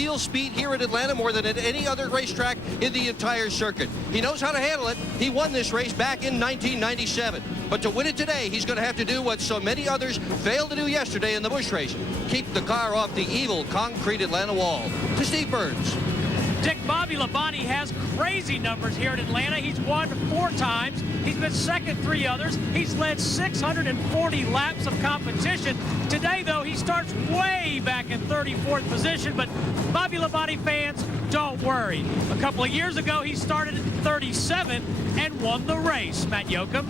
feels speed here at Atlanta more than at any other racetrack in the entire circuit. He knows how to handle it. He won this race back in 1997. But to win it today, he's going to have to do what so many others failed to do yesterday in the Busch race. Keep the car off the evil concrete Atlanta wall. To Steve Burns. Dick, Bobby Labonte has crazy numbers here in Atlanta. He's won 4 times. He's been second 3 others. He's led 640 laps of competition. Today, though, he starts way back in 34th position, but Bobby Labonte fans, don't worry. A couple of years ago, he started at 37 and won the race. Matt Yoakum.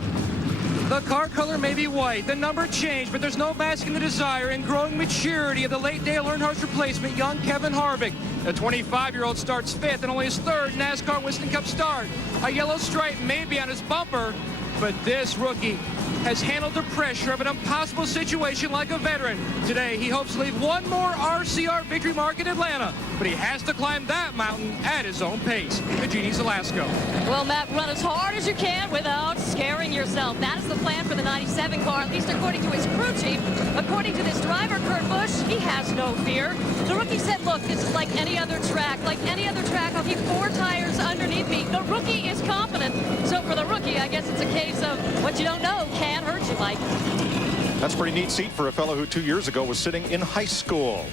The car color may be white, the number changed, but there's no masking the desire and growing maturity of the late Dale Earnhardt's replacement, young Kevin Harvick. The 25-year-old starts 5th and only his 3rd NASCAR Winston Cup start. A yellow stripe may be on his bumper, but this rookie has handled the pressure of an impossible situation like a veteran. Today, he hopes to leave one more RCR victory mark in Atlanta, but he has to climb that mountain at his own pace. Eugenie Zelasco. Well, Matt, run as hard as you can without scaring yourself. That is the plan for the 97 car, at least according to his crew chief. According to this driver, Kurt Busch, he has no fear. The rookie said, look, this is like any other track. Like any other track, I'll keep 4 tires underneath me. The rookie is confident. So for the rookie, I guess it's a case of what you don't know can hurt you, Mike. That's a pretty neat seat for a fellow who 2 years ago was sitting in high school.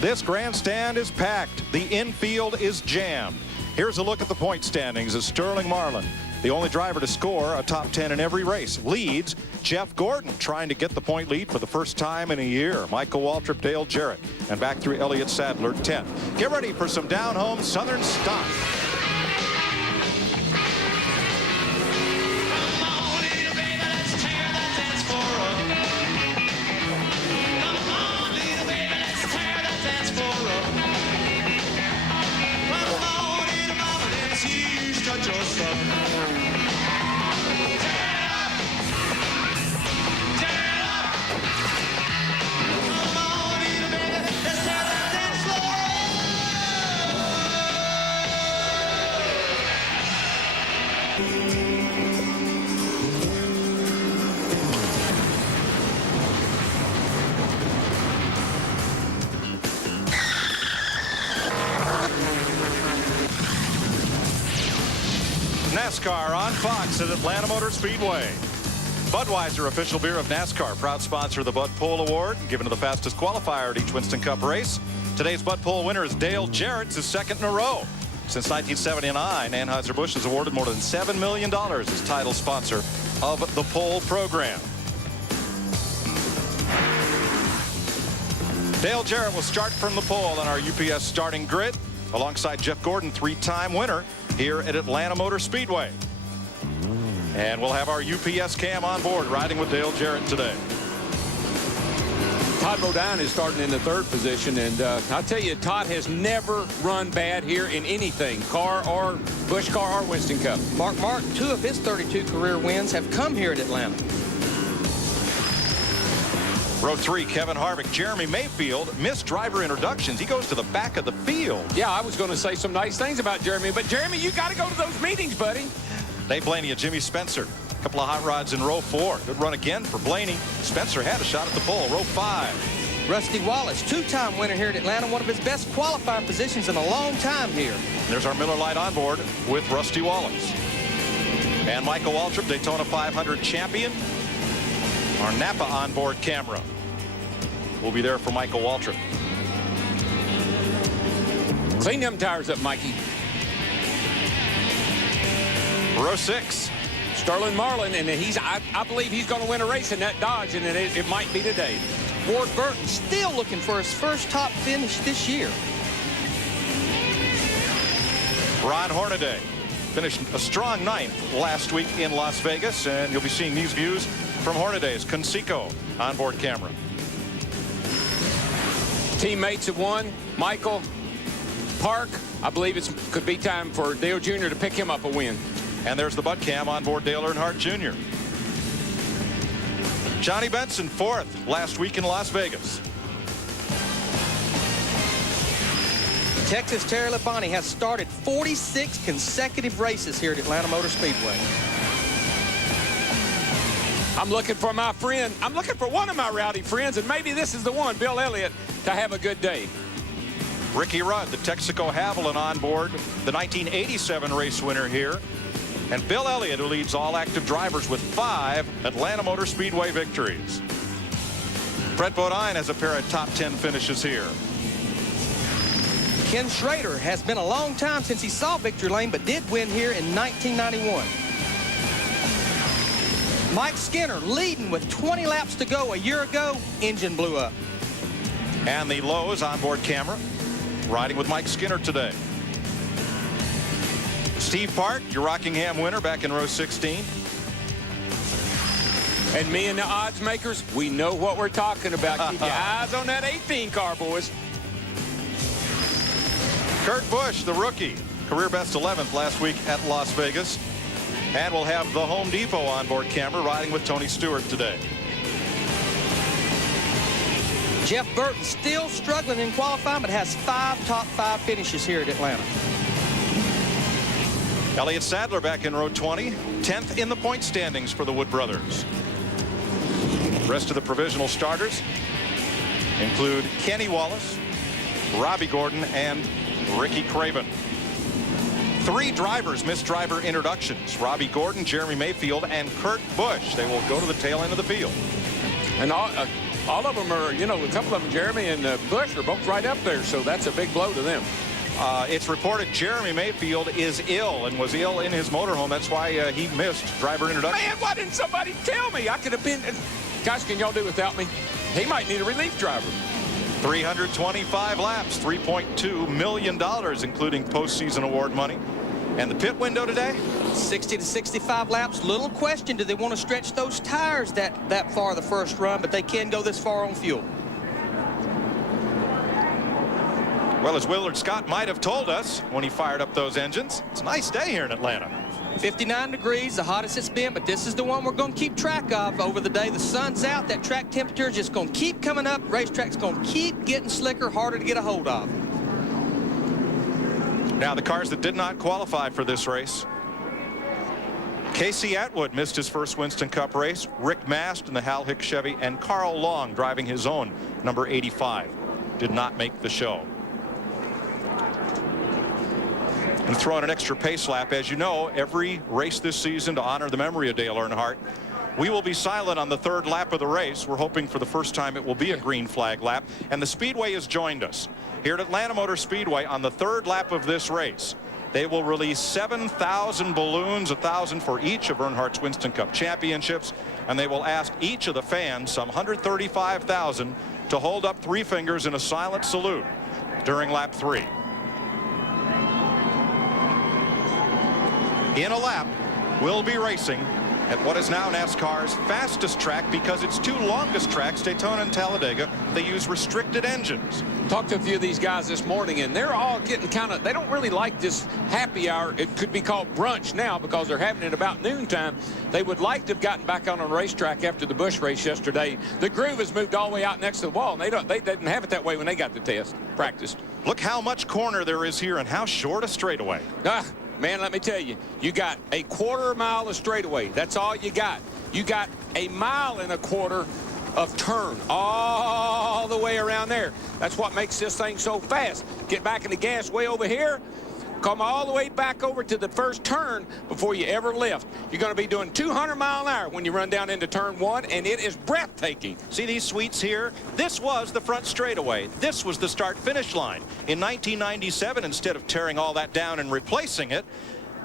This grandstand is packed. The infield is jammed. Here's a look at the point standings as Sterling Marlin, the only driver to score a top 10 in every race, leads Jeff Gordon, trying to get the point lead for the first time in a year. Michael Waltrip, Dale Jarrett, and back through Elliott Sadler, 10. Get ready for some down-home Southern stock. NASCAR on Fox at Atlanta Motor Speedway. Budweiser, official beer of NASCAR, proud sponsor of the Bud Pole Award, given to the fastest qualifier at each Winston Cup race. Today's Bud Pole winner is Dale Jarrett, his 2nd in a row. Since 1979, Anheuser-Busch has awarded more than $7 million as title sponsor of the pole program. Dale Jarrett will start from the pole on our UPS starting grid, alongside Jeff Gordon, 3-time winner here at Atlanta Motor Speedway. And we'll have our UPS cam on board riding with Dale Jarrett today. Todd Bodine is starting in the 3rd position, and I'll tell you, Todd has never run bad here in anything, car or Busch car or Winston Cup. Mark Martin, 2 of his 32 career wins have come here at Atlanta. Row 3, Kevin Harvick. Jeremy Mayfield missed driver introductions. He goes to the back of the field. Yeah, I was going to say some nice things about Jeremy, but Jeremy, you got to go to those meetings, buddy. Dave Blaney and Jimmy Spencer. A couple of hot rods in row 4. Good run again for Blaney. Spencer had a shot at the pole. Row 5. Rusty Wallace, 2-time winner here at Atlanta, one of his best qualifying positions in a long time here. There's our Miller Lite on board with Rusty Wallace. And Michael Waltrip, Daytona 500 champion. Our Napa onboard camera will be there for Michael Waltrip. Clean them tires up, Mikey. Row 6. Sterling Marlin, and I believe he's going to win a race in that Dodge, and it might be today. Ward Burton still looking for his first top finish this year. Ron Hornaday finished a strong 9th last week in Las Vegas, and you'll be seeing these views from Hornaday's Conseco onboard camera. Teammates have won. Michael, Park, I believe it could be time for Dale Jr. to pick him up a win. And there's the Bud Cam on board Dale Earnhardt Jr. Johnny Benson, 4th last week in Las Vegas. Texas Terry Labonte has started 46 consecutive races here at Atlanta Motor Speedway. I'm looking for my friend. I'm looking for one of my rowdy friends, and maybe this is the one, Bill Elliott, to have a good day. Ricky Rudd, the Texaco Haviland on board, the 1987 race winner here. And Bill Elliott, who leads all active drivers with 5 Atlanta Motor Speedway victories. Brett Bodine has a pair of top 10 finishes here. Ken Schrader has been a long time since he saw victory lane, but did win here in 1991. Mike Skinner leading with 20 laps to go a year ago. Engine blew up. And the Lowe's onboard camera riding with Mike Skinner today. Steve Park, your Rockingham winner back in row 16. And me and the odds makers, we know what we're talking about. Keep your eyes on that 18 car, boys. Kurt Busch, the rookie, career best 11th last week at Las Vegas. And we'll have the Home Depot onboard camera riding with Tony Stewart today. Jeff Burton still struggling in qualifying, but has 5 top 5 finishes here at Atlanta. Elliott Sadler back in row 20, 10th in the point standings for the Wood brothers. Rest of the provisional starters include Kenny Wallace, Robbie Gordon, and Ricky Craven. 3 drivers missed driver introductions: Robbie Gordon, Jeremy Mayfield, and Kurt Busch. They will go to the tail end of the field. And all of them are, you know, a couple of them, Jeremy and Busch, are both right up there, so that's a big blow to them. It's reported Jeremy Mayfield is ill and was ill in his motorhome. That's why he missed driver introduction. Man, why didn't somebody tell me? I could have been. Guys, can y'all do without me? He might need a relief driver. 325 laps, $3.2 million, including postseason award money. And the pit window today? 60 to 65 laps. Little question, do they want to stretch those tires that far the first run, but they can go this far on fuel. Well, as Willard Scott might have told us when he fired up those engines, it's a nice day here in Atlanta. 59 degrees, the hottest it's been, but this is the one we're going to keep track of over the day. The sun's out, that track temperature is just going to keep coming up. Racetrack's going to keep getting slicker, harder to get a hold of. Now, the cars that did not qualify for this race. Casey Atwood missed his first Winston Cup race. Rick Mast in the Hal Hicks Chevy, and Carl Long driving his own number 85 did not make the show. And throw in an extra pace lap. As you know, every race this season, to honor the memory of Dale Earnhardt, we will be silent on the 3rd lap of the race. We're hoping for the first time it will be a green flag lap. And the Speedway has joined us here at Atlanta Motor Speedway on the 3rd lap of this race. They will release 7,000 balloons, 1,000 for each of Earnhardt's Winston Cup championships. And they will ask each of the fans, some 135,000, to hold up 3 fingers in a silent salute during lap 3. In a lap, we'll be racing at what is now NASCAR's fastest track, because its 2 longest tracks, Daytona and Talladega, they use restricted engines. Talked to a few of these guys this morning, and they're all getting kind of, they don't really like this happy hour. It could be called brunch now because they're having it about noontime. They would like to have gotten back on a racetrack after the Busch race yesterday. The groove has moved all the way out next to the wall, and they didn't have it that way when they got the practice. Look how much corner there is here and how short a straightaway. Man, let me tell you, you got a 1/4 mile of straightaway. That's all you got. You got a 1.25 miles of turn all the way around there. That's what makes this thing so fast. Get back in the gas way over here. Come all the way back over to the first turn before you ever lift. You're going to be doing 200 miles an hour when you run down into turn 1, and it is breathtaking. See these suites here? This was the front straightaway. This was the start-finish line. In 1997, instead of tearing all that down and replacing it,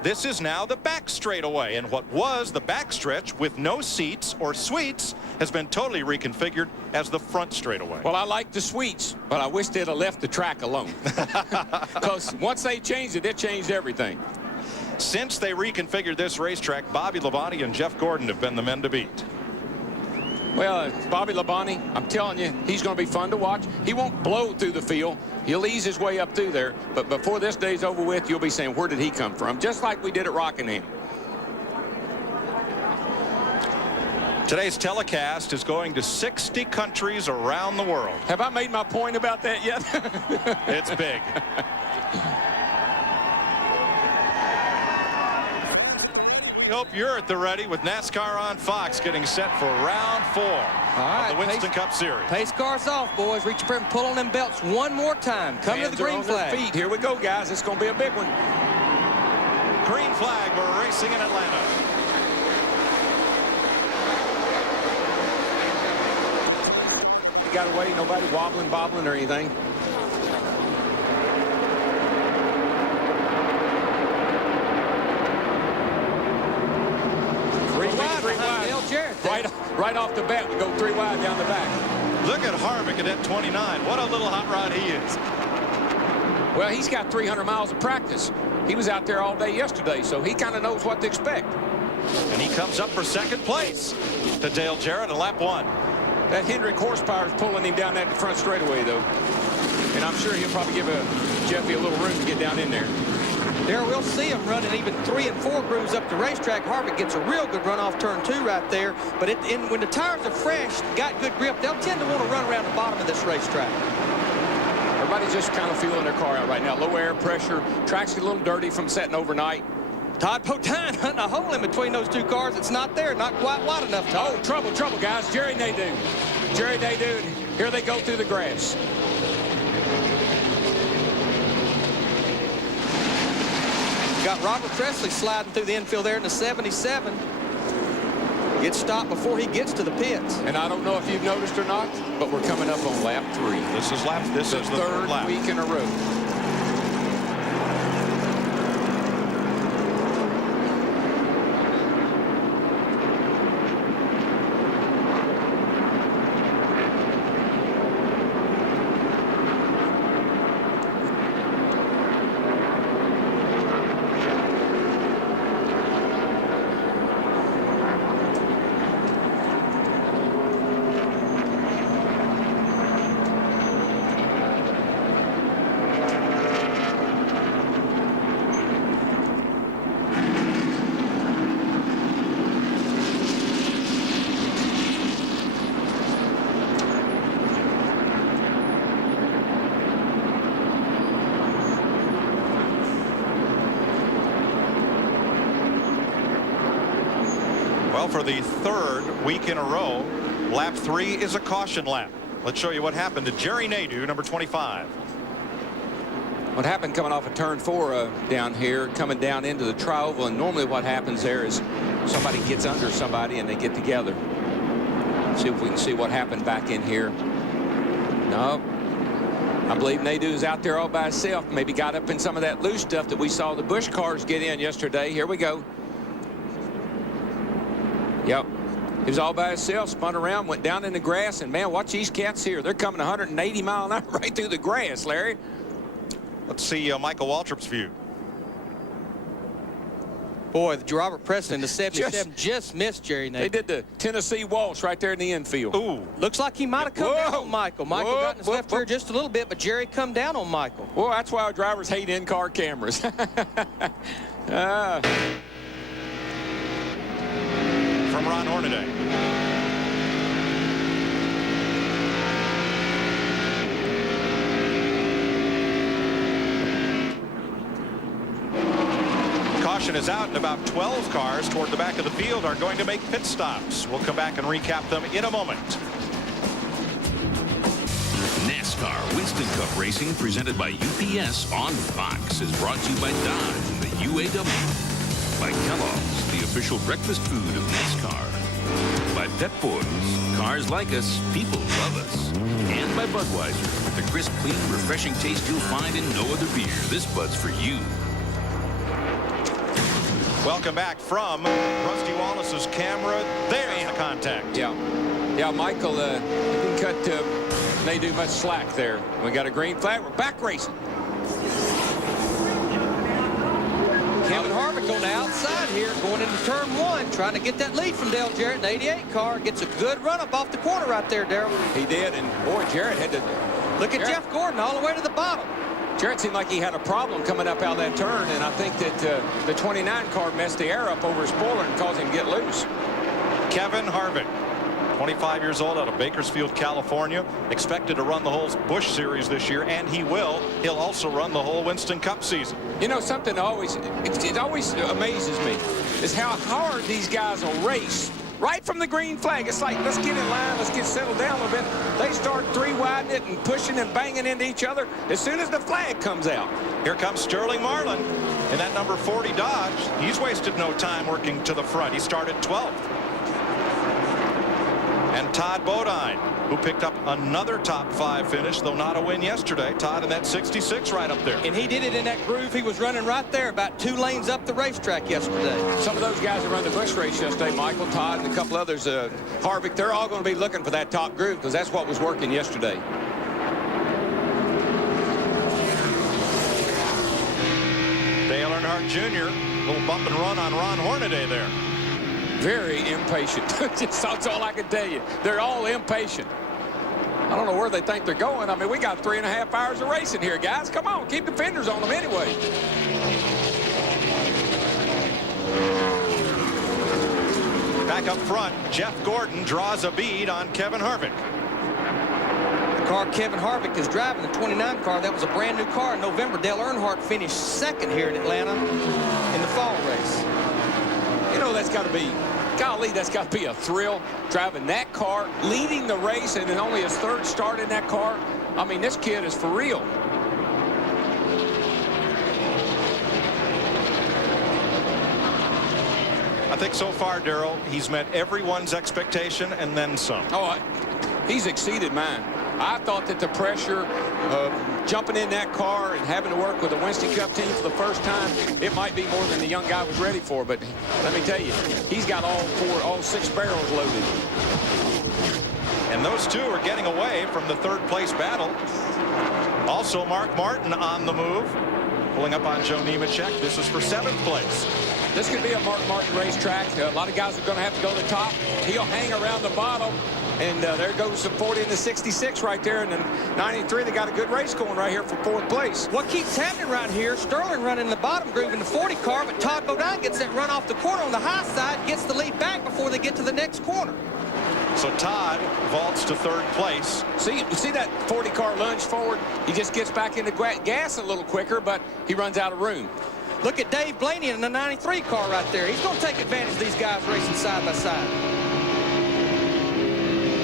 this is now the back straightaway. And what was the backstretch with no seats or suites has been totally reconfigured as the front straightaway. Well, I like the suites, but I wish they'd have left the track alone. Because once they changed it, it changed everything. Since they reconfigured this racetrack, Bobby Labonte and Jeff Gordon have been the men to beat. Well, Bobby Labonte, I'm telling you, he's going to be fun to watch. He won't blow through the field. He'll ease his way up through there. But before this day's over with, you'll be saying, where did he come from? Just like we did at Rockingham. Today's telecast is going to 60 countries around the world. Have I made my point about that yet? It's big. Hope you're at the ready with NASCAR on Fox getting set for round 4 of the Winston Cup Series. Pace cars off, boys. Reach up here and pull on them belts one more time. Come to the green flag. Feet. Here we go, guys. It's going to be a big one. Green flag. We're racing in Atlanta. You got away. Nobody wobbling, bobbling, or anything. Right off the bat, we go 3 wide down the back. Look at Harvick at that 29. What a little hot rod he is. Well, he's got 300 miles of practice. He was out there all day yesterday, so he kind of knows what to expect. And he comes up for second place to Dale Jarrett in lap 1. That Hendrick horsepower is pulling him down that front straightaway, though. And I'm sure he'll probably give Jeffy a little room to get down in there. There, we'll see him running even 3 and 4 grooves up the racetrack. Harvick gets a real good run off turn 2 right there. But when the tires are fresh, got good grip, they'll tend to want to run around the bottom of this racetrack. Everybody's just kind of feeling their car out right now. Low air pressure. Track's a little dirty from setting overnight. Todd Bodine hunting a hole in between those 2 cars. It's not there, not quite wide enough. Todd. Oh, trouble, guys. Jerry Nadeau. Jerry Nadeau. Here they go through the grass. Got Robert Presley sliding through the infield there in the 77. Gets stopped before he gets to the pits. And I don't know if you've noticed or not, but we're coming up on lap 3. This is the third lap. Week in a row. Well, for the 3rd week in a row, lap 3 is a caution lap. Let's show you what happened to Jerry Nadeau, number 25. What happened coming off of turn 4 down here, coming down into the tri-oval, and normally what happens there is somebody gets under somebody and they get together. See if we can see what happened back in here. No. I believe Nadeau's out there all by himself. Maybe got up in some of that loose stuff that we saw the Busch cars get in yesterday. Here we go. Yep. He was all by himself, spun around, went down in the grass, and man, watch these cats here. They're coming 180 mile an hour right through the grass, Larry. Let's see Michael Waltrip's view. Boy, the Robert Presley in the 77 just missed Jerry Nadeau. They did the Tennessee waltz right there in the infield. Ooh. Looks like he might have come down on Michael. Michael got in his left rear just a little bit, but Jerry come down on Michael. Well, that's why our drivers hate in-car cameras. From Ron Hornaday. Caution is out, and about 12 cars toward the back of the field are going to make pit stops. We'll come back and recap them in a moment. NASCAR Winston Cup Racing, presented by UPS on Fox, is brought to you by Dodge and the UAW. By Kellogg's, the official breakfast food of NASCAR. By Pep Boys, cars like us, people love us. And by Budweiser, the crisp, clean, refreshing taste you'll find in no other beer. This Bud's for you. Welcome back from Rusty Wallace's camera. There's the contact. Yeah, Michael, didn't cut Nadeau much slack there. We got a green flag. We're back racing. Kevin Harvick on the outside here, going into turn 1, trying to get that lead from Dale Jarrett in the 88 car. Gets a good run up off the corner right there, Darrell. He did, and boy, Jarrett had to... Look at Jeff Gordon all the way to the bottom. Jarrett seemed like he had a problem coming up out of that turn, and I think that the 29 car messed the air up over his spoiler and caused him to get loose. Kevin Harvick, 25 years old out of Bakersfield, California. Expected to run the whole Busch Series this year, and he will. He'll also run the whole Winston Cup season. You know, something always, it always amazes me is how hard these guys will race right from the green flag. It's like, let's get in line, let's get settled down a little bit. They start three-widening it and pushing and banging into each other as soon as the flag comes out. Here comes Sterling Marlin in that number 40 Dodge. He's wasted no time working to the front. He started 12th. And Todd Bodine, who picked up another top 5 finish, though not a win yesterday. Todd in that 66 right up there. And he did it in that groove. He was running right there about 2 lanes up the racetrack yesterday. Some of those guys that run the Busch race yesterday, Michael, Todd, and a couple others, Harvick, they're all going to be looking for that top groove because that's what was working yesterday. Dale Earnhardt Jr., little bump and run on Ron Hornaday there. Very impatient. That's all I can tell you. They're all impatient. I don't know where they think they're going. I mean, we got 3.5 hours of racing here, guys. Come on, keep the fenders on them anyway. Back up front, Jeff Gordon draws a bead on Kevin Harvick. The car Kevin Harvick is driving, the 29 car, that was a brand new car in November. Dale Earnhardt finished 2nd here in Atlanta in the fall race. You know, that's got to be, golly, that's got to be a thrill, driving that car, leading the race, and then only his 3rd start in that car. I mean, this kid is for real. I think so far, Darrell, he's met everyone's expectation and then some. Oh, he's exceeded mine. I thought that the pressure of jumping in that car and having to work with a Winston Cup team for the first time, it might be more than the young guy was ready for. But let me tell you, he's got all 6 barrels loaded. And those two are getting away from the 3rd place battle. Also, Mark Martin on the move, pulling up on Joe Nemechek. This is for 7th place. This could be a Mark Martin racetrack. A lot of guys are going to have to go to the top. He'll hang around the bottom. And there goes the 40 and the 66 right there. And then 93, they got a good race going right here for 4th place. What keeps happening right here, Sterling running the bottom groove in the 40 car, but Todd Bodine gets that run off the corner on the high side, gets the lead back before they get to the next corner. So Todd vaults to 3rd place. See that 40 car lunge forward? He just gets back into gas a little quicker, but he runs out of room. Look at Dave Blaney in the 93 car right there. He's going to take advantage of these guys racing side by side.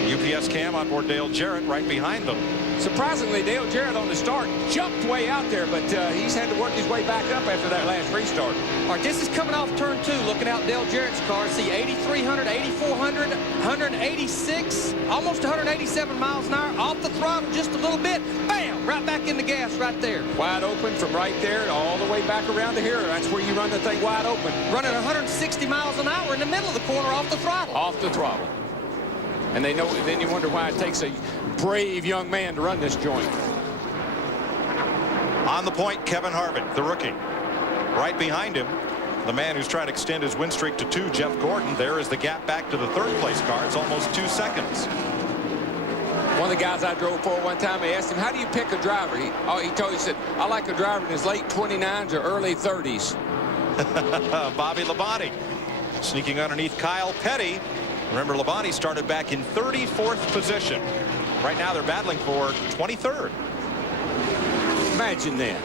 UPS cam on board Dale Jarrett right behind them. Surprisingly, Dale Jarrett on the start jumped way out there, but he's had to work his way back up after that last restart. All right, this is coming off turn 2, looking out Dale Jarrett's car. See 8,300, 8,400, 186, almost 187 miles an hour, off the throttle just a little bit. Bam! Right back in the gas right there. Wide open from right there all the way back around to here. That's where you run the thing wide open. Running 160 miles an hour in the middle of the corner off the throttle. Off the throttle. And they know, then you wonder why it takes a brave young man to run this joint. On the point, Kevin Harvick, the rookie. Right behind him, the man who's trying to extend his win streak to 2, Jeff Gordon. There is the gap back to the 3rd place car. It's almost 2 seconds. One of the guys I drove for one time, I asked him, how do you pick a driver? He said, I like a driver in his late 29s or early 30s. Bobby Labonte sneaking underneath Kyle Petty. Remember, Labonte started back in 34th position. Right now, they're battling for 23rd. Imagine that.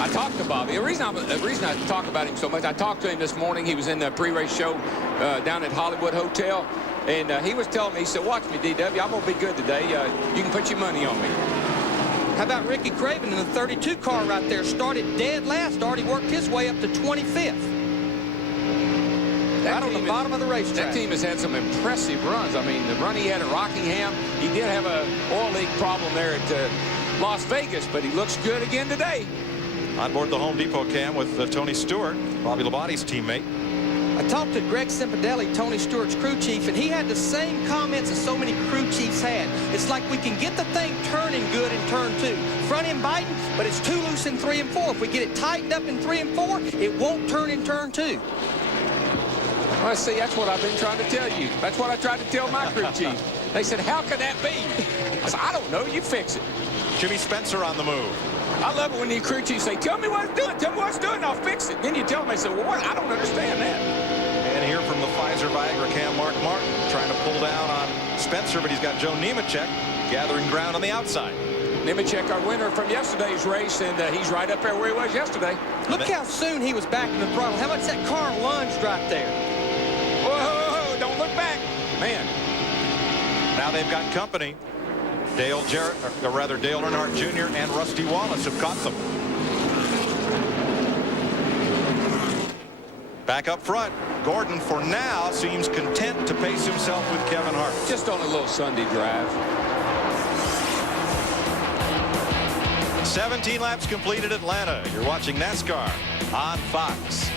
I talked to Bobby. The reason I talk about him so much, I talked to him this morning. He was in the pre-race show down at Hollywood Hotel. And he was telling me, he said, watch me, DW. I'm going to be good today. You can put your money on me. How about Ricky Craven in the 32 car right there? Started dead last. Already worked his way up to 25th. Right on the bottom of the racetrack. That team has had some impressive runs. I mean, the run he had at Rockingham, he did have a oil leak problem there at Las Vegas, but he looks good again today. On board the Home Depot cam with Tony Stewart, Bobby Labonte's teammate. I talked to Greg Simpedelli, Tony Stewart's crew chief, and he had the same comments as so many crew chiefs had. It's like we can get the thing turning good in turn 2. Front end biting, but it's too loose in 3 and 4. If we get it tightened up in 3 and 4, it won't turn in turn 2. Well, see, that's what I've been trying to tell you. That's what I tried to tell my crew chief. They said, how can that be? I said, I don't know. You fix it. Jimmy Spencer on the move. I love it when the crew chiefs say, tell me what it's doing. Tell me what it's doing, and I'll fix it. Then you tell them, they say, well, what? I don't understand that. And here from the Pfizer Viagra cam, Mark Martin, trying to pull down on Spencer, but he's got Joe Nemechek gathering ground on the outside. Nemechek, our winner from yesterday's race, and he's right up there where he was yesterday. Look how soon he was back in the throttle. How much that car lunged right there. Whoa, don't look back. Man. Now they've got company. Dale Jarrett, or rather Dale Earnhardt Jr. and Rusty Wallace have caught them. Back up front, Gordon for now seems content to pace himself with Kevin Harvick. Just on a little Sunday drive. 17 laps completed at Atlanta. You're watching NASCAR on Fox.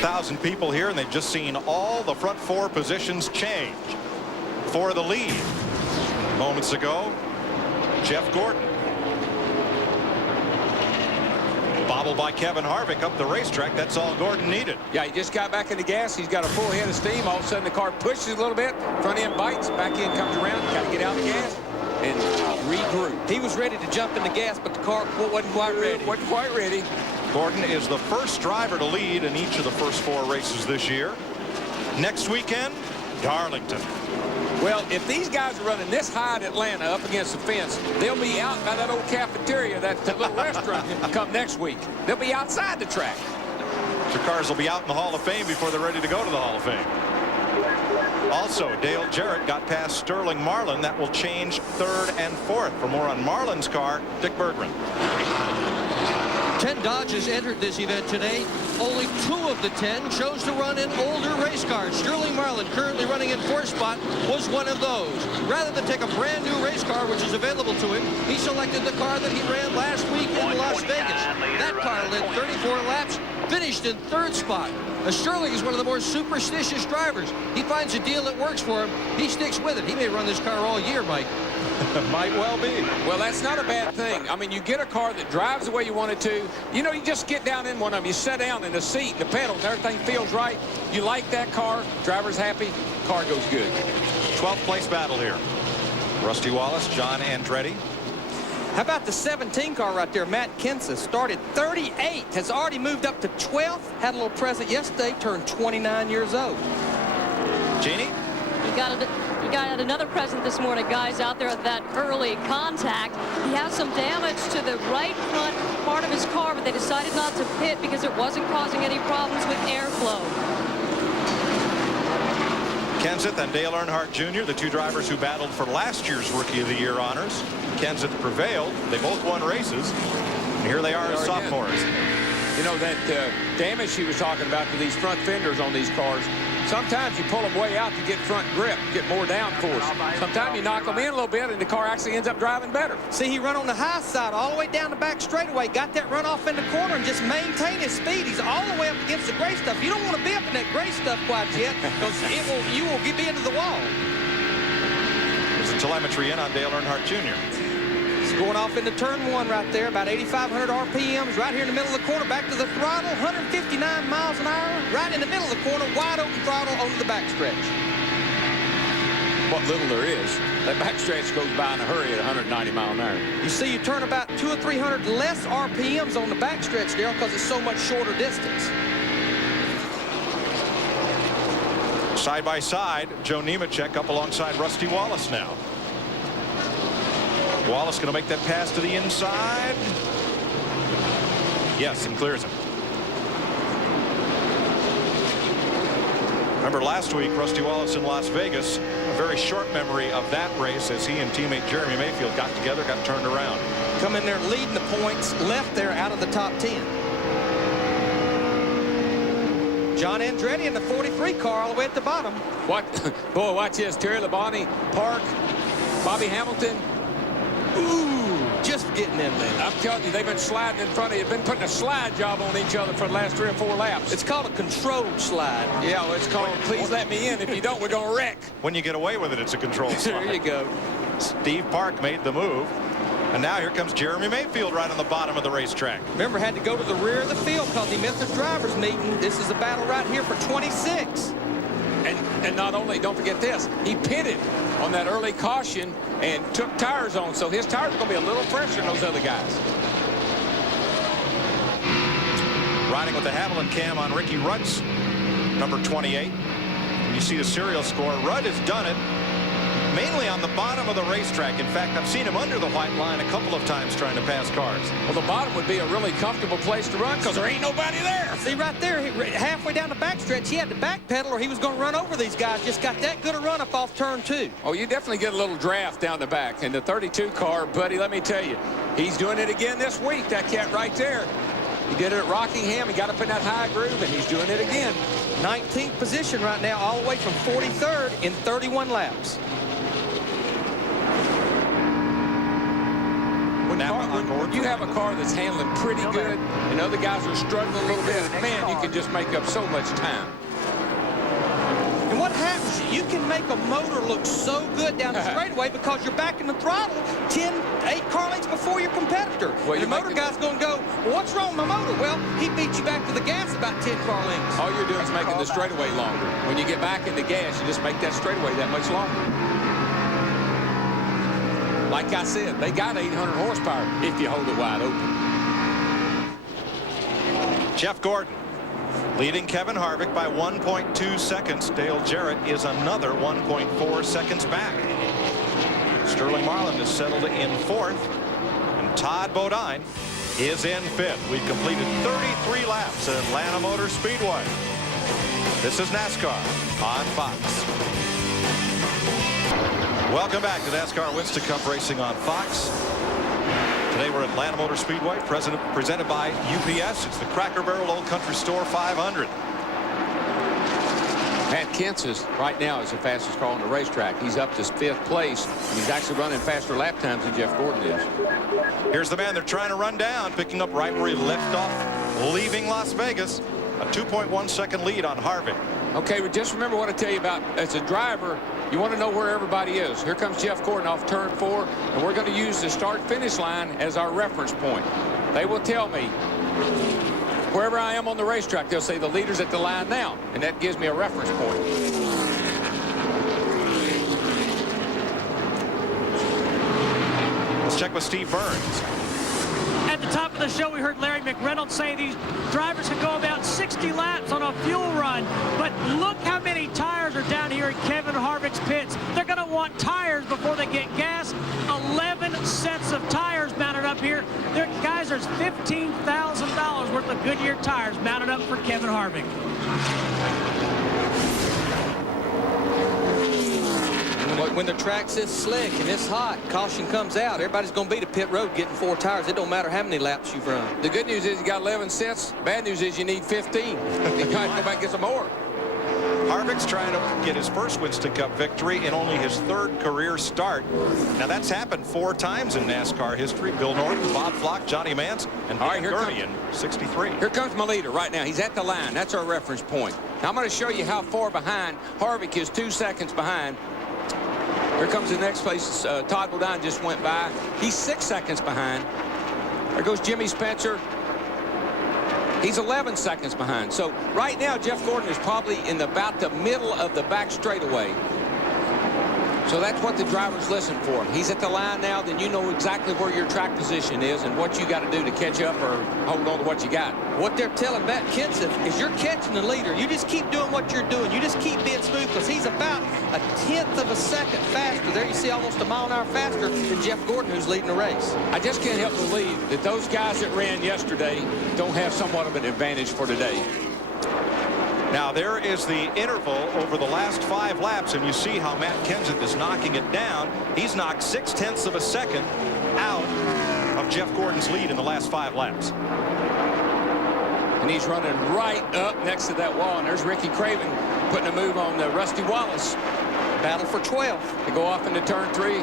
1,000 people here, and they've just seen all the front four positions change. For the lead moments ago, Jeff Gordon. Bobbled by Kevin Harvick up the racetrack. That's all Gordon needed. Yeah, he just got back in the gas. He's got a full head of steam. All of a sudden, the car pushes a little bit. Front end bites. Back end comes around. Got to get out of the gas and regroup. He was ready to jump in the gas, but the car wasn't quite ready. Wasn't quite ready. Gordon is the first driver to lead in each of the first four races this year. Next weekend, Darlington. Well, if these guys are running this high at Atlanta up against the fence, they'll be out by that old cafeteria, that little restaurant, come next week. They'll be outside the track. Their cars will be out in the Hall of Fame before they're ready to go to the Hall of Fame. Also, Dale Jarrett got past Sterling Marlin. That will change third and fourth. For more on Marlin's car, Dick Berggren. 10 Dodges entered this event today. Only 2 of the 10 chose to run in older race cars. Sterling Marlin, currently running in 4th spot, was one of those. Rather than take a brand new race car, which is available to him, he selected the car that he ran last week in Las Vegas. That car led 34 laps, finished in 3rd spot. Sterling is one of the more superstitious drivers. He finds a deal that works for him. He sticks with it. He may run this car all year, Mike. Might well be. Well, that's not a bad thing. I mean, you get a car that drives the way you want it to. You know, you just get down in one of them. You sit down in the seat, the pedal, and everything feels right. You like that car. Driver's happy. Car goes good. 12th place battle here. Rusty Wallace, John Andretti. How about the 17 car right there? Matt Kenseth started 38, has already moved up to 12th. Had a little present yesterday, turned 29 years old. Jeannie? He got another present this morning, guys, out there at that early contact. He has some damage to the right front part of his car, but they decided not to pit because it wasn't causing any problems with airflow. Kenseth and Dale Earnhardt Jr., the 2 drivers who battled for last year's Rookie of the Year honors. Kenseth prevailed. They both won races. And here they are as sophomores. You know, that damage he was talking about to these front fenders on these cars, sometimes you pull them way out to get front grip, get more downforce. Sometimes you knock them in a little bit and the car actually ends up driving better. See, he run on the high side all the way down the back straightaway, got that run off in the corner and just maintain his speed. He's all the way up against the gray stuff. You don't want to be up in that gray stuff quite yet because you will be into the wall. There's a telemetry in on Dale Earnhardt Jr. He's going off into turn 1 right there, about 8,500 RPMs, right here in the middle of the corner, back to the throttle, 159 miles an hour, right in the middle of the corner, wide open throttle onto the backstretch. What little there is, that backstretch goes by in a hurry at 190 miles an hour. You see, you turn about 200 or 300 less RPMs on the backstretch, Darrell, because it's so much shorter distance. Side by side, Joe Nemechek up alongside Rusty Wallace now. Wallace going to make that pass to the inside. Yes, and clears it. Remember last week, Rusty Wallace in Las Vegas, a very short memory of that race as he and teammate Jeremy Mayfield got together, got turned around. Come in there leading the points, left there out of the top 10. John Andretti in the 43 car all the way at the bottom. What? Boy, watch this. Terry Labonte, Park, Bobby Hamilton. Ooh, just getting in there. I'm telling you, they've been sliding in front of you. They've been putting a slide job on each other for the last 3 or 4 laps. It's called a controlled slide. Yeah, well, it's called please let me in. If you don't, we're going to wreck. When you get away with it, it's a controlled slide. There you go. Steve Park made the move. And now here comes Jeremy Mayfield right on the bottom of the racetrack. Remember, had to go to the rear of the field because he missed the driver's meeting. This is a battle right here for 26. And not only, don't forget this, he pitted on that early caution and took tires on, so his tires are going to be a little fresher than those other guys. riding with the Haviland cam on Ricky Rudd's number 28. And you see the serial score. Rudd has done it mainly on the bottom of the racetrack. In fact, I've seen him under the white line a couple of times trying to pass cars. Well, the bottom would be a really comfortable place to run because there ain't nobody there. See right there, halfway down the backstretch, he had to backpedal or he was going to run over these guys. Just got that good a run up off turn 2. Oh, you definitely get a little draft down the back. And the 32 car, buddy, let me tell you, he's doing it again this week, that cat right there. He did it at Rockingham. He got up in that high groove, and he's doing it again. 19th position right now, all the way from 43rd in 31 laps. When you have a car that's handling pretty good and other guys are struggling a little bit, man, you can just make up so much time. And what happens, you can make a motor look so good down the straightaway because you're back in the throttle 8 car lengths before your competitor. Well, and the motor guy's going to go, well, what's wrong with my motor? Well, he beat you back to the gas about 10 car lengths. All you're doing is making the straightaway longer. When you get back in the gas, you just make that straightaway that much longer. Like I said, they got 800 horsepower if you hold it wide open. Jeff Gordon leading Kevin Harvick by 1.2 seconds. Dale Jarrett is another 1.4 seconds back. Sterling Marlin is settled in 4th, and Todd Bodine is in 5th. We've completed 33 laps at Atlanta Motor Speedway. This is NASCAR on Fox. Welcome back to NASCAR Winston Cup Racing on Fox. Today we're at Atlanta Motor Speedway, presented by UPS. It's the Cracker Barrel Old Country Store 500. Matt Kenseth right now is the fastest car on the racetrack. He's up to 5th place, and he's actually running faster lap times than Jeff Gordon is. Here's the man they're trying to run down, picking up right where he left off, leaving Las Vegas. A 2.1 second lead on Harvick. Okay, but just remember what I tell you about as a driver. You want to know where everybody is. Here comes Jeff Gordon off turn 4, and we're going to use the start-finish line as our reference point. They will tell me wherever I am on the racetrack, they'll say the leader's at the line now, and that gives me a reference point. Let's check with Steve Burns. At the top of the show, we heard Larry McReynolds say these drivers can go about 60 laps on a fuel run. But look how many tires are down here at Kevin Harvick's pits. They're going to want tires before they get gas. 11 sets of tires mounted up here. Guys, there's $15,000 worth of Goodyear tires mounted up for Kevin Harvick. When the track's this slick and this hot, caution comes out. Everybody's going to be to pit road getting 4 tires. It don't matter how many laps you've run. The good news is you got 11 sets. Bad news is you need 15. You got to go back and get some more. Harvick's trying to get his first Winston Cup victory in only his 3rd career start. Now that's happened 4 times in NASCAR history. Bill Norton, Bob Flock, Johnny Mance, and Dan Gurney in '63. Here comes my leader right now. He's at the line. That's our reference point. Now I'm going to show you how far behind. Harvick is 2 seconds behind. Here comes the next place. Todd Bodine just went by. He's 6 seconds behind. There goes Jimmy Spencer. He's 11 seconds behind. So right now, Jeff Gordon is probably in about the middle of the back straightaway. So that's what the drivers listen for. He's at the line now, then you know exactly where your track position is and what you got to do to catch up or hold on to what you got. What they're telling Matt Kenseth is you're catching the leader. You just keep doing what you're doing. You just keep being smooth because he's about 1/10 of a second faster. There you see almost a mile an hour faster than Jeff Gordon, who's leading the race. I just can't help believe that those guys that ran yesterday don't have somewhat of an advantage for today. Now there is the interval over the last 5 laps, and you see how Matt Kenseth is knocking it down. He's knocked 0.6 of a second out of Jeff Gordon's lead in the last 5 laps. And he's running right up next to that wall, and there's Ricky Craven putting a move on Rusty Wallace. Battle for 12th. They go off into turn 3.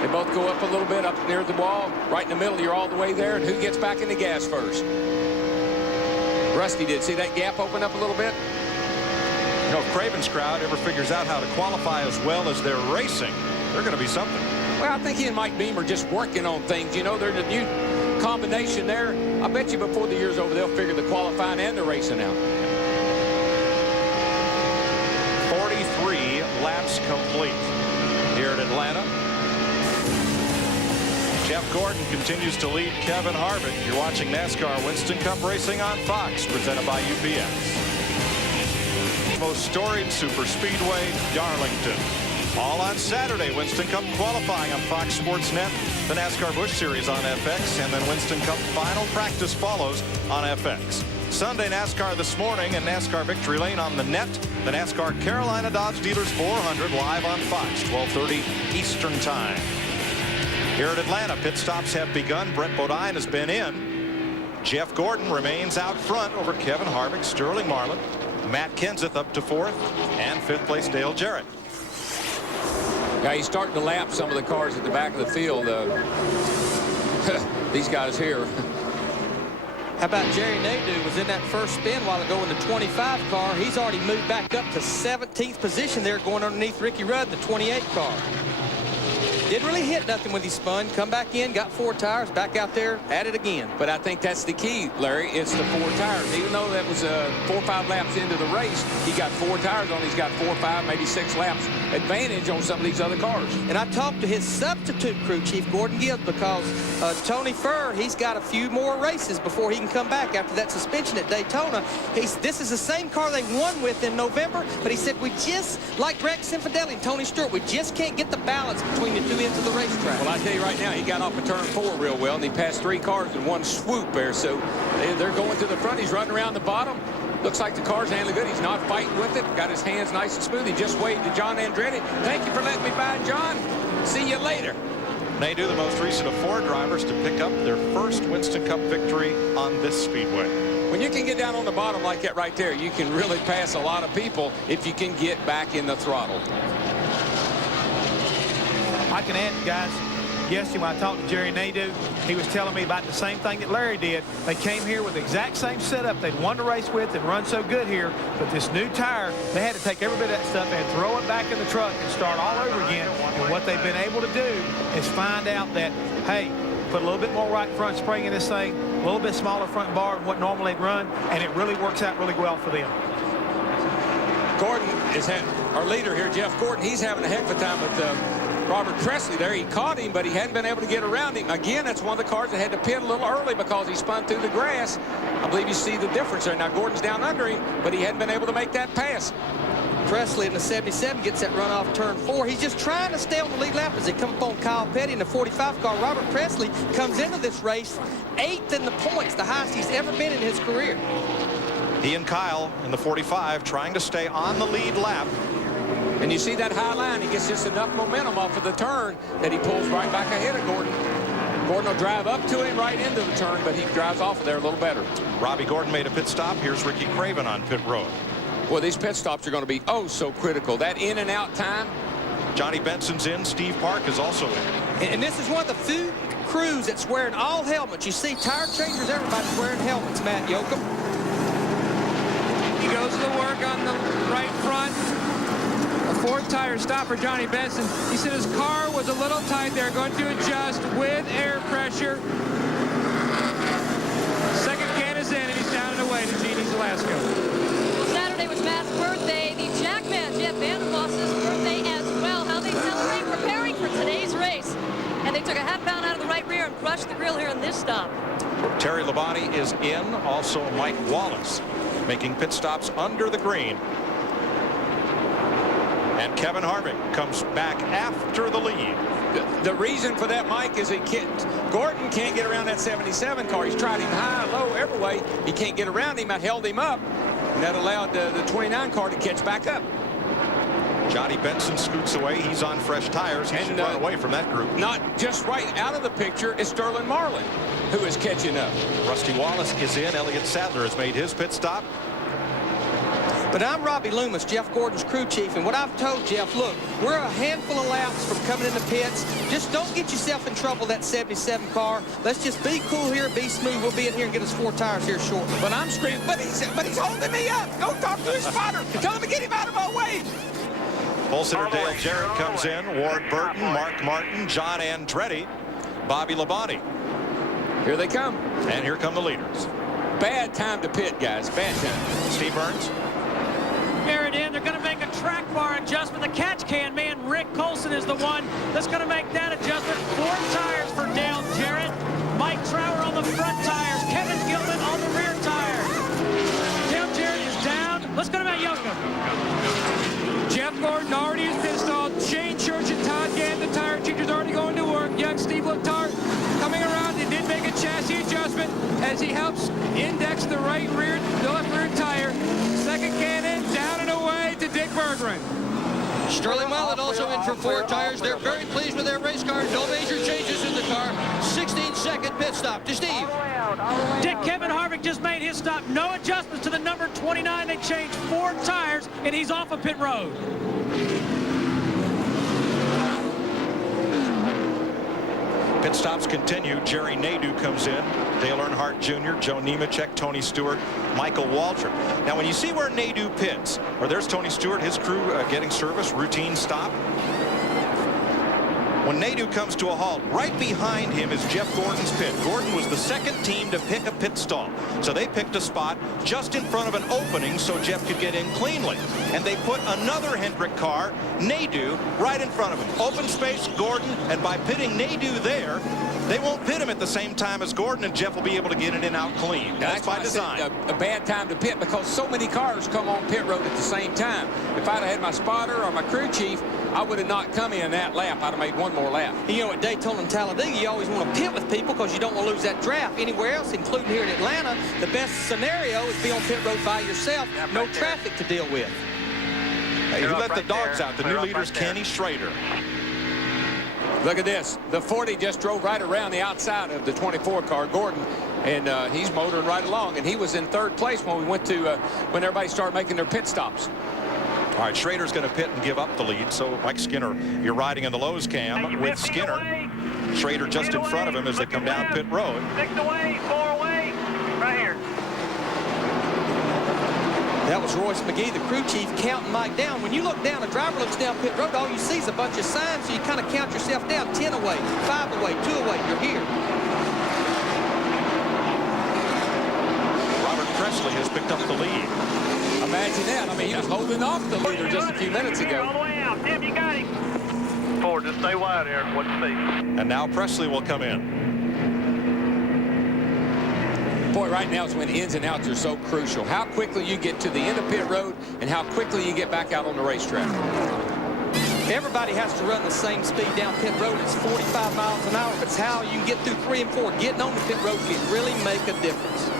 They both go up a little bit up near the wall. Right in the middle, you're all the way there, and who gets back in the gas first? Rusty did. See that gap open up a little bit? You know, if Craven's crowd ever figures out how to qualify as well as they're racing, they're going to be something. Well, I think he and Mike Beam are just working on things. You know, there's a new combination there. I bet you before the year's over, they'll figure the qualifying and the racing out. 43 laps complete here at Atlanta. Jeff Gordon continues to lead Kevin Harvick. You're watching NASCAR Winston Cup Racing on Fox, presented by UPS. Most storied super speedway, Darlington. All on Saturday, Winston Cup qualifying on Fox Sports Net, the NASCAR Busch Series on FX, and then Winston Cup final practice follows on FX. Sunday NASCAR this morning and NASCAR Victory Lane on the net. The NASCAR Carolina Dodge Dealers 400 live on Fox, 12:30 Eastern Time. Here at Atlanta, pit stops have begun. Brett Bodine has been in. Jeff Gordon remains out front over Kevin Harvick, Sterling Marlin, Matt Kenseth up to 4th, and 5th place Dale Jarrett. Yeah, he's starting to lap some of the cars at the back of the field. These guys here. How about Jerry Nadeau was in that first spin a while ago in the 25 car. He's already moved back up to 17th position there, going underneath Ricky Rudd in the 28 car. Didn't really hit nothing when he spun. Come back in, got 4 tires, back out there, at it again. But I think that's the key, Larry. It's the 4 tires. Even though that was 4 or 5 laps into the race, he got 4 tires on. He's got 4, 5, maybe 6 laps advantage on some of these other cars. And I talked to his substitute crew chief, Gordon Gibbs, because Tony Furr, he's got a few more races before he can come back after that suspension at Daytona. This is the same car they won with in November, but he said, we just, like Greg Cianfrocco and Tony Stewart, we just can't get the balance between the 2 ends of the racetrack. Well, I tell you right now, he got off of turn 4 real well, and he passed 3 cars in one swoop there. So they're going to the front. He's running around the bottom. Looks like the car's handling good. He's not fighting with it. Got his hands nice and smooth. He just waved to John Andretti. Thank you for letting me by, John. See you later. Nadeau, the most recent of 4 drivers to pick up their first Winston Cup victory on this speedway. When you can get down on the bottom like that right there, you can really pass a lot of people if you can get back in the throttle. I can add, guys, yesterday when I talked to Jerry Nadeau, he was telling me about the same thing that Larry did. They came here with the exact same setup they'd won the race with and run so good here, but this new tire, they had to take every bit of that stuff and throw it back in the truck and start all over again. And what they've been able to do is find out that, hey, put a little bit more right front spring in this thing, a little bit smaller front bar than what normally they'd run, and it really works out really well for them. Gordon is our leader here, Jeff Gordon. He's having a heck of a time with Robert Presley there. He caught him, but he hadn't been able to get around him. Again, that's one of the cars that had to pit a little early because he spun through the grass. I believe you see the difference there. Now, Gordon's down under him, but he hadn't been able to make that pass. Presley in the 77 gets that run off turn 4. He's just trying to stay on the lead lap as they come up on Kyle Petty in the 45 car. Robert Presley comes into this race 8th in the points, the highest he's ever been in his career. He and Kyle in the 45 trying to stay on the lead lap. And you see that high line, he gets just enough momentum off of the turn that he pulls right back ahead of Gordon. Gordon will drive up to him right into the turn, but he drives off of there a little better. Robbie Gordon made a pit stop. Here's Ricky Craven on pit road. Well, these pit stops are going to be oh so critical. That in and out time. Johnny Benson's in. Steve Park is also in. And this is one of the few crews that's wearing all helmets. You see tire changers, everybody's wearing helmets, Matt Yoakum. He goes to work on the right front. A 4th tire stop for Johnny Benson. He said his car was a little tight there, going to adjust with air pressure. Second can is in, and he's down and away to Jeannie Zalasko. Saturday was Matt's birthday. The Jackman, Jeff Vandermoss's birthday as well. How they celebrate preparing for today's race. And they took a half-pound out of the right rear and crushed the grill here in this stop. Terry Labonte is in. Also Mike Wallace making pit stops under the green. And Kevin Harvick comes back after the lead. The reason for that, Mike, is Gordon can't get around that 77 car. He's tried him high, low, every way. He can't get around him. I held him up, and that allowed the 29 car to catch back up. Johnny Benson scoots away. He's on fresh tires. He should run away from that group. Not just right out of the picture is Sterling Marlin, who is catching up. Rusty Wallace is in. Elliott Sadler has made his pit stop. But I'm Robbie Loomis, Jeff Gordon's crew chief, and what I've told Jeff, look, we're a handful of laps from coming in the pits. Just don't get yourself in trouble, that 77 car. Let's just be cool here, be smooth. We'll be in here and get us 4 tires here shortly. But I'm screaming, but he's holding me up. Go talk to his spotter. Tell him to get him out of my way. Pole sitter Dale Jarrett comes in. Ward Burton, Mark Martin, John Andretti, Bobby Labonte. Here they come. And here come the leaders. Bad time to pit, guys. Bad time. Steve Burns. Here it in. They're going to make a track bar adjustment. The catch can man, Rick Colson, is the one that's going to make that adjustment. 4 tires for Dale replacement as he helps index the left rear tire. Second cannon, down and away to Dick Berggren. Sterling Marlin also in for 4 tires. They're very pleased with their race car. No major changes in the car. 16-second pit stop to Steve. Dick, Kevin Harvick just made his stop. No adjustments to the number 29. They changed 4 tires, and he's off of pit road. Pit stops continue. Jerry Nadeau comes in. Dale Earnhardt Jr., Joe Nemechek, Tony Stewart, Michael Waltrip. Now, when you see where Nadeau pits, or there's Tony Stewart, his crew getting service, routine stop. When Nadeau comes to a halt, right behind him is Jeff Gordon's pit. Gordon was the second team to pick a pit stall. So they picked a spot just in front of an opening so Jeff could get in cleanly. And they put another Hendrick car, Nadeau, right in front of him. Open space, Gordon, and by pitting Nadeau there, they won't pit him at the same time as Gordon, and Jeff will be able to get it in out clean. That's by design. A bad time to pit because so many cars come on pit road at the same time. If I'd have had my spotter or my crew chief, I would have not come in that lap. I'd have made one more lap. You know, at Daytona and Talladega, you always want to pit with people because you don't want to lose that draft. Anywhere else, including here in Atlanta, the best scenario is be on pit road by yourself. No traffic to deal with. Hey, you let the dogs out. The new leader's Kenny Schrader. Look at this. The 40 just drove right around the outside of the 24 car, Gordon, and he's motoring right along. And he was in 3rd place when we went to when everybody started making their pit stops. All right, Schrader's going to pit and give up the lead. So, Mike Skinner, you're riding in the Lowe's cam with Skinner. Schrader just in front of him as they come down pit road. 6 away, 4 away, right here. That was Royce McGee, the crew chief, counting Mike down. When you look down, a driver looks down pit road, all you see is a bunch of signs, so you kind of count yourself down. 10 away, 5 away, 2 away, you're here. Robert Presley has picked up the lead. Imagine that. I mean, he was holding off the leader just a few minutes ago. All the way out. Tim, you got him. Forward, just stay wide here. What's the speed? And now Presley will come in. Boy, right now is when ins and outs are so crucial. How quickly you get to the end of pit road and how quickly you get back out on the racetrack. Everybody has to run the same speed down pit road. It's 45 miles an hour. But it's how you can get through 3 and 4. Getting on the pit road can really make a difference.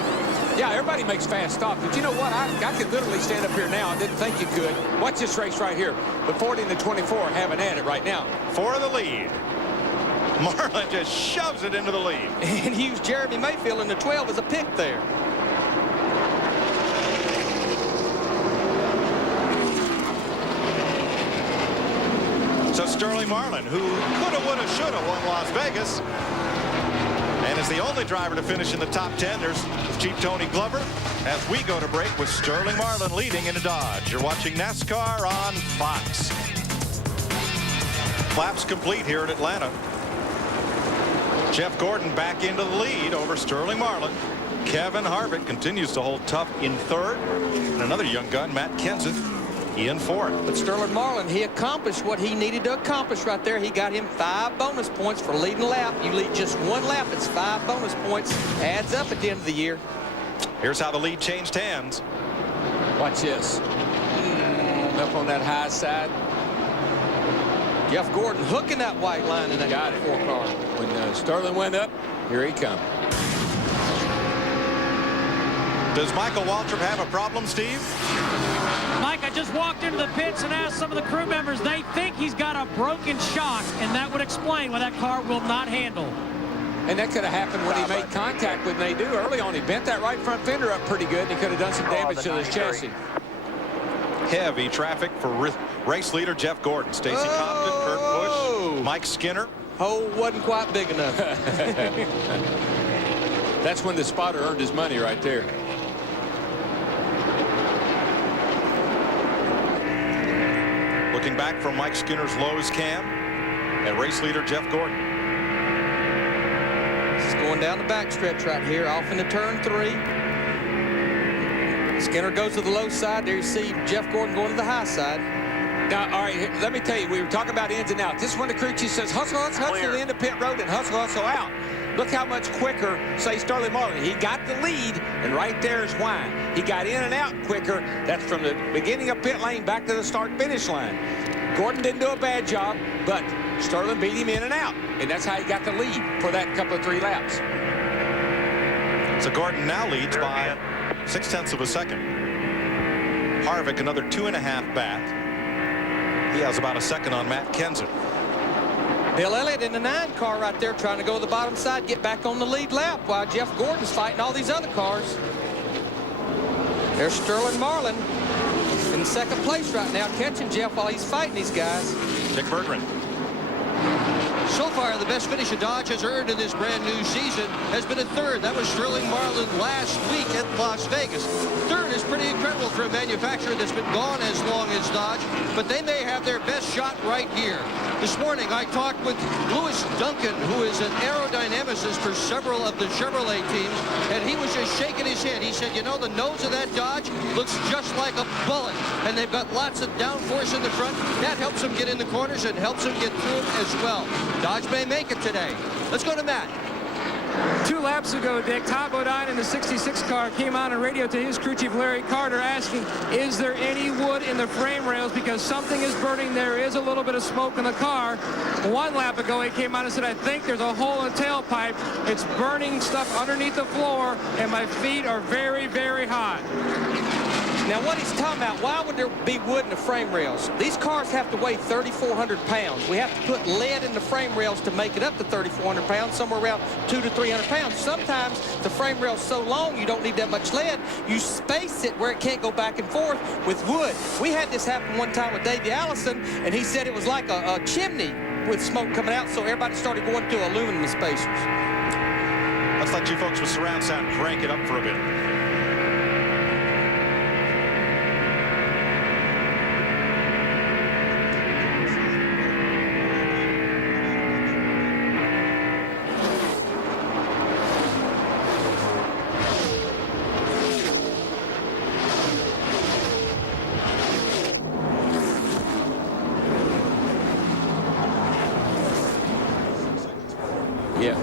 Yeah, everybody makes fast stops, but you know what? I could literally stand up here now. I didn't think you could. Watch this race right here. The 40 and the 24 having at it right now. For the lead. Marlin just shoves it into the lead. And he used Jeremy Mayfield in the 12 as a pick there. So Sterling Marlin, who coulda, woulda, shoulda won Las Vegas, and is the only driver to finish in the top 10. There's Chief Tony Glover as we go to break with Sterling Marlin leading in a Dodge. You're watching NASCAR on Fox. Laps complete here at Atlanta. Jeff Gordon back into the lead over Sterling Marlin. Kevin Harvick continues to hold tough in 3rd. And another young gun, Matt Kenseth, in 4th. But Sterling Marlin, he accomplished what he needed to accomplish right there. He got him 5 bonus points for leading a lap. You lead just 1 lap, it's 5 bonus points. Adds up at the end of the year. Here's how the lead changed hands. Watch this. Up on that high side. Jeff Gordon hooking that white line in that Got it. 4 car. When Sterling went up, here he comes. Does Michael Waltrip have a problem, Steve? Mike, I just walked into the pits and asked some of the crew members. They think he's got a broken shock, and that would explain why that car will not handle. And that could have happened when he made contact with Nadeau early on. He bent that right front fender up pretty good, and he could have done some damage to his chassis. Heavy traffic for race leader Jeff Gordon. Stacy Compton, Kurt Busch, Mike Skinner. Hole wasn't quite big enough. That's when the spotter earned his money right there. Looking back from Mike Skinner's Lowe's cam and race leader Jeff Gordon. This is going down the backstretch right here, off into turn 3. Skinner goes to the low side. There you see Jeff Gordon going to the high side. Now, all right, let me tell you, we were talking about ins and outs. This is when the crew chief says, hustle, hustle, hustle to the end of pit road and hustle, hustle out. Look how much quicker, say, Sterling Marlin. He got the lead, and right there is why. He got in and out quicker. That's from the beginning of pit lane back to the start-finish line. Gordon didn't do a bad job, but Sterling beat him in and out, and that's how he got the lead for that couple of 3 laps. So Gordon now leads by 0.6 of a second. Harvick another 2.5 back. He has about a second on Matt Kenseth. Bill Elliott in the 9 car right there trying to go to the bottom side, get back on the lead lap while Jeff Gordon's fighting all these other cars. There's Sterling Marlin in second place right now, catching Jeff while he's fighting these guys. Dick Berggren. So far, the best finish a Dodge has earned in this brand new season has been a third. That was Sterling Marlin last week at Las Vegas. Third is pretty incredible for a manufacturer that's been gone as long as Dodge, but they may have their best shot right here. This morning, I talked with Louis Duncan, who is an aerodynamicist for several of the Chevrolet teams, and he was just shaking his head. He said, you know, the nose of that Dodge looks just like a bullet, and they've got lots of downforce in the front. That helps them get in the corners and helps them get through them as well. Dodge may make it today. Let's go to Matt. 2 laps ago, Dick, Tom Bodine in the 66 car came on radio to his crew chief Larry Carter asking, is there any wood in the frame rails because something is burning? There is a little bit of smoke in the car. 1 lap ago, he came on and said, I think there's a hole in the tailpipe. It's burning stuff underneath the floor, and my feet are very, very hot. Now, what he's talking about, why would there be wood in the frame rails? These cars have to weigh 3,400 pounds. We have to put lead in the frame rails to make it up to 3,400 pounds, somewhere around 200 to 300 pounds. Sometimes the frame rail's so long you don't need that much lead. You space it where it can't go back and forth with wood. We had this happen one time with Davey Allison, and he said it was like a chimney with smoke coming out, so everybody started going to aluminum spacers. Let's let you folks with surround sound crank it up for a bit. Yeah.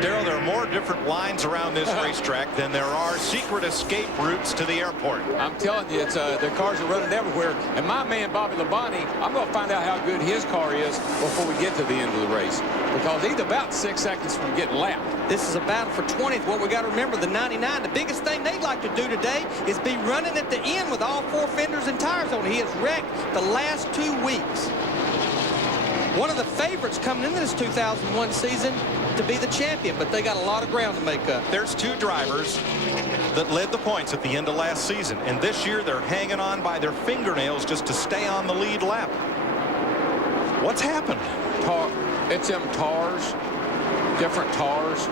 There are more different lines around this racetrack than there are secret escape routes to the airport. I'm telling you, it's the cars are running everywhere. And my man, Bobby Labonte, I'm going to find out how good his car is before we get to the end of the race, because he's about 6 seconds from getting lapped. This is a battle for 20th. What we got to remember, the 99, the biggest thing they'd like to do today is be running at the end with all 4 fenders and tires on. He has wrecked the last 2 weeks. One of the favorites coming into this 2001 season to be the champion, but they got a lot of ground to make up. There's 2 drivers that led the points at the end of last season, and this year they're hanging on by their fingernails just to stay on the lead lap. What's happened? It's them tars, different tars.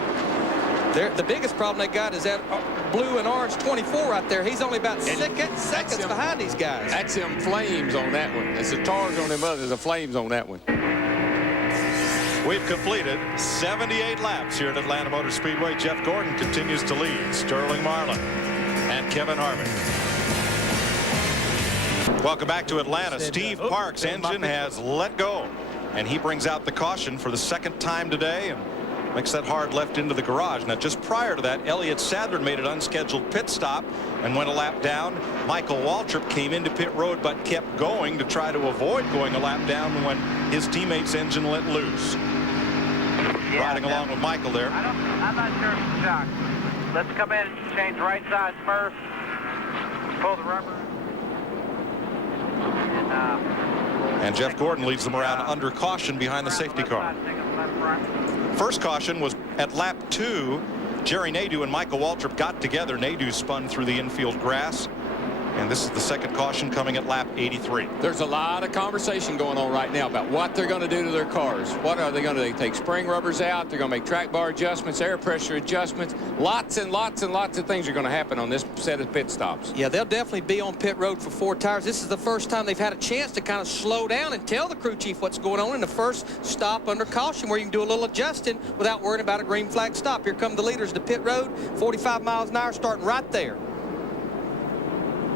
The biggest problem they got is that blue and orange 24 right there. He's only about seconds behind these guys. That's them flames on that one. It's the tars on them others, the flames on that one. We've completed 78 laps here at Atlanta Motor Speedway. Jeff Gordon continues to lead. Sterling Marlin and Kevin Harvick. Welcome back to Atlanta. Steve Park's engine has let go, and he brings out the caution for the 2nd time today and makes that hard left into the garage. Now, just prior to that, Elliott Sadler made an unscheduled pit stop and went a lap down. Michael Waltrip came into pit road but kept going to try to avoid going a lap down when his teammate's engine let loose. Riding along with Michael there. I'm not sure it's a shock. Let's come in and change right sides first. Pull the rubber. And Jeff Gordon leads them around under caution behind the safety car. First caution was at lap 2. Jerry Nadeau and Michael Waltrip got together. Nadeau spun through the infield grass, And this is the second caution coming at lap 83. There's a lot of conversation going on right now about what they're going to do to their cars. What are they going to do? They take spring rubbers out. They're going to make track bar adjustments, air pressure adjustments. Lots and lots and lots of things are going to happen on this set of pit stops. Yeah, they'll definitely be on pit road for 4 tires. This is the first time they've had a chance to kind of slow down and tell the crew chief what's going on in the first stop under caution, where you can do a little adjusting without worrying about a green flag stop. Here come the leaders to pit road, 45 miles an hour, starting right there.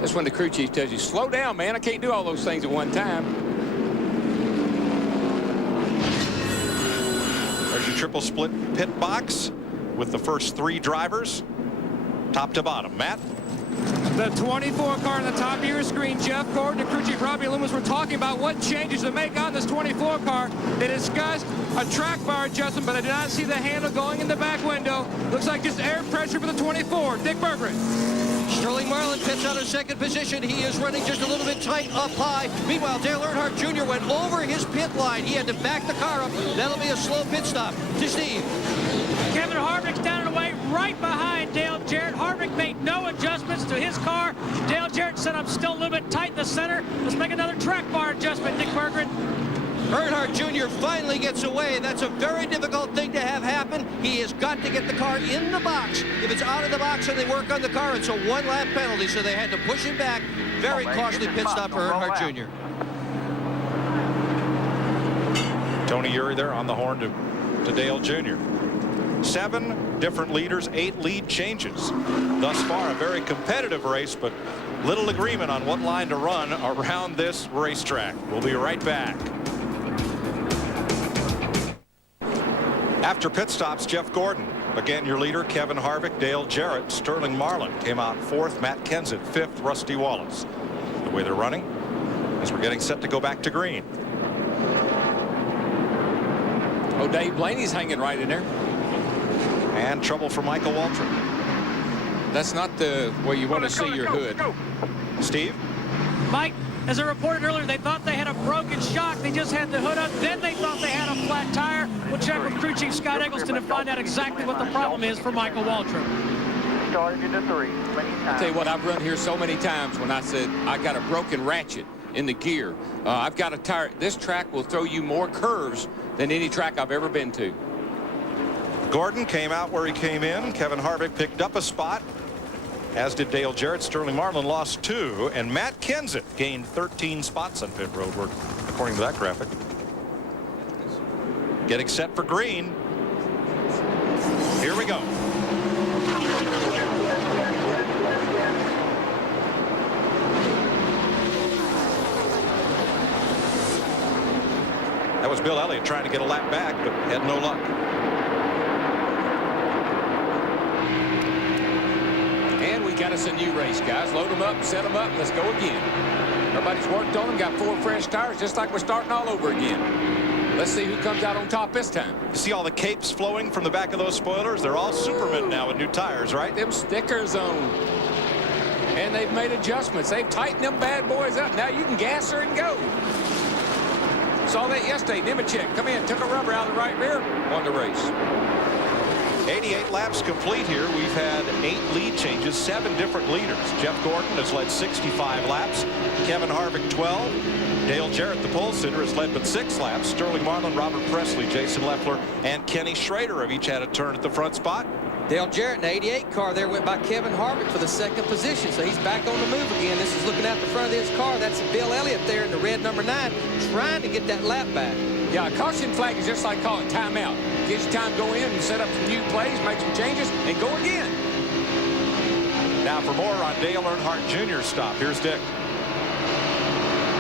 That's when the crew chief tells you, slow down, man. I can't do all those things at one time. There's your triple split pit box with the first 3 drivers, top to bottom. Matt? The 24 car on the top of your screen, Jeff Gordon and crew chief Robbie Loomis were talking about what changes to make on this 24 car. They discussed a track bar adjustment, but I did not see the handle going in the back window. Looks like just air pressure for the 24. Dick Berggren. Sterling Marlin pits out of second position. He is running just a little bit tight up high. Meanwhile, Dale Earnhardt Jr. went over his pit line. He had to back the car up. That'll be a slow pit stop. To Steve. Kevin Harvick's down and away right behind Dale Jarrett. Harvick made no adjustments to his car. Dale Jarrett said, I'm still a little bit tight in the center. Let's make another track bar adjustment, Dick Berggren. Earnhart Jr. finally gets away. That's a very difficult thing to have happen. He has got to get the car in the box. If it's out of the box and they work on the car, it's a 1-lap penalty, so they had to push him back. Very costly pit stop for Earnhardt Jr. Tony Eury there on the horn to Dale Jr. 7 different leaders, 8 lead changes. Thus far, a very competitive race, but little agreement on what line to run around this racetrack. We'll be right back. After pit stops, Jeff Gordon. Again, your leader, Kevin Harvick, Dale Jarrett, Sterling Marlin came out 4th, Matt Kenseth 5th, Rusty Wallace. The way they're running as we're getting set to go back to green. Oh, Dave Blaney's hanging right in there. And trouble for Michael Waltrip. That's not the way you want to see your hood. Steve? Mike, as I reported earlier, they thought they had a broken shock. They just had the hood up. Then they thought they had a flat tire. We'll check with crew chief Scott Eggleston and find out exactly what the problem is for Michael Waltrip. Started into 3. I'll tell you what, I've run here so many times when I said I got a broken ratchet in the gear. I've got a tire. This track will throw you more curves than any track I've ever been to. Gordon came out where he came in. Kevin Harvick picked up a spot, as did Dale Jarrett. Sterling Marlin lost 2, and Matt Kenseth gained 13 spots on pit road, according to that graphic. Getting set for green. Here we go. That was Bill Elliott trying to get a lap back, but had no luck. And we got us a new race, guys. Load them up, set them up, let's go again. Everybody's worked on them, got 4 fresh tires, just like we're starting all over again. Let's see who comes out on top this time. You see all the capes flowing from the back of those spoilers? They're all Supermen now with new tires, right? Them stickers on. And they've made adjustments. They've tightened them bad boys up. Now you can gas her and go. Saw that yesterday. Nemechek come in, took a rubber out of the right rear, won the race. 88 laps complete here. We've had 8 lead changes, 7 different leaders. Jeff Gordon has led 65 laps. Kevin Harvick 12. Dale Jarrett, the pole sitter, has led but 6 laps. Sterling Marlin, Robert Presley, Jason Leffler, and Kenny Schrader have each had a turn at the front spot. Dale Jarrett in the 88 car there went by Kevin Harvick for the 2nd position, so he's back on the move again. This is looking out the front of his car. That's Bill Elliott there in the red number 9 trying to get that lap back. Yeah, a caution flag is just like calling timeout. Gives you time to go in and set up some new plays, make some changes, and go again. Now for more on Dale Earnhardt Jr.'s stop, here's Dick.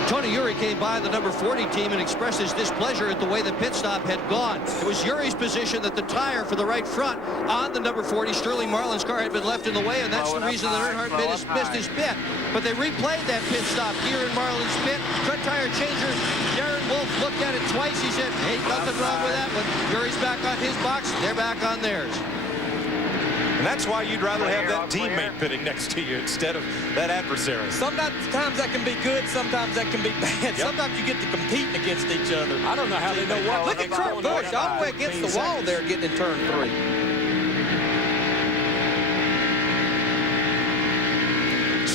Tony Eury came by the number 40 team and expressed his displeasure at the way the pit stop had gone. It was Eury's position that the tire for the right front on the number 40 Sterling Marlin's car had been left in the way, and that's the reason that Earnhardt missed his pit. But they replayed that pit stop here in Marlin's pit. Front tire changer. Darren Wolf looked at it twice. He said, "Ain't nothing wrong with that one." Eury's back on his box. They're back on theirs. And that's why you'd rather have that teammate pitting next to you instead of that adversary. Sometimes that can be good, sometimes that can be bad. Yep. Sometimes you get to competing against each other. I don't know how they know what. Look at Kurt Busch all the way against the wall there getting in turn 3.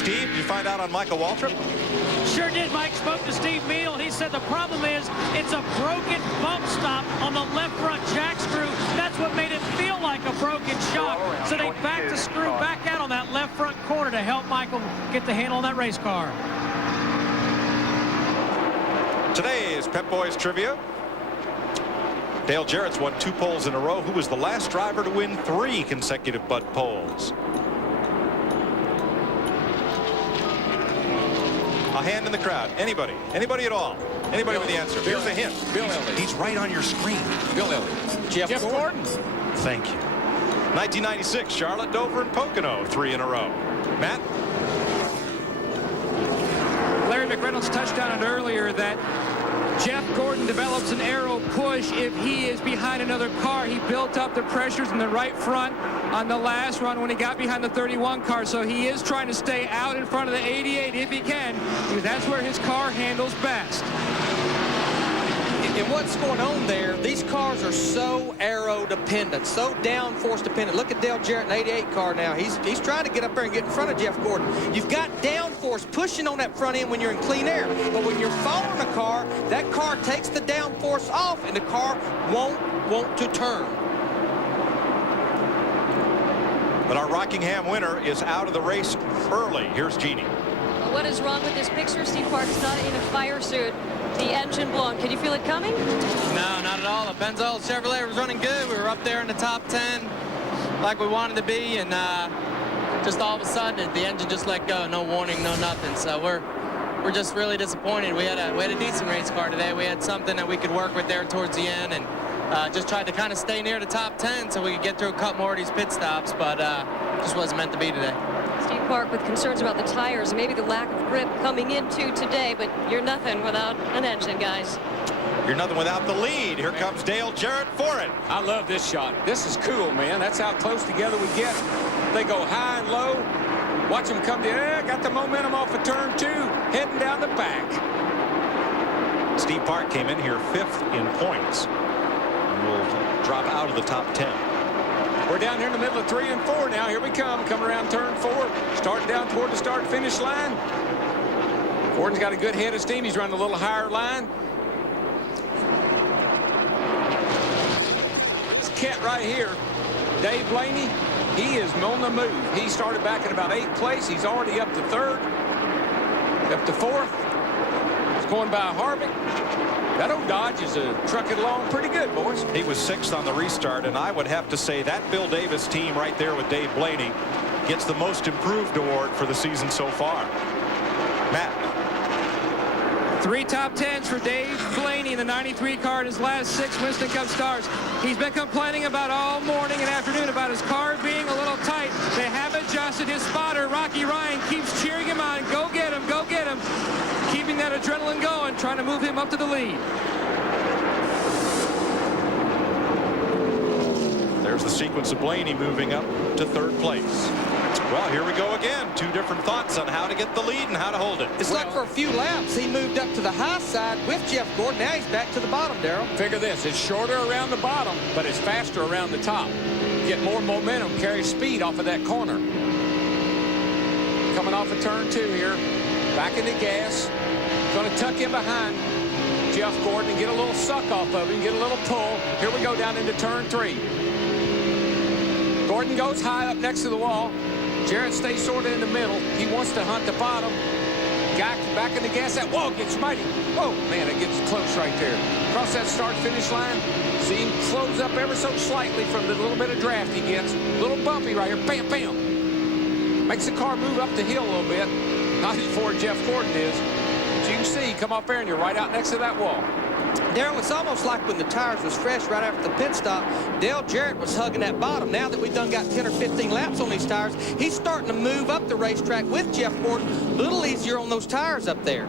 Steve, did you find out on Michael Waltrip? Sure did. Mike spoke to Steve Meal, and he said the problem is it's a broken bump stop on the left front jack screw. That's what made it feel like a broken shock. So they backed the screw back out on that left front corner to help Michael get the handle on that race car. Today's Pep Boys Trivia. Dale Jarrett's won 2 poles in a row. Who was the last driver to win 3 consecutive Bud poles? A hand in the crowd. Anybody? Anybody at all? Anybody with the answer? Here's a hint. Bill Elliott. He's right on your screen. Bill Elliott. Jeff Gordon. Thank you. 1996, Charlotte, Dover, and Pocono, 3 in a row. Matt? Larry McReynolds touched on it earlier that Jeff Gordon develops an aero push if he is behind another car. He built up the pressures in the right front on the last run when he got behind the 31 car. So he is trying to stay out in front of the 88 if he can, because that's where his car handles best. And what's going on there, these cars are so aero dependent, so downforce dependent. Look at Dale Jarrett in the 88 car now. He's trying to get up there and get in front of Jeff Gordon. You've got downforce pushing on that front end when you're in clean air. But when you're following a car, that car takes the downforce off and the car won't want to turn. But our Rockingham winner is out of the race early. Here's Jeannie. Well, what is wrong with this picture? Steve Park's not in a fire suit. The engine blown. Can you feel it coming? No, not at all. The Benzold Chevrolet was running good. We were up there in the top 10 like we wanted to be, and just all of a sudden the engine just let go. No warning, no nothing. So we're just really disappointed. We had a decent race car today. We had something that we could work with there towards the end, and just tried to kind of stay near the top 10 so we could get through a couple more of these pit stops, but just wasn't meant to be today. Steve Park with concerns about the tires and maybe the lack of grip coming into today, but you're nothing without an engine, guys. You're nothing without the lead. Here comes Dale Jarrett for it. I love this shot. This is cool, man. That's how close together we get. They go high and low. Watch them come there. Got the momentum off of turn 2, heading down the back. Steve Park came in here 5th in points and will drop out of the top 10. We're down here in the middle of 3 and 4 now. Here we come. Coming around turn 4. Starting down toward the start-finish line. Gordon's got a good head of steam. He's running a little higher line. This cat right here, Dave Blaney, he is on the move. He started back in about 8th place. He's already up to 3rd, up to 4th. He's going by Harvick. That old Dodge is trucking along pretty good, boys. He was 6th on the restart, and I would have to say that Bill Davis team right there with Dave Blaney gets the most improved award for the season so far. Matt. 3 top 10s for Dave Blaney in the 93 car in his last 6 Winston Cup starts. He's been complaining about all morning and afternoon about his car being a little tight. They have adjusted. His spotter, Rocky Ryan, keeps cheering him on. Go get him, go get him. Keeping that adrenaline going, trying to move him up to the lead. There's the sequence of Blaney moving up to 3rd place. Well, here we go again. 2 different thoughts on how to get the lead and how to hold it. It's like for a few laps, he moved up to the high side with Jeff Gordon. Now he's back to the bottom, Darrell. Figure this. It's shorter around the bottom, but it's faster around the top. Get more momentum, carry speed off of that corner. Coming off of turn 2 here. Back into gas. Going to tuck in behind Jeff Gordon and get a little suck off of him, get a little pull. Here we go down into turn 3. Gordon goes high up next to the wall. Jarrett stays sort of in the middle. He wants to hunt the bottom. Guy back in the gas. That wall gets mighty. Whoa, man, it gets close right there. Across that start-finish line. See him close up ever so slightly from the little bit of draft he gets. A little bumpy right here. Bam, bam. Makes the car move up the hill a little bit. Not as far as Jeff Gordon is. But you can see, come up there and you're right out next to that wall. Darrell, it's almost like when the tires was fresh right after the pit stop, Dale Jarrett was hugging that bottom. Now that we've done got 10 or 15 laps on these tires, he's starting to move up the racetrack with Jeff Gordon. A little easier on those tires up there.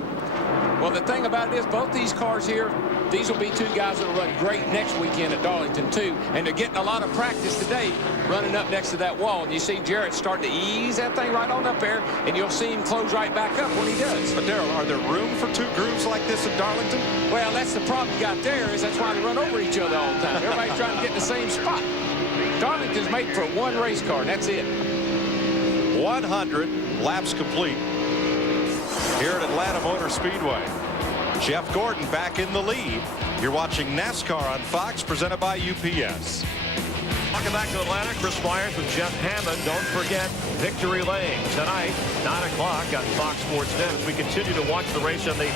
Well, the thing about it is both these cars here, these will be 2 guys that will run great next weekend at Darlington, too. And they're getting a lot of practice today running up next to that wall. And you see Jarrett starting to ease that thing right on up there, and you'll see him close right back up when he does. But, Darrell, are there room for 2 grooves like this at Darlington? Well, that's the problem you got there, is that's why they run over each other all the time. Everybody's trying to get in the same spot. Darlington's made for 1 race car, and that's it. 100 laps complete here at Atlanta Motor Speedway. Jeff Gordon back in the lead. You're watching NASCAR on Fox, presented by UPS. Welcome back to Atlanta. Chris Myers with Jeff Hammond. Don't forget Victory Lane tonight, 9 o'clock on Fox Sports Net. As we continue to watch the race and the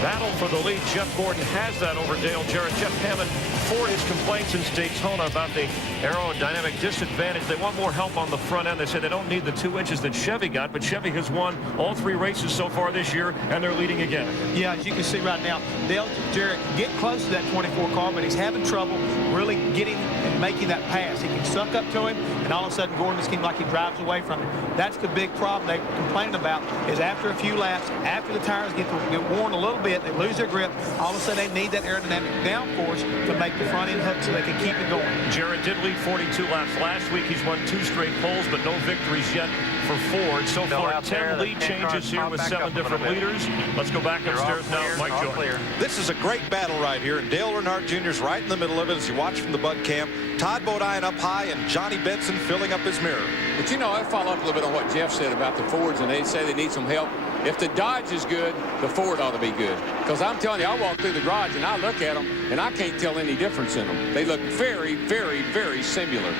battle for the lead, Jeff Gordon has that over Dale Jarrett. Jeff Hammond, for his complaints in Daytona about the aerodynamic disadvantage, they want more help on the front end. They say they don't need the 2 inches that Chevy got, but Chevy has won all 3 races so far this year, and they're leading again. Yeah, as you can see right now, Dale Jarrett can get close to that 24 car, but he's having trouble really getting and making that pass. He can suck up to him, and all of a sudden Gordon just seems like he drives away from him. That's the big problem they complain about, is after a few laps, after the tires get worn a little bit, they lose their grip, all of a sudden they need that aerodynamic downforce to make the front end hook so they can keep it going. Jarrett did lead 42 laps last week. He's won 2 straight poles, but no victories yet for Ford. So far, 10 lead changes here with 7 different leaders. Let's go back upstairs now. Mike Joy. This is a great battle right here, and Dale Earnhardt Jr. is right in the middle of it as you watch from the Bud Cam. Todd Bodine up high and Johnny Benson filling up his mirror. But you know, I follow up a little bit on what Jeff said about the Fords, and they say they need some help. If the Dodge is good, the Ford ought to be good. Because I'm telling you, I walk through the garage and I look at them, and I can't tell any difference in them. They look very, very, very similar.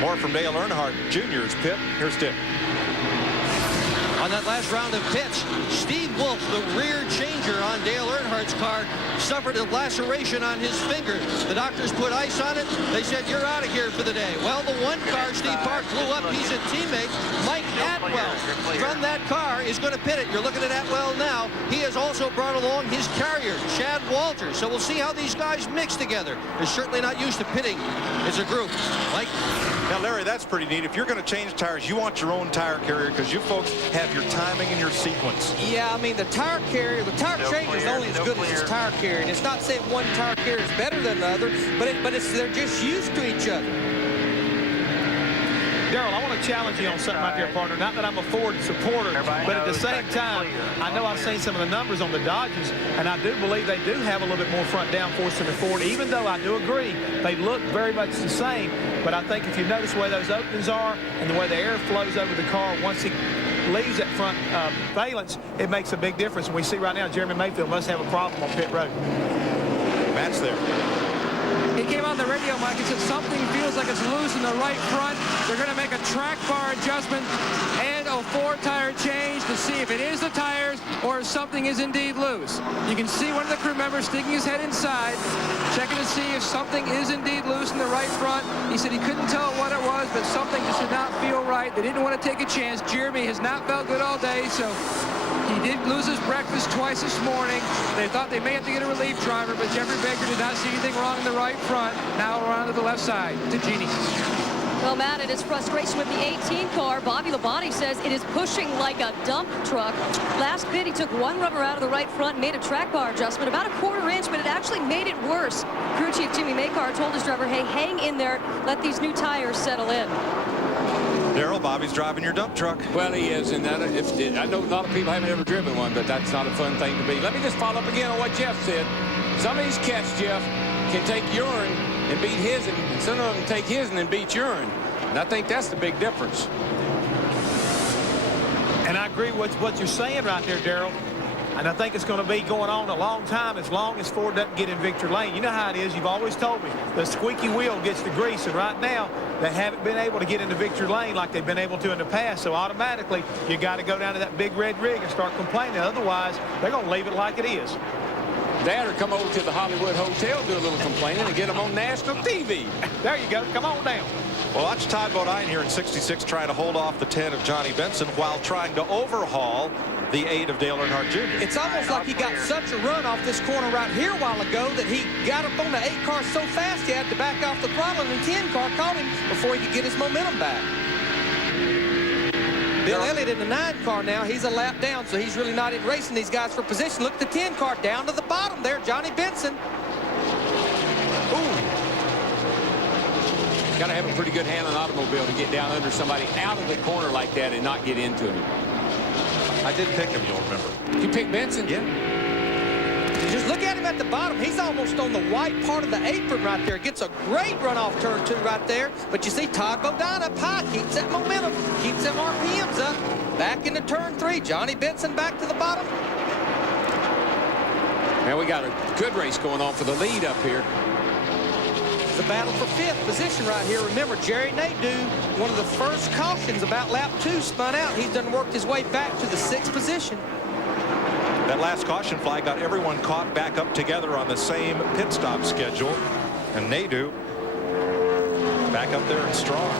More from Dale Earnhardt Jr.'s pit. Here's Dick. On that last round of pits, Steve Wolf, the rear changer on Dale Earnhardt's car, suffered a laceration on his finger. The doctors put ice on it. They said, you're out of here for the day. Well, the one car Steve Park flew up, he's a teammate. Mike Atwell from that car is going to pit it. You're looking at Atwell now. He has also brought along his carrier, Chad Walters. So we'll see how these guys mix together. They're certainly not used to pitting as a group. Mike? Now, Larry, that's pretty neat. If you're going to change tires, you want your own tire carrier because you folks have your timing and your sequence. Yeah, I mean, the tire carrier, the tire changer is only as good as its tire carrier. And it's not saying one tire carrier is better than the other, but they're just used to each other. Darrell, I want to challenge you on something right there, partner. Not that I'm a Ford supporter, but at the same time, I know I've seen some of the numbers on the Dodges, and I do believe they do have a little bit more front downforce than the Ford, even though I do agree they look very much the same. But I think if you notice the way those openings are and the way the air flows over the car once he leaves that front valence, it makes a big difference. And we see right now Jeremy Mayfield must have a problem on pit road. Matt's there. He came on the radio, Mike, and said something feels like it's loose in the right front. They're going to make a track bar adjustment and a 4-tire change to see if it is the tires or if something is indeed loose. You can see one of the crew members sticking his head inside, checking to see if something is indeed loose in the right front. He said he couldn't tell what it was, but something just did not feel right. They didn't want to take a chance. Jeremy has not felt good all day, so he did lose his breakfast twice this morning. They thought they may have to get a relief driver, but Jeffrey Baker did not see anything wrong in the right front. Now we're on to the left side to Jeannie. Well, Matt, it is frustration with the 18 car. Bobby Labonte says it is pushing like a dump truck. Last pit, he took one rubber out of the right front, made a track bar adjustment, about a 1/4 inch, but it actually made it worse. Crew chief Jimmy Makar told his driver, hey, hang in there, let these new tires settle in. Darrell, Bobby's driving your dump truck. Well, he is, and I know a lot of people haven't ever driven one, but that's not a fun thing to be. Let me just follow up again on what Jeff said. Some of these cats, Jeff, can take urine and beat his, and some of them take his and then beat urine. And I think that's the big difference. And I agree with what you're saying right there, Darrell. And I think it's going to be going on a long time as long as Ford doesn't get in victory lane. You know how it is. You've always told me the squeaky wheel gets the grease. And right now, they haven't been able to get into victory lane like they've been able to in the past. So automatically, you got to go down to that big red rig and start complaining. Otherwise, they're going to leave it like it is. Dad, or come over to the Hollywood Hotel, do a little complaining, and get them on national TV. There you go. Come on down. Well, watch Todd Bodine here in 66 trying to hold off the 10 of Johnny Benson while trying to overhaul the 8 of Dale Earnhardt Jr. It's almost like he got such a run off this corner right here a while ago that he got up on the 8 car so fast he had to back off the throttle, and the 10 car caught him before he could get his momentum back. Bill Elliott in the 9 car now. He's a lap down, so he's really not in racing these guys for position. Look at the 10 car down to the bottom there, Johnny Benson. Ooh. Got to have a pretty good hand on an automobile to get down under somebody out of the corner like that and not get into him. I did pick him, you'll remember. You picked Benson? Yeah. Just look at him at the bottom. He's almost on the white part of the apron right there. Gets a great run off turn 2 right there. But you see Todd Bodine up high. Keeps that momentum. Keeps them RPMs up. Back into turn 3. Johnny Benson back to the bottom. Now we got a good race going on for the lead up here. The battle for 5th position right here. Remember, Jerry Nadeau, one of the first cautions about lap 2, spun out. He's done worked his way back to the 6th position. That last caution flag got everyone caught back up together on the same pit stop schedule. And Nadeau back up there and strong.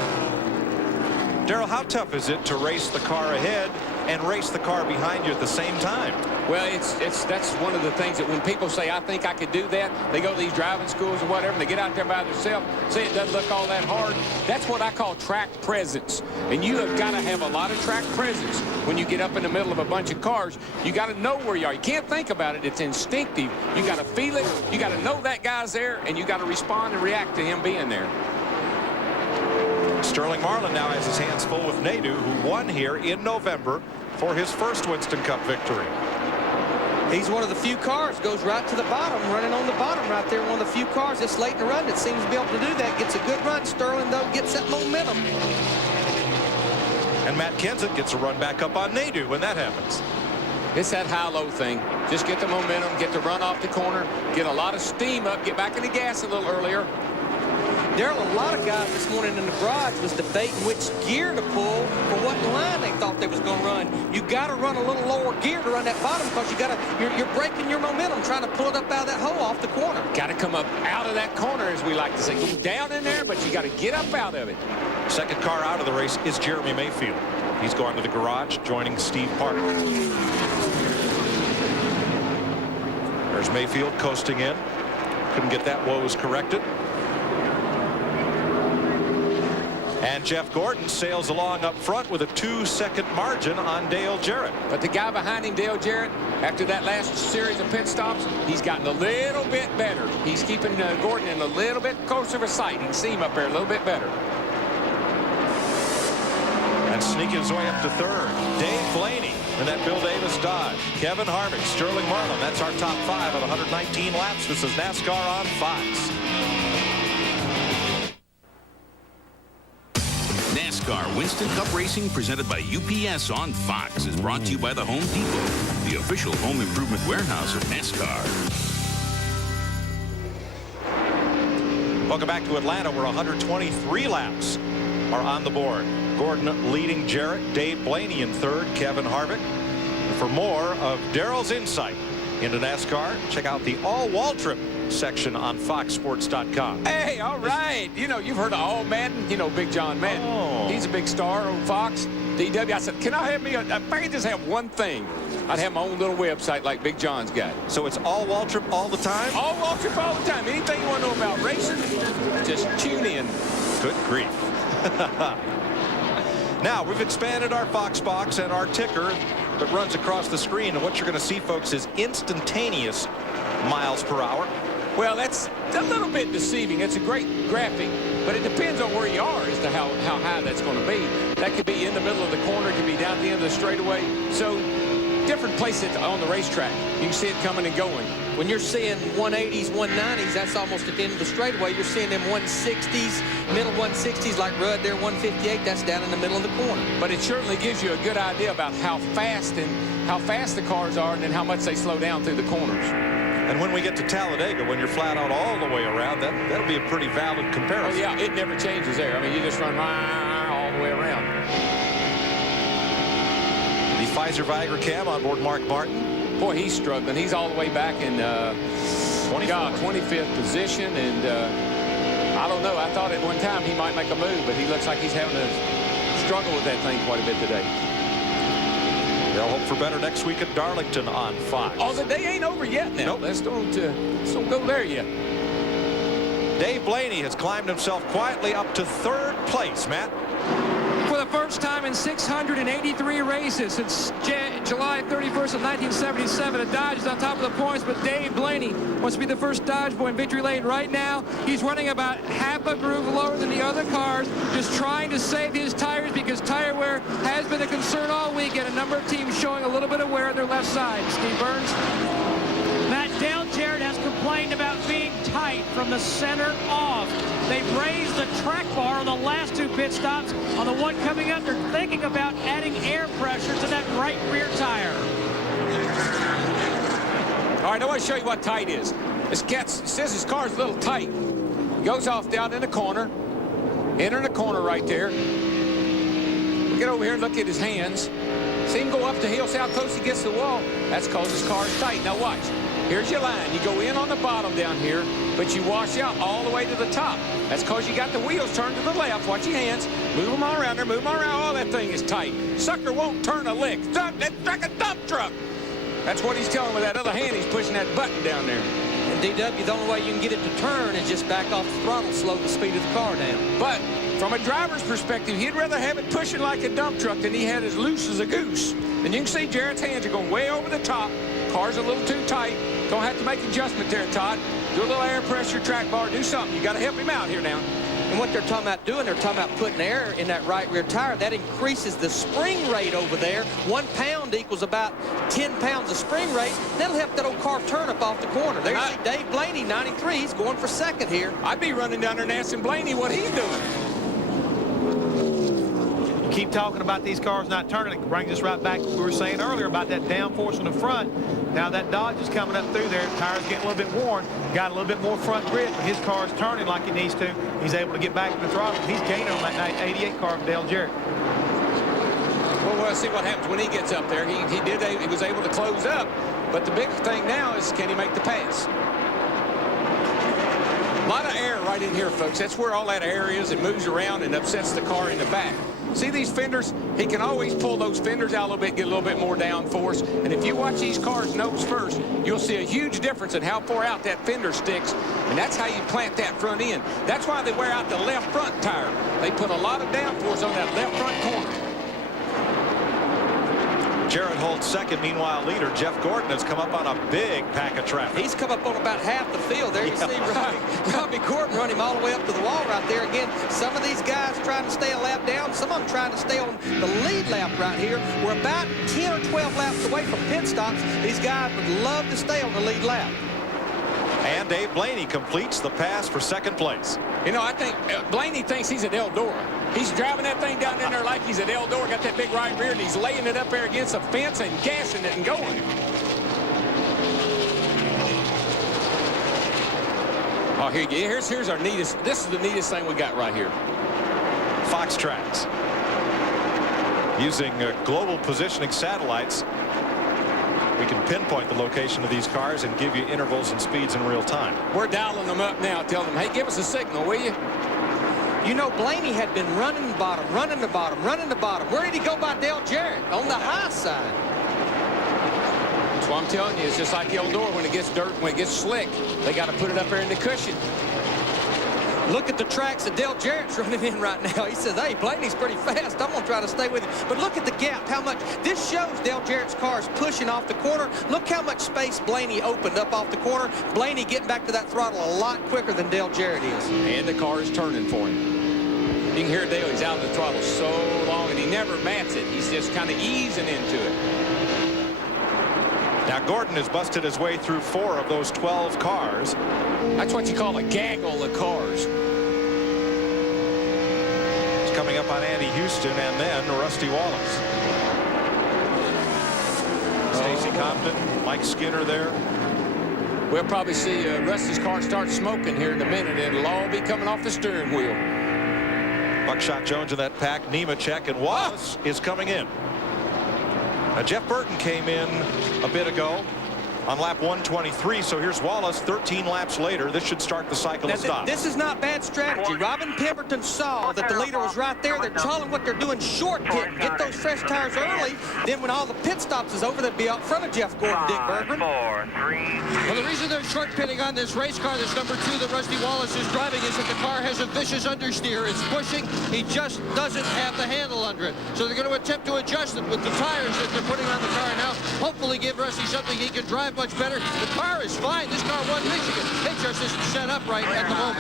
Darrell, how tough is it to race the car ahead and race the car behind you at the same time? Well, that's one of the things that when people say, I think I could do that, they go to these driving schools or whatever, and they get out there by themselves, say it doesn't look all that hard. That's what I call track presence. And you have got to have a lot of track presence when you get up in the middle of a bunch of cars. You got to know where you are. You can't think about it. It's instinctive. You got to feel it. You got to know that guy's there, and you got to respond and react to him being there. Sterling Marlin now has his hands full with Nadeau, who won here in November for his first Winston Cup victory. He's one of the few cars, goes right to the bottom, running on the bottom right there. One of the few cars this late in the run that seems to be able to do that. Gets a good run. Sterling, though, gets that momentum. And Matt Kenseth gets a run back up on Nadeau when that happens. It's that high-low thing. Just get the momentum, get the run off the corner, get a lot of steam up, get back in the gas a little earlier. Darrell, a lot of guys this morning in the garage was debating which gear to pull for what line they thought they was going to run. You got to run a little lower gear to run that bottom because you're breaking your momentum trying to pull it up out of that hole off the corner. Got to come up out of that corner, as we like to say. Go down in there, but you got to get up out of it. Second car out of the race is Jeremy Mayfield. He's going to the garage, joining Steve Park. There's Mayfield coasting in. Couldn't get that woes corrected. And Jeff Gordon sails along up front with a 2-second margin on Dale Jarrett. But the guy behind him, Dale Jarrett, after that last series of pit stops, he's gotten a little bit better. He's keeping Gordon in a little bit closer of a sight. You can see him up there a little bit better. And sneaking his way up to third, Dave Blaney in that Bill Davis Dodge. Kevin Harvick, Sterling Marlin. That's our top 5 of 119 laps. This is NASCAR on Fox. NASCAR Winston Cup Racing, presented by UPS on Fox, is brought to you by the Home Depot, the official home improvement warehouse of NASCAR. Welcome back to Atlanta, where 123 laps are on the board. Gordon leading Jarrett, Dave Blaney in third, Kevin Harvick. And for more of Darrell's insight into NASCAR, check out the All Waltrip section on foxsports.com. Hey, all right. You know, you've heard of All Madden. You know, Big John Madden. Oh. He's a big star on Fox. DW, I said, can I have me, if I could just have one thing, I'd have my own little website like Big John's got. So it's all Waltrip all the time? All Waltrip all the time. Anything you want to know about racing, just tune in. Good grief. Now, we've expanded our Fox box and our ticker that runs across the screen. And what you're going to see, folks, is instantaneous miles per hour. Well, that's a little bit deceiving. It's a great graphic, but it depends on where you are as to how high that's going to be. That could be in the middle of the corner. It could be down at the end of the straightaway. So different places on the racetrack. You can see it coming and going. When you're seeing 180s, 190s, that's almost at the end of the straightaway. You're seeing them 160s, middle 160s like Rudd there, 158. That's down in the middle of the corner. But it certainly gives you a good idea about how fast the cars are and then how much they slow down through the corners. And when we get to Talladega, when you're flat out all the way around, that'll be a pretty valid comparison. Oh, yeah, it never changes there. I mean, you just run all the way around. The Pfizer Viger cam on board Mark Martin. Boy, he's struggling. He's all the way back in 25th position. And I don't know. I thought at one time he might make a move, but he looks like he's having to struggle with that thing quite a bit today. They'll hope for better next week at Darlington on Fox. Oh, the day ain't over yet now. Nope. Let's don't go there yet. Dave Blaney has climbed himself quietly up to third place, Matt. For the first time in 683 races since July 31st of 1977, a Dodge is on top of the points, but Dave Blaney wants to be the first Dodge boy in victory lane right now. He's running about half a groove lower than the other cars, just trying to save his tires because tire wear has been a concern all weekend. A number of teams showing a little bit of wear on their left side. Steve Burns. Matt, Dale Jarrett has complained about being tight from the center off. They've raised the track bar on the last 2 pit stops. On the one coming up, they're thinking about adding air pressure to that right rear tire. All right, I want to show you what tight is. This cat says his car's a little tight. Goes off down in the corner. Entering the corner right there. We'll get over here and look at his hands. See him go up the hill, see how close he gets to the wall? That's because his car is tight. Now watch. Here's your line. You go in on the bottom down here, but you wash out all the way to the top. That's because you got the wheels turned to the left. Watch your hands. Move them all around there. Move them all around. Oh, that thing is tight. Sucker won't turn a lick. It's like a dump truck. That's what he's telling with that other hand. He's pushing that button down there. And DW, the only way you can get it to turn is just back off the throttle, slow the speed of the car down. But from a driver's perspective, he'd rather have it pushing like a dump truck than he had as loose as a goose. And you can see Jarrett's hands are going way over the top. Car's a little too tight. Don't have to make adjustment there, Todd. Do a little air pressure, track bar, do something. You got to help him out here now. And what they're talking about doing, they're talking about putting air in that right rear tire. That increases the spring rate over there. 1 pound equals about 10 pounds of spring rate. That'll help that old car turn up off the corner. There's Dave Blaney, 93. He's going for second here. I'd be running down there and asking Blaney what he's doing. Keep talking about these cars not turning. It brings us right back to what we were saying earlier about that downforce on the front. Now that Dodge is coming up through there. Tires getting a little bit worn. Got a little bit more front grip, but his car is turning like it needs to. He's able to get back to the throttle. He's gaining on that 88 car from Dale Jarrett. Well, we'll see what happens when he gets up there. He was able to close up, but the big thing now is, can he make the pass? A lot of air right in here, folks. That's where all that air is. It moves around and upsets the car in the back. See these fenders? He can always pull those fenders out a little bit, get a little bit more downforce. And if you watch these cars nose first, you'll see a huge difference in how far out that fender sticks. And that's how you plant that front end. That's why they wear out the left front tire. They put a lot of downforce on that left front corner. Jarrett holds second. Meanwhile, leader Jeff Gordon has come up on a big pack of traffic. He's come up on about half the field. There you see Robbie Gordon run him all the way up to the wall right there. Again, some of these guys trying to stay a lap down. Some of them trying to stay on the lead lap right here. We're about 10 or 12 laps away from pit stops. These guys would love to stay on the lead lap. And Dave Blaney completes the pass for second place. You know, I think Blaney thinks he's at Eldora. He's driving that thing down in there like he's at Eldora, got that big right rear, and he's laying it up there against a fence and gassing it and going. Oh, here's our neatest. This is the neatest thing we got right here. Fox Tracks. Using global positioning satellites, we can pinpoint the location of these cars and give you intervals and speeds in real time. We're dialing them up now, telling them, hey, give us a signal, will you? You know, Blaney had been running the bottom, running the bottom, running the bottom. Where did he go by Dale Jarrett? On the high side. That's what I'm telling you. It's just like Eldora. When it gets dirt, when it gets slick, they got to put it up there in the cushion. Look at the tracks that Dale Jarrett's running in right now. He says, hey, Blaney's pretty fast. I'm going to try to stay with him. But look at the gap, how much. This shows Dale Jarrett's car is pushing off the corner. Look how much space Blaney opened up off the corner. Blaney getting back to that throttle a lot quicker than Dale Jarrett is. And the car is turning for him. You can hear Dale, he's out of the throttle so long, and he never mats it. He's just kind of easing into it. Now, Gordon has busted his way through 4 of those 12 cars. That's what you call a gaggle of cars. It's coming up on Andy Houston and then Rusty Wallace. Stacy Compton, Mike Skinner there. We'll probably see Rusty's car start smoking here in a minute, and it'll all be coming off the steering wheel. Buckshot Jones in that pack, Nemechek, and Wallace is coming in. Now, Jeff Burton came in a bit ago on lap 123, so here's Wallace 13 laps later. This should start the cycle of stops. This is not bad strategy. Robin Pemberton saw that the leader was right there. They're telling what they're doing short pitting. Get those fresh tires early. Then when all the pit stops is over, they'll be out front of Jeff Gordon, Dick Bergman. 4, 3. Well, the reason they're short pitting on this race car, this number 2 that Rusty Wallace is driving, is that the car has a vicious understeer. It's pushing. He just doesn't have the handle under it. So they're going to attempt to adjust it with the tires that they're putting on the car now. Hopefully give Rusty something he can drive much better. The car is fine. This car won Michigan. It just isn't set up right at the moment.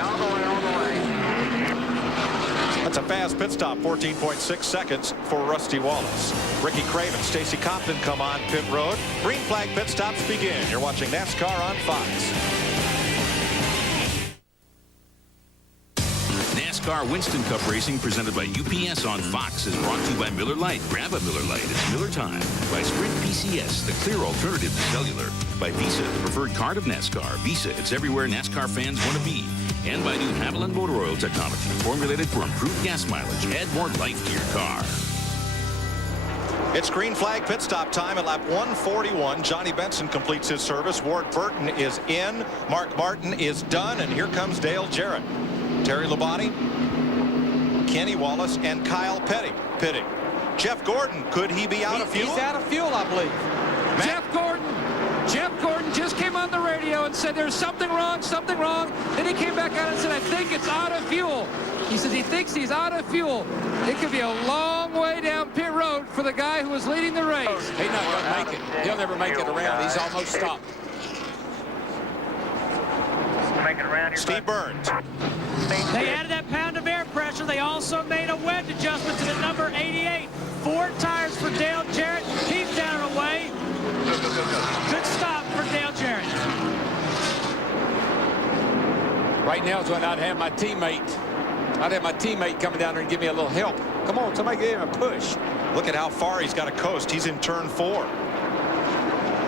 That's a fast pit stop, 14.6 seconds for Rusty Wallace. Ricky Craven, Stacy Compton come on pit road. Green flag pit stops begin. You're watching NASCAR on Fox. NASCAR Winston Cup Racing presented by UPS on Fox is brought to you by Miller Lite. Grab a Miller Lite. It's Miller time. By Sprint PCS, the clear alternative to cellular. By Visa, the preferred card of NASCAR. Visa, it's everywhere NASCAR fans want to be. And by new Haviland Motor Oil technology, formulated for improved gas mileage. Add more life to your car. It's green flag pit stop time at lap 141. Johnny Benson completes his service. Ward Burton is in. Mark Martin is done. And here comes Dale Jarrett. Terry Labonte, Kenny Wallace, and Kyle Petty pitting. Jeff Gordon, could he be out of fuel? He's out of fuel, I believe. Jeff Gordon just came on the radio and said there's something wrong, something wrong. Then he came back out and said, I think it's out of fuel. He says he thinks he's out of fuel. It could be a long way down pit road for the guy who was leading the race. He's not going to make it. He'll never make it around. He's almost stopped. Make it around here. Steve Burns. They added that pound of air pressure. They also made a wedge adjustment to the number 88. 4 tires for Dale Jarrett. He's down and away. Good stop for Dale Jarrett. Right now is when I'd have my teammate coming down there and give me a little help. Come on, somebody give him a push. Look at how far he's got to coast. He's in turn 4.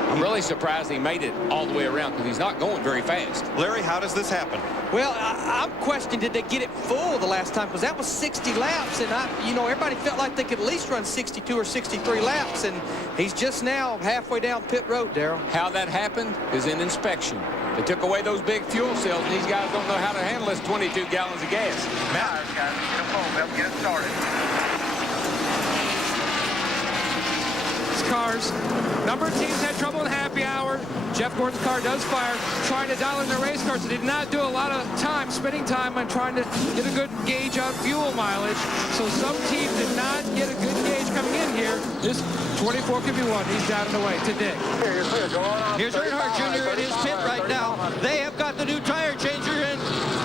I'm really surprised he made it all the way around because he's not going very fast. Larry, how does this happen? Well, I'm questioning, did they get it full the last time? Because that was 60 laps, and everybody felt like they could at least run 62 or 63 laps, and he's just now halfway down pit road, Darrell. How that happened is in inspection. They took away those big fuel cells, and these guys don't know how to handle this 22 gallons of gas. Matt, guys, get them full. They'll get it started. Cars. Number of teams had trouble in happy hour. Jeff Gordon's car does fire, trying to dial in the race cars. They did not do a lot of time, spending time on trying to get a good gauge on fuel mileage. So some teams did not get a good gauge coming in here. This 24 could be one. He's down and away today. Here's Earnhardt Jr. in his pit right now. They have got the new tire changer and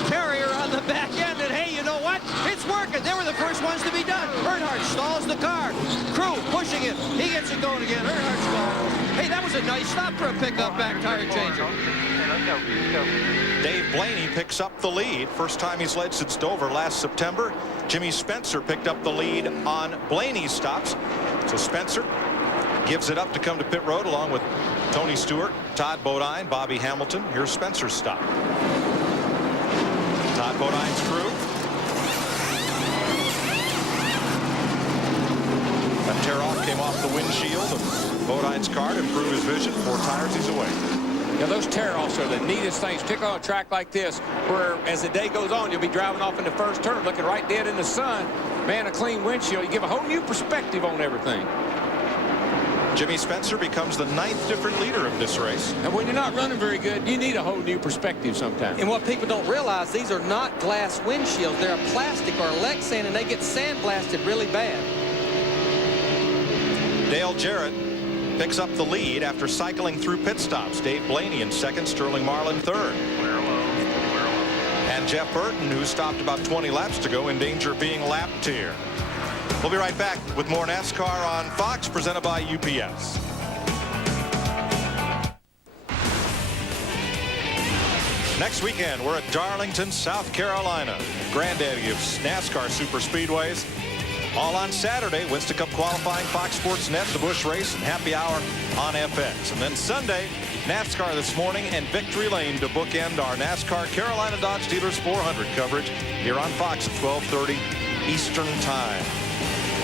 carrier on the back end. And hey, you know what? It's working. They were the first ones to be done. Earnhardt stalls the car. Crew pushing it. He gets it going again. Earnhardt stalls. Hey, that was a nice stop for a pickup back tire changer. Let's go. Dave Blaney picks up the lead. First time he's led since Dover last September. Jimmy Spencer picked up the lead on Blaney's stops. So Spencer gives it up to come to pit road along with Tony Stewart, Todd Bodine, Bobby Hamilton. Here's Spencer's stop. Todd Bodine's crew. That tear-off came off the windshield of Bodine's car to improve his vision. 4 tires, he's away. Now, those tear-offs are the neatest things, particularly on a track like this, where as the day goes on, you'll be driving off in the first turn, looking right dead in the sun. Man, a clean windshield, you give a whole new perspective on everything. Jimmy Spencer becomes the 9th different leader of this race. And when you're not running very good, you need a whole new perspective sometimes. And what people don't realize, these are not glass windshields. They're a plastic or a Lexan, and they get sandblasted really bad. Dale Jarrett picks up the lead after cycling through pit stops. Dave Blaney in second, Sterling Marlin third. And Jeff Burton, who stopped about 20 laps to go, in danger of being lapped here. We'll be right back with more NASCAR on Fox, presented by UPS. Next weekend, we're at Darlington, South Carolina, granddaddy of NASCAR super speedways. All on Saturday, Winston Cup qualifying, Fox Sports Net, the Busch Race, and happy hour on FX. And then Sunday, NASCAR This Morning and Victory Lane to bookend our NASCAR Carolina Dodge Dealers 400 coverage here on Fox at 12:30 Eastern Time.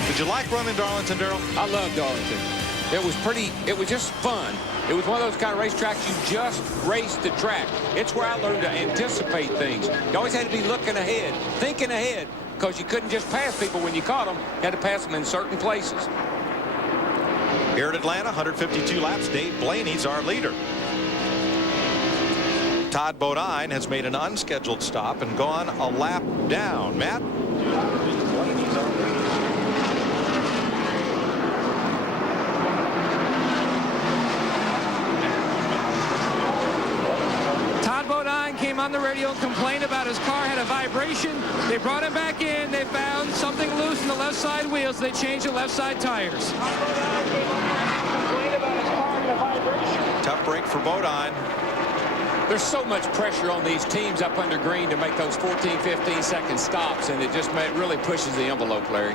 Did you like running Darlington, Darrell? I love Darlington. It was just fun. It was one of those kind of racetracks you just race the track. It's where I learned to anticipate things. You always had to be looking ahead, thinking ahead, because you couldn't just pass people when you caught them. You had to pass them in certain places. Here at Atlanta, 152 laps. Dave Blaney's our leader. Todd Bodine has made an unscheduled stop and gone a lap down. Matt? Came on the radio and complained about his car had a vibration. They brought him back in. They found something loose in the left side wheels. They changed the left side tires. Tough break for Bodine. There's so much pressure on these teams up under green to make those 14, 15-second stops, and it just really pushes the envelope, Larry.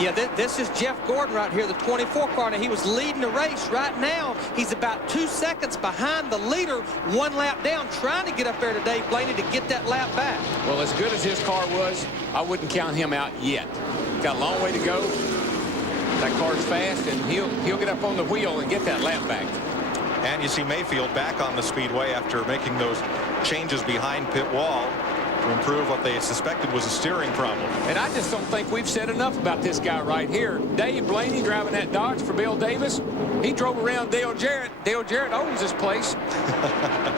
Yeah, this is Jeff Gordon right here, the 24 car. Now, he was leading the race. Right now, he's about 2 seconds behind the leader, 1 lap down, trying to get up there to Dave Blaney to get that lap back. Well, as good as his car was, I wouldn't count him out yet. Got a long way to go. That car's fast, and he'll get up on the wheel and get that lap back. And you see Mayfield back on the speedway after making those changes behind pit wall to improve what they suspected was a steering problem. And I just don't think we've said enough about this guy right here. Dave Blaney driving that Dodge for Bill Davis. He drove around Dale Jarrett. Dale Jarrett owns this place.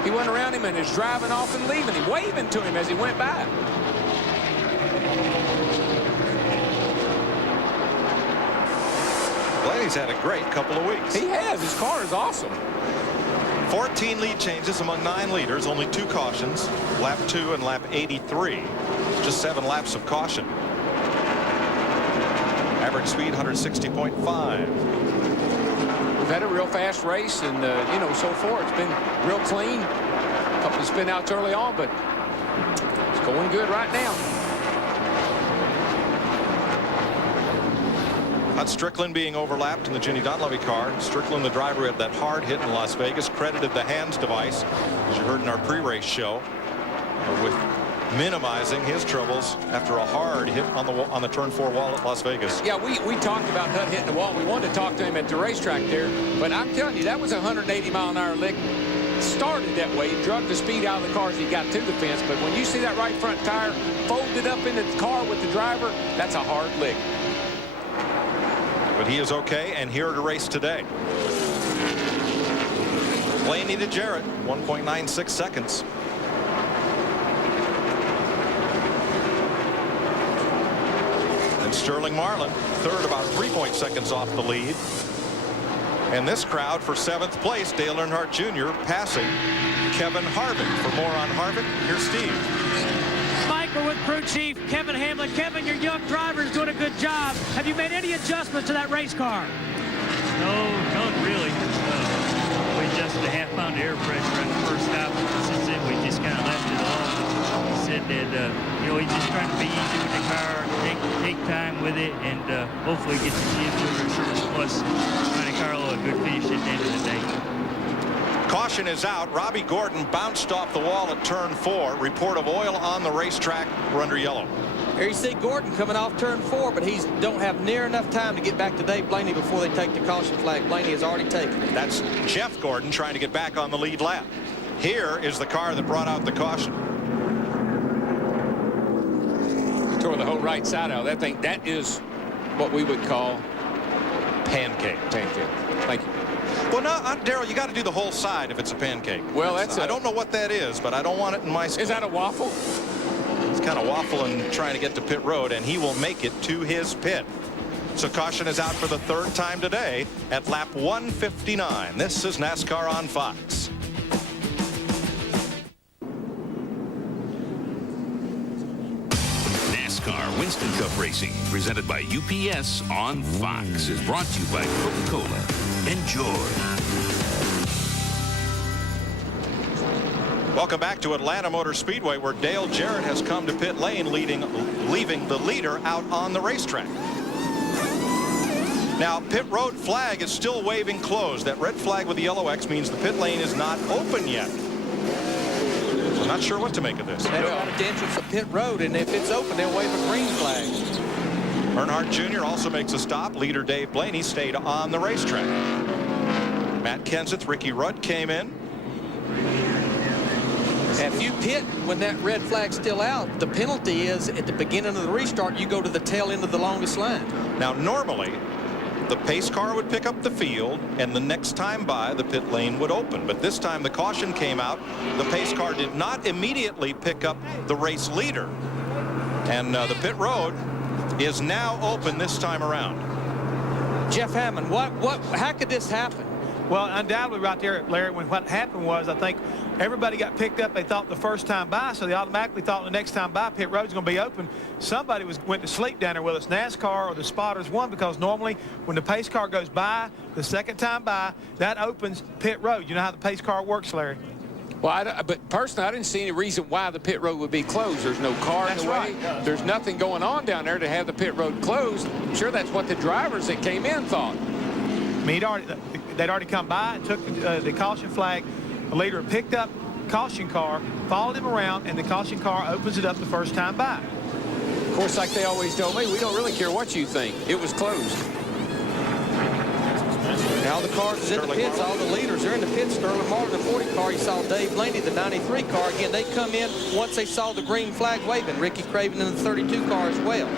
He went around him and is driving off and leaving him, waving to him as he went by. Blaney's had a great couple of weeks. He has. His car is awesome. 14 lead changes among 9 leaders, only 2 cautions, lap 2 and lap 83. Just 7 laps of caution. Average speed 160.5. We've had a real fast race, and you know, so far it's been real clean. A couple of spin outs early on, but it's going good right now. Hut Strickland being overlapped in the Ginny Dunleavy car. Strickland, the driver who had that hard hit in Las Vegas, credited the hands device, as you heard in our pre-race show, with minimizing his troubles after a hard hit on the turn 4 wall at Las Vegas. Yeah, we talked about Hut hitting the wall. We wanted to talk to him at the racetrack there, but I'm telling you, that was a 180-mile-an-hour lick. Started that way, drug the speed out of the car as he got to the fence, but when you see that right front tire folded up into the car with the driver, that's a hard lick. But he is okay and here to race today. Blaney to Jarrett, 1.96 seconds. And Sterling Marlin, third, about 3 seconds off the lead. And this crowd for 7th place, Dale Earnhardt Jr. passing Kevin Harvick. For more on Harvick, here's Steve. Mike, we're with crew chief Kevin Hamlin. Kevin, your young driver is doing a good job. Have you made any adjustments to that race car? No, not really. We adjusted a half-pound air pressure on the first stop. Since then, we just kind of left it off. He said that, you know, he's just trying to be easy with the car, take time with it, and hopefully get the kid through service plus Monte Carlo a good finish at the end of the day. Caution is out. Robbie Gordon bounced off the wall at turn 4. Report of oil on the racetrack. We're under yellow. Here you see Gordon coming off turn 4, but he don't have near enough time to get back to Dave Blaney before they take the caution flag. Blaney has already taken it. That's Jeff Gordon trying to get back on the lead lap. Here is the car that brought out the caution. He tore the whole right side out of that thing. That is what we would call pancake. Pancake. Thank you. Well, no, Darrell, you got to do the whole side if it's a pancake. Well, I don't know what that is, but I don't want it in my. Is that a waffle? He's kind of waffling, trying to get to pit road, and he will make it to his pit. So caution is out for the 3rd time today at lap 159. This is NASCAR on Fox. NASCAR Winston Cup Racing, presented by UPS on Fox, is brought to you by Coca-Cola. Enjoy. Welcome back to Atlanta Motor Speedway, where Dale Jarrett has come to pit lane, leaving the leader out on the racetrack. Now, pit road flag is still waving closed. That red flag with the yellow X means the pit lane is not open yet. I'm not sure what to make of this. They're at the entrance of pit road, and if it's open, they'll wave a green flag. Earnhart Jr. also makes a stop. Leader Dave Blaney stayed on the racetrack. Matt Kenseth, Ricky Rudd came in. If you pit when that red flag's still out, the penalty is at the beginning of the restart, you go to the tail end of the longest line. Now, normally, the pace car would pick up the field, and the next time by, the pit lane would open. But this time, the caution came out. The pace car did not immediately pick up the race leader. And the pit road is now open this time around. Jeff Hammond, how could this happen? Well, undoubtedly right there, Larry, when what happened was, I think everybody got picked up. They thought the first time by, so they automatically thought the next time by pit road's going to be open. Somebody went to sleep down there, whether it's NASCAR or the spotters won, because normally when the pace car goes by, the second time by, that opens pit road. You know how the pace car works, Larry? Well, but personally, I didn't see any reason why the pit road would be closed. There's no car in the way. There's nothing going on down there to have the pit road closed. I'm sure that's what the drivers that came in thought. I mean, they'd already come by and took the caution flag. The leader picked up caution car, followed him around, and the caution car opens it up the first time by. Of course, like they always told me, we don't really care what you think. It was closed. Now the cars is in the pits. All the leaders are in the pits. Sterling Marlin, the 40 car. You saw Dave Blaney, the 93 car. Again, they come in once they saw the green flag waving. Ricky Craven in the 32 car as well.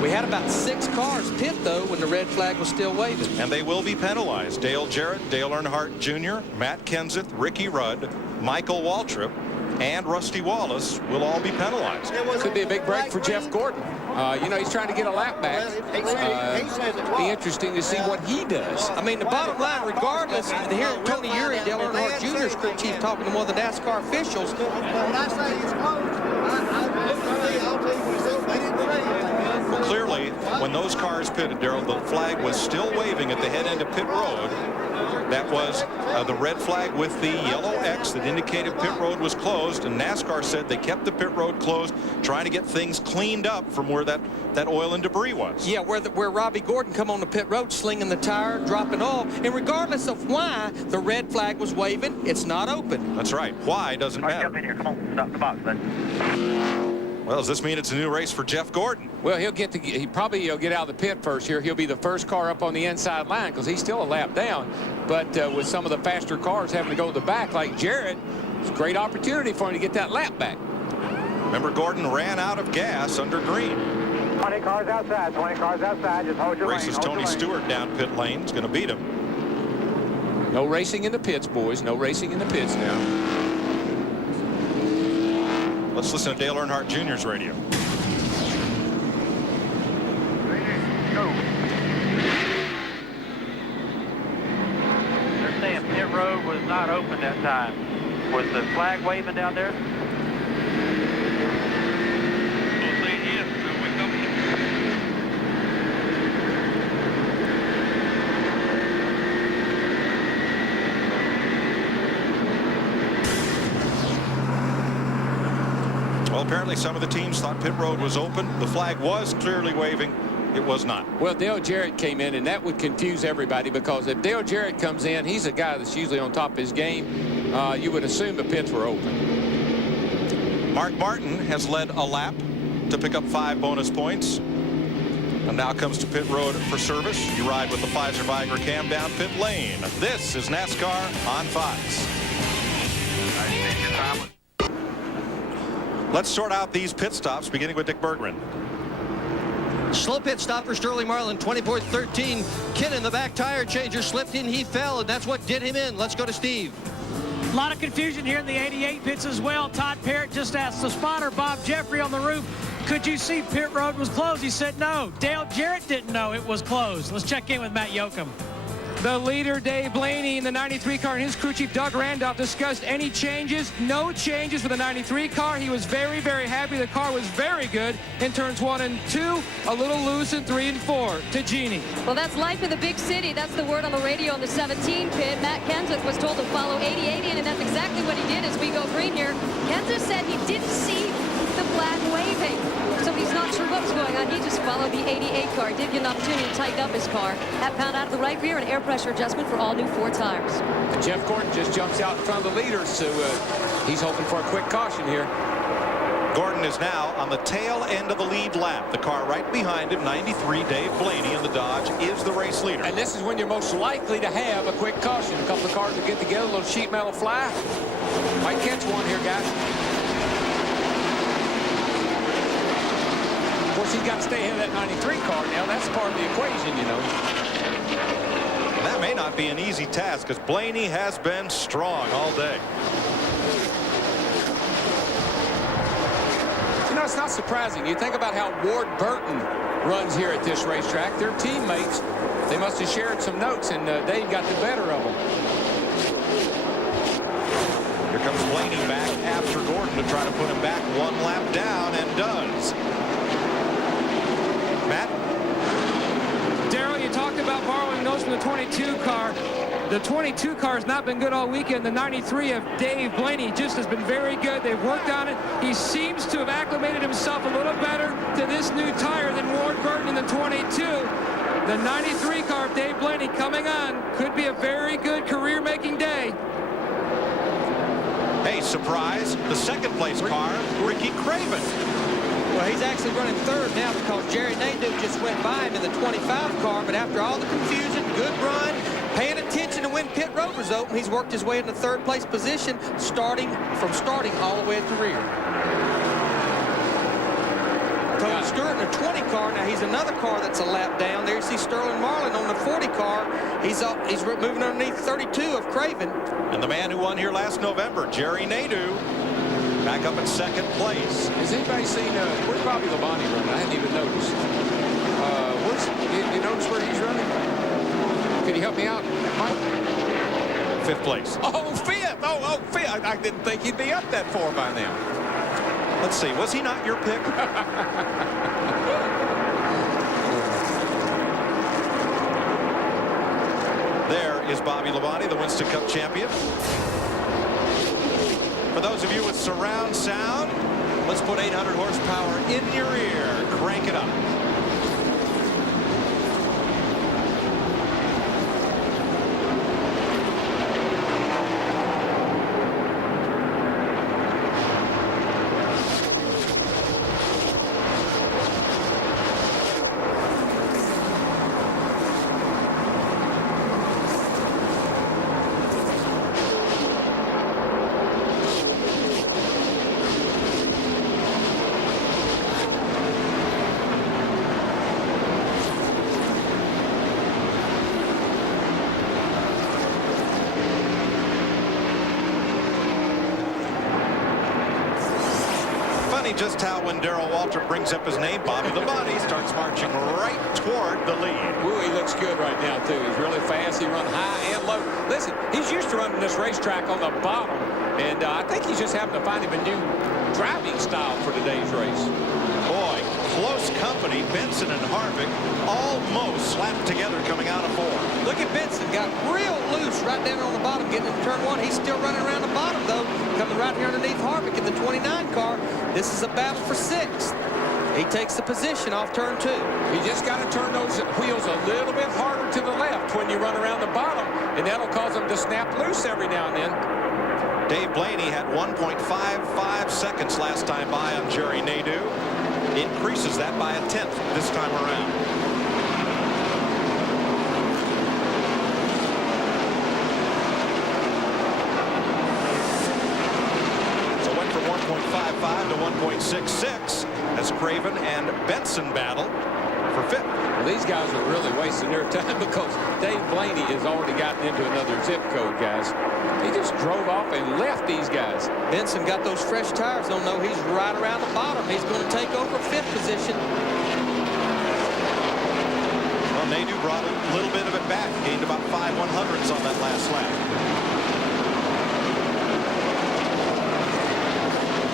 We had about 6 cars pit, though, when the red flag was still waving. And they will be penalized. Dale Jarrett, Dale Earnhardt Jr., Matt Kenseth, Ricky Rudd, Michael Waltrip, and Rusty Wallace will all be penalized. Could be a big break for Jeff Gordon. You know, he's trying to get a lap back. Be interesting to see what he does. I mean, the bottom line, regardless, here Tony Urey, Dale Earnhardt Jr.'s crew chief, talking to one of the NASCAR officials. Well, clearly, when those cars pitted, Darrell, the flag was still waving at the head end of pit road. That was the red flag with the yellow X that indicated pit road was closed, and NASCAR said they kept the pit road closed, trying to get things cleaned up from where that oil and debris was. Yeah, where Robbie Gordon come on the pit road, slinging the tire, dropping oil, and regardless of why the red flag was waving, it's not open. That's right. Why doesn't matter. Jump in here. Come on, stop the box, bud. Well, does this mean it's a new race for Jeff Gordon? Well, he'll get out of the pit first here. He'll be the first car up on the inside line because he's still a lap down. But with some of the faster cars having to go to the back like Jarrett, it's a great opportunity for him to get that lap back. Remember, Gordon ran out of gas under green. 20 cars outside, 20 cars outside. Just hold your lane. Races Tony Stewart down pit lane. He's going to beat him. No racing in the pits, boys. No racing in the pits now. Let's listen to Dale Earnhardt Jr.'s radio. Go. They're saying pit road was not open that time. Was the flag waving down there? We'll say yes. We come. Well, apparently some of the teams thought pit road was open. The flag was clearly waving. It was not. Well, Dale Jarrett came in, and that would confuse everybody because if Dale Jarrett comes in, he's a guy that's usually on top of his game. You would assume the pits were open. Mark Martin has led a lap to pick up 5 bonus points. And now comes to pit road for service. You ride with the Pfizer Viagra cam down pit lane. This is NASCAR on Fox. Let's sort out these pit stops, beginning with Dick Berggren. Slow pit stop for Sterling Marlin, 24-13. Kinnon, the back tire changer, slipped in, he fell, and that's what did him in. Let's go to Steve. A lot of confusion here in the 88 pits as well. Todd Parrott just asked the spotter, Bob Jeffrey, on the roof, could you see pit road was closed? He said no. Dale Jarrett didn't know it was closed. Let's check in with Matt Yoakum. The leader, Dave Blaney, in the 93 car, and his crew chief, Doug Randolph, discussed any changes. No changes for the 93 car. He was very, very happy. The car was very good in turns 1 and 2, a little loose in 3 and 4. To Jeannie. Well, that's life in the big city. That's the word on the radio on the 17 pit. Matt Kenseth was told to follow 88 in, and that's exactly what he did as we go green here. Kenseth said he didn't see the flag waving, so he's not sure what was going on. He just followed the 88 car. Did get an opportunity to tighten up his car. Half-pound out of the right rear and air pressure adjustment for all new 4 tires. Jeff Gordon just jumps out in front of the leaders, so he's hoping for a quick caution here. Gordon is now on the tail end of the lead lap. The car right behind him, 93, Dave Blaney in the Dodge, is the race leader. And this is when you're most likely to have a quick caution. A couple of cars will get together, a little sheet metal fly. Might catch one here, guys. Of course, he's got to stay ahead of that 93 car now. That's part of the equation, you know. That may not be an easy task because Blaney has been strong all day. You know, it's not surprising. You think about how Ward Burton runs here at this racetrack. Their teammates, they must have shared some notes, and Dave got the better of them. Here comes Blaney back after Gordon to try to put him back 1 lap down, and does. Matt? Darrell, you talked about borrowing those from the 22 car. The 22 car has not been good all weekend. The 93 of Dave Blaney just has been very good. They've worked on it. He seems to have acclimated himself a little better to this new tire than Ward Burton in the 22. The 93 car of Dave Blaney coming on could be a very good career-making day. Hey, surprise, the second place car, Ricky Craven. Well, he's actually running third now because Jerry Nadeau just went by him in the 25 car, but after all the confusion, good run, paying attention to when pit road was open, he's worked his way into third place position, starting all the way at the rear. Tony Stewart in the 20 car. Now he's another car that's a lap down. There you see Sterling Marlin on the 40 car. He's moving underneath 32 of Craven. And the man who won here last November, Jerry Nadeau, back up in second place. Has anybody seen, where's Bobby Labonte running? I hadn't even noticed. You notice where he's running? Can you help me out, Mike? Fifth place. Oh, fifth. Oh, fifth. I didn't think he'd be up that far by now. Let's see, was he not your pick? There is Bobby Labonte, the Winston Cup champion. For those of you with surround sound, let's put 800 horsepower in your ear. Crank it up. Just how when Darrell Waltrip brings up his name, Bobby Labonte starts marching right toward the lead. Ooh, he looks good right now, too. He's really fast. He runs high and low. Listen, he's used to running this racetrack on the bottom, and I think he's just having to find him a new driving style for today's race. Boy, close company. Benson and Harvick almost slapped together coming out of four. Look at Benson, got real loose right down on the bottom, getting into turn one. He's still running around the bottom, though, coming right here underneath Harvick in the 29 car. This is a battle for sixth. He takes the position off turn two. You just got to turn those wheels a little bit harder to the left when you run around the bottom, and that'll cause them to snap loose every now and then. Dave Blaney had 1.55 seconds last time by on Jerry Nadeau. Increases that by a 10th this time around. So went from 1.55 to 1.66 as Craven and Benson battle for fifth. Well, these guys are really wasting their time because Dave Blaney has already gotten into another zip code, guys. He just drove off and left these guys. Benson got those fresh tires on, though. He's right around the bottom. He's going to take over fifth position. Well, Nadeau brought a little bit of it back. Gained about 5/100ths on that last lap.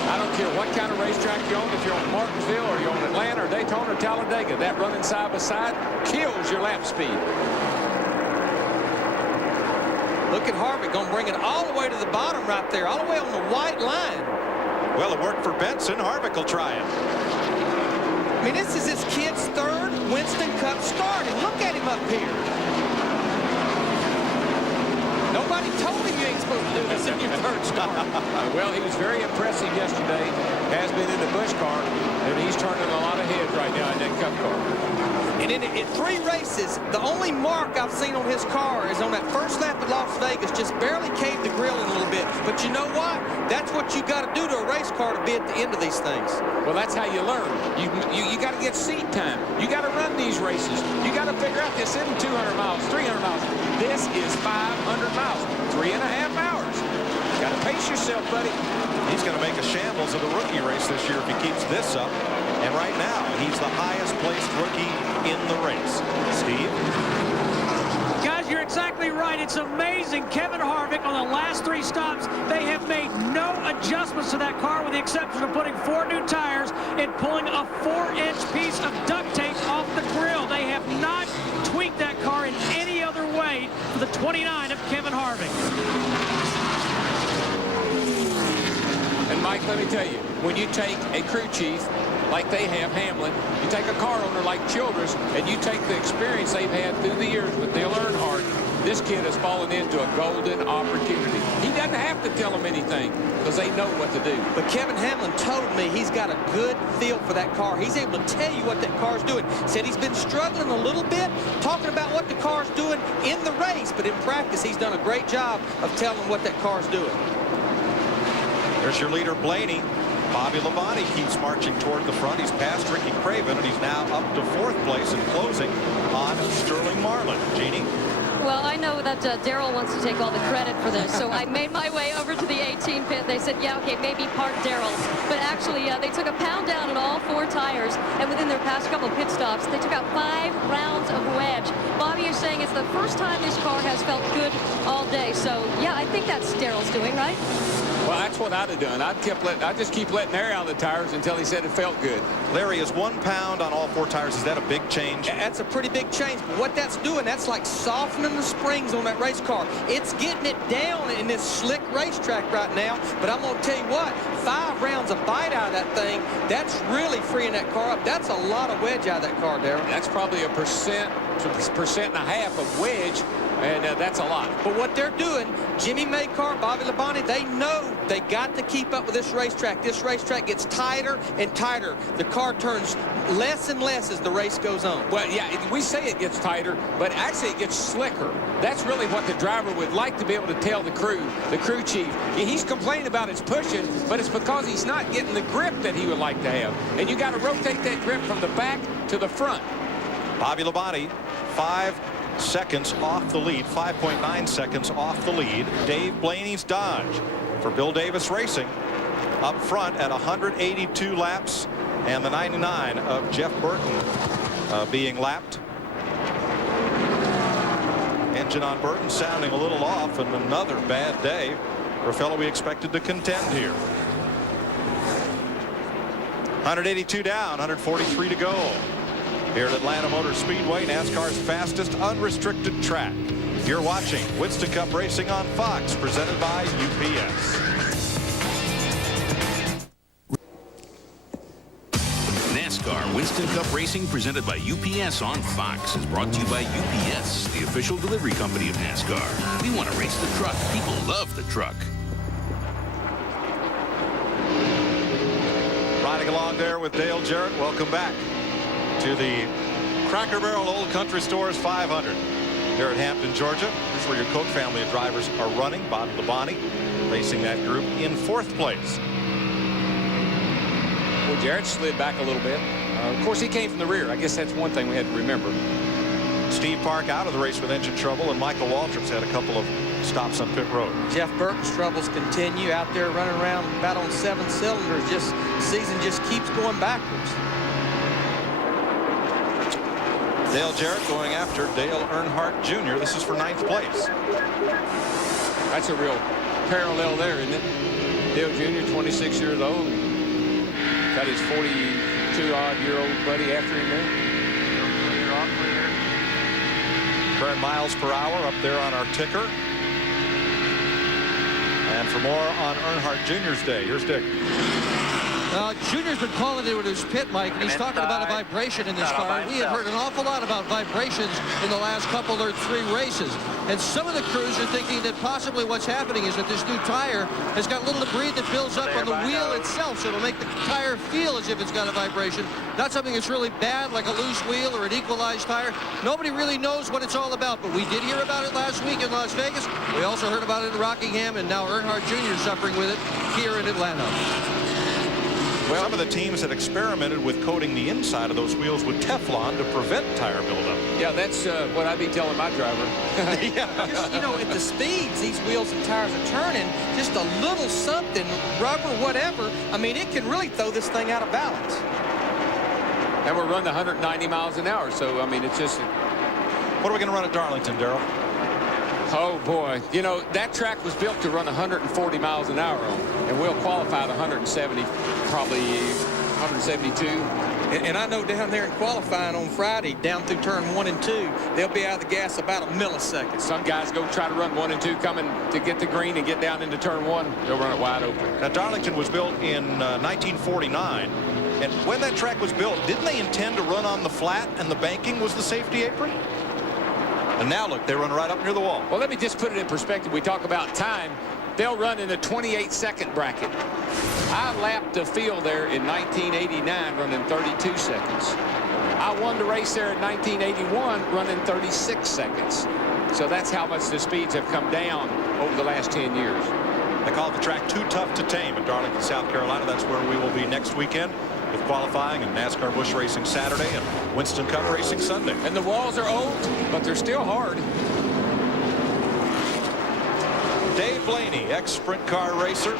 I don't care what kind of racetrack you're on, if you're on Martinsville or you're on Atlanta or Daytona or Talladega, that running side by side kills your lap speed. Look at Harvick, going to bring it all the way to the bottom right there, all the way on the white line. Well, it worked for Benson. Harvick will try it. I mean, this is his kid's third Winston Cup start, and look at him up here. Nobody told him you ain't supposed to do this in your third start. Well, he was very impressive yesterday, has been in the Busch car, and he's turning a lot of heads right now in that Cup car. And in 3 races, the only mark I've seen on his car is on that first lap at Las Vegas, just barely caved the grill in a little bit. But you know what? That's what you got to do to a race car to be at the end of these things. Well, that's how you learn. You got to get seat time. You got to run these races. You got to figure out this isn't 200 miles, 300 miles. This is 500 miles, 3.5 hours. Got to pace yourself, buddy. He's going to make a shambles of the rookie race this year if he keeps this up. And right now, he's the highest placed rookie in the race. Steve? Guys, you're exactly right. It's amazing. Kevin Harvick on the last 3 stops, they have made no adjustments to that car with the exception of putting 4 new tires and pulling a 4-inch piece of duct tape off the grill. They have not tweaked that car in any other underway for the 29 of Kevin Harvick. And Mike, let me tell you, when you take a crew chief like they have, Hamlin, you take a car owner like Childress, and you take the experience they've had through the years with Dale Earnhardt, this kid has fallen into a golden opportunity. He doesn't have to tell them anything because they know what to do. But Kevin Hamlin told me he's got a good feel for that car. He's able to tell you what that car's doing. Said he's been struggling a little bit, talking about what the car's doing in the race, but in practice, he's done a great job of telling what that car's doing. There's your leader, Blaney. Bobby Labonte keeps marching toward the front. He's past Ricky Craven, and he's now up to 4th place and closing on Sterling Marlin. Jeannie? Well, I know that Darrell wants to take all the credit for this, so I made my way over to the 18 pit. They said, yeah, okay, maybe part Darrell's. But actually, they took a pound down on all 4 tires, and within their past couple of pit stops, they took out 5 rounds of wedge. Bobby is saying it's the first time this car has felt good all day. So, yeah, I think that's Darrell's doing, right? Well, that's what I'd have done. I'd just keep letting air out of the tires until he said it felt good. Larry, is 1 pound on all 4 tires, is that a big change? That's a pretty big change, but what that's doing, that's like softening the springs on that race car. It's getting it down in this slick racetrack right now, but I'm going to tell you what, 5 rounds of bite out of that thing, that's really freeing that car up. That's a lot of wedge out of that car, Darrell. That's probably a percent and a half of wedge, and that's a lot. But what they're doing, Jimmy Maycar, Bobby Labonte, they know they got to keep up with this racetrack. This racetrack gets tighter and tighter. The car turns less and less as the race goes on. Well, yeah, we say it gets tighter, but actually it gets slicker. That's really what the driver would like to be able to tell the crew chief. He's complaining about it's pushing, but it's because he's not getting the grip that he would like to have. And you got to rotate that grip from the back to the front. Bobby Labonte, 5 seconds off the lead, 5.9 seconds off the lead. Dave Blaney's Dodge for Bill Davis Racing up front at 182 laps, and the 99 of Jeff Burton being lapped. Engine on Burton sounding a little off, and another bad day for a fellow we expected to contend here. 182 down, 143 to go. Here at Atlanta Motor Speedway, NASCAR's fastest unrestricted track. You're watching Winston Cup Racing on Fox, presented by UPS. NASCAR Winston Cup Racing, presented by UPS on Fox, is brought to you by UPS, the official delivery company of NASCAR. We want to race the truck. People love the truck. Riding along there with Dale Jarrett. Welcome back to the Cracker Barrel Old Country Stores 500 here at Hampton, Georgia. This is where your Koch family of drivers are running. Bobby Labonte racing that group in 4th place. Well, Jarrett slid back a little bit. Of course, he came from the rear. I guess that's one thing we had to remember. Steve Park out of the race with engine trouble, and Michael Waltrip's had a couple of stops on pit road. Jeff Burton's troubles continue out there running around about on 7 cylinders. Just season just keeps going backwards. Dale Jarrett going after Dale Earnhardt Jr. This is for 9th place. That's a real parallel there, isn't it? Dale Jr., 26 years old. Got his 42-odd-year-old buddy after him there. Current miles per hour up there on our ticker. And for more on Earnhardt Jr.'s day, here's Dick. Junior's been calling it with his pit, Mike, and he's talking about a vibration in this car. We have heard an awful lot about vibrations in the last couple or 3 races. And some of the crews are thinking that possibly what's happening is that this new tire has got a little debris that builds up on the wheel itself, so it'll make the tire feel as if it's got a vibration. Not something that's really bad, like a loose wheel or an equalized tire. Nobody really knows what it's all about, but we did hear about it last week in Las Vegas. We also heard about it in Rockingham, and now Earnhardt Jr. is suffering with it here in Atlanta. Well, some of the teams had experimented with coating the inside of those wheels with Teflon to prevent tire buildup. Yeah, that's what I'd be telling my driver. Yeah. Just, you know, at the speeds these wheels and tires are turning, just a little something, rubber, whatever, I mean, it can really throw this thing out of balance. And we're running 190 miles an hour, so, I mean, it's just... What are we going to run at Darlington, Darrell? Oh, boy. You know, that track was built to run 140 miles an hour on, and we'll qualify at 170, probably 172. And I know down there in qualifying on Friday, down through turn 1 and 2, they'll be out of the gas about a millisecond. Some guys go try to run 1 and 2 coming to get the green and get down into turn 1. They'll run it wide open. Now, Darlington was built in 1949. And when that track was built, didn't they intend to run on the flat and the banking was the safety apron? And now, look, they run right up near the wall. Well, let me just put it in perspective. We talk about time. They'll run in a 28-second bracket. I lapped the field there in 1989 running 32 seconds. I won the race there in 1981 running 36 seconds. So that's how much the speeds have come down over the last 10 years. They call the track too tough to tame in Darlington, South Carolina. That's where we will be next weekend with qualifying and NASCAR Busch Racing Saturday and Winston Cup Racing Sunday. And the walls are old, but they're still hard. Dave Blaney, ex-sprint car racer,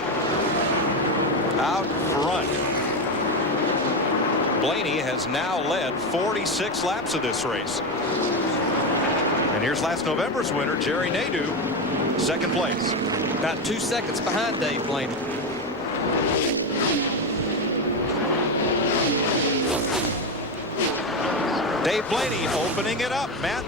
out front. Blaney has now led 46 laps of this race. And here's last November's winner, Jerry Nadeau, second place. About 2 seconds behind Dave Blaney. Dave Blaney opening it up, Matt.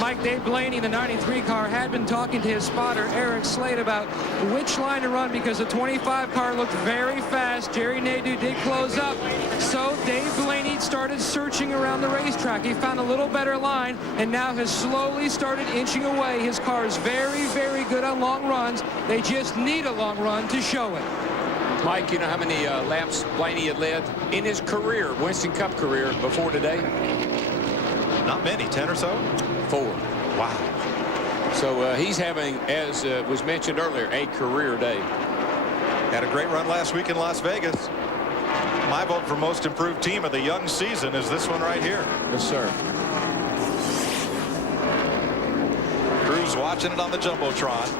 Mike, Dave Blaney, the 93 car, had been talking to his spotter, Eric Slade, about which line to run because the 25 car looked very fast. Jerry Nadeau did close up. So Dave Blaney started searching around the racetrack. He found a little better line and now has slowly started inching away. His car is very, very good on long runs. They just need a long run to show it. Mike, you know how many laps Blaney had led in his career, Winston Cup career, before today? Not many, 10 or so? 4. Wow. So he's having, as was mentioned earlier, a career day. Had a great run last week in Las Vegas. My vote for most improved team of the young season is this one right here. Yes, sir. Cruz watching it on the Jumbotron.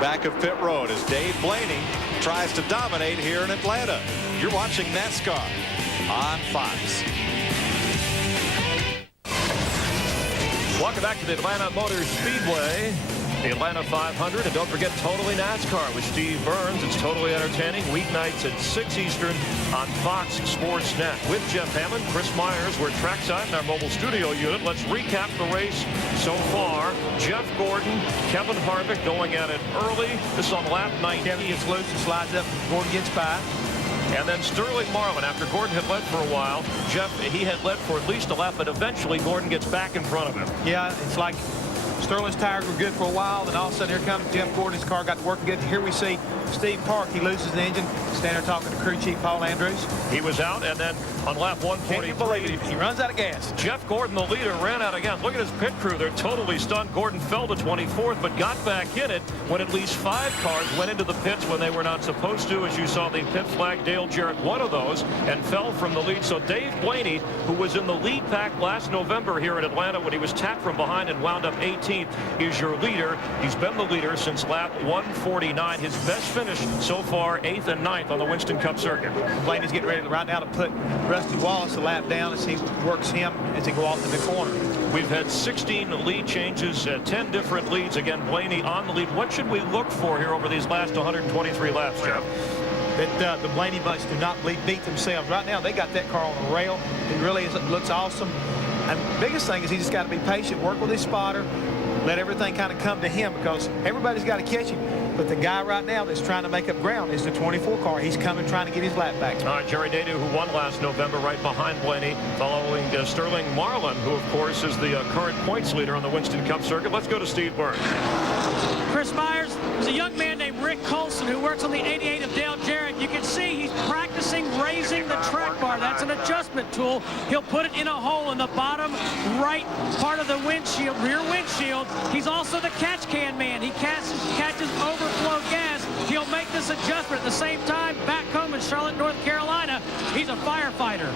Back of pit road as Dave Blaney tries to dominate here in Atlanta. You're watching NASCAR on Fox. Welcome back to the Atlanta Motor Speedway, the Atlanta 500. And don't forget Totally NASCAR with Steve Burns. It's totally entertaining. Weeknights at 6 Eastern on Fox Sports Net. With Jeff Hammond, Chris Myers. We're trackside in our mobile studio unit. Let's recap the race so far. Jeff Gordon, Kevin Harvick going at it early. This is on lap 19. Kevin gets loose and slides up. Gordon gets by. And then Sterling Marlin, after Gordon had led for a while, Jeff, he had led for at least a lap, but eventually Gordon gets back in front of him. Yeah, it's like Sterling's tires were good for a while, then all of a sudden here comes Jeff Gordon's car, got working good. Here we see Steve Park. He loses the engine. Standing there talking to crew chief Paul Andrews. He was out, and then on lap 143, can't you believe it? He runs out of gas. Jeff Gordon, the leader, ran out again. Look at his pit crew. They're totally stunned. Gordon fell to 24th, but got back in it when at least 5 cars went into the pits when they were not supposed to. As you saw, the pit flag, Dale Jarrett, one of those, and fell from the lead. So Dave Blaney, who was in the lead pack last November here in Atlanta when he was tapped from behind and wound up 18th, is your leader. He's been the leader since lap 149. His best finish so far, 8th and 9th on the Winston Cup circuit. Blaney's getting ready right now to put Rusty Wallace a lap down as he works him as they go off in the corner. We've had 16 lead changes, 10 different leads. Again, Blaney on the lead. What should we look for here over these last 123 laps, Jeff? That the Blaney bunch do not beat themselves. Right now, they got that car on a rail. It really is, looks awesome. And the biggest thing is he just got to be patient, work with his spotter, let everything kind of come to him because everybody's got to catch him. But the guy right now that's trying to make up ground is the 24 car. He's coming trying to get his lap back. All right, Jerry Nadeau, who won last November, right behind Blaney, following Sterling Marlin, who, of course, is the current points leader on the Winston Cup circuit. Let's go to Steve Burns. Chris Myers, there's a young man named Rick Colson who works on the 88 of Dale Jarrett. You can see he's practicing raising the track bar. That's an adjustment tool. He'll put it in a hole in the bottom right part of the windshield, rear windshield. He's also the catch can man. He catches overflow gas. He'll make this adjustment. At the same time, back home in Charlotte, North Carolina, he's a firefighter.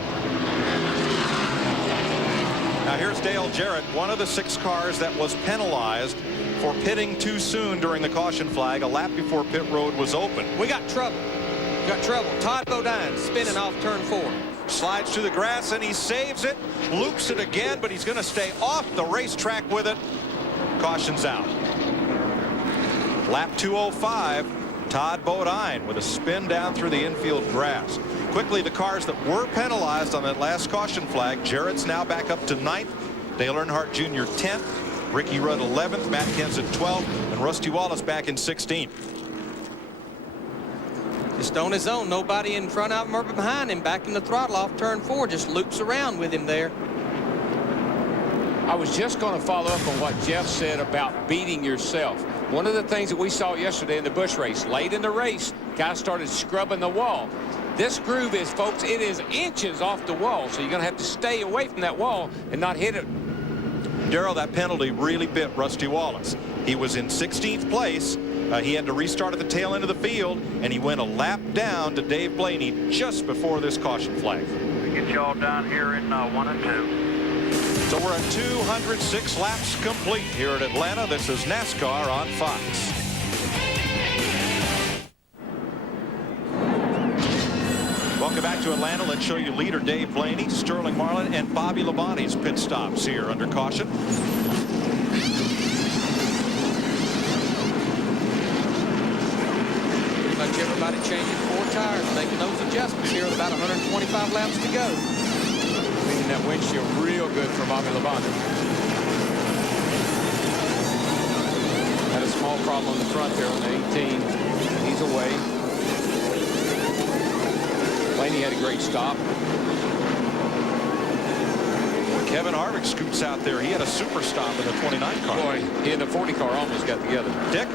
Now here's Dale Jarrett, one of the 6 cars that was penalized for pitting too soon during the caution flag a lap before pit road was open. We got trouble. Todd Bodine spinning off turn 4. Slides to the grass and he saves it, loops it again, but he's going to stay off the racetrack with it. Caution's out. Lap 205, Todd Bodine with a spin down through the infield grass. Quickly, the cars that were penalized on that last caution flag. Jarrett's now back up to 9th. Dale Earnhardt Jr. 10th. Ricky Rudd 11th. Matt Kenseth 12th. And Rusty Wallace back in 16th. Just on his own. Nobody in front of him or behind him. Back in the throttle off turn 4. Just loops around with him there. I was just going to follow up on what Jeff said about beating yourself. One of the things that we saw yesterday in the Busch race, late in the race, guys started scrubbing the wall. This groove is, folks, it is inches off the wall, so you're going to have to stay away from that wall and not hit it. Darrell, that penalty really bit Rusty Wallace. He was in 16th place. He had to restart at the tail end of the field, and he went a lap down to Dave Blaney just before this caution flag. We get you all down here in 1 and 2. So we're at 206 laps complete here at Atlanta. This is NASCAR on Fox. Welcome back to Atlanta. Let's show you leader Dave Blaney, Sterling Marlin, and Bobby Labonte's pit stops here under caution. Pretty much everybody changing 4 tires, making those adjustments here with about 125 laps to go. Cleaning that windshield real good for Bobby Labonte. Had a small problem on the front there on the 18. He's away. Blaney had a great stop. Kevin Harvick scoots out there. He had a super stop in the 29 car. Boy, he and the 40 car almost got together. Dick?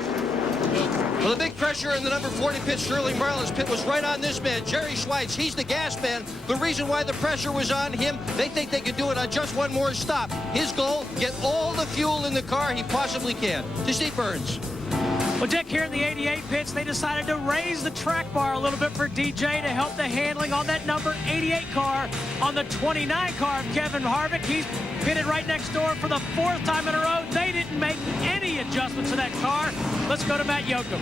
Well, the big pressure in the number 40 pit, Sterling Marlin's pit, was right on this man, Jerry Schweitz. He's the gas man. The reason why the pressure was on him, they think they could do it on just one more stop. His goal, get all the fuel in the car he possibly can. To Steve Burns. Well, Dick, here in the 88 pits, they decided to raise the track bar a little bit for DJ to help the handling on that number 88 car. On the 29 car of Kevin Harvick, he's pitted right next door for the 4th time in a row. They didn't make any adjustments to that car. Let's go to Matt Yoakum.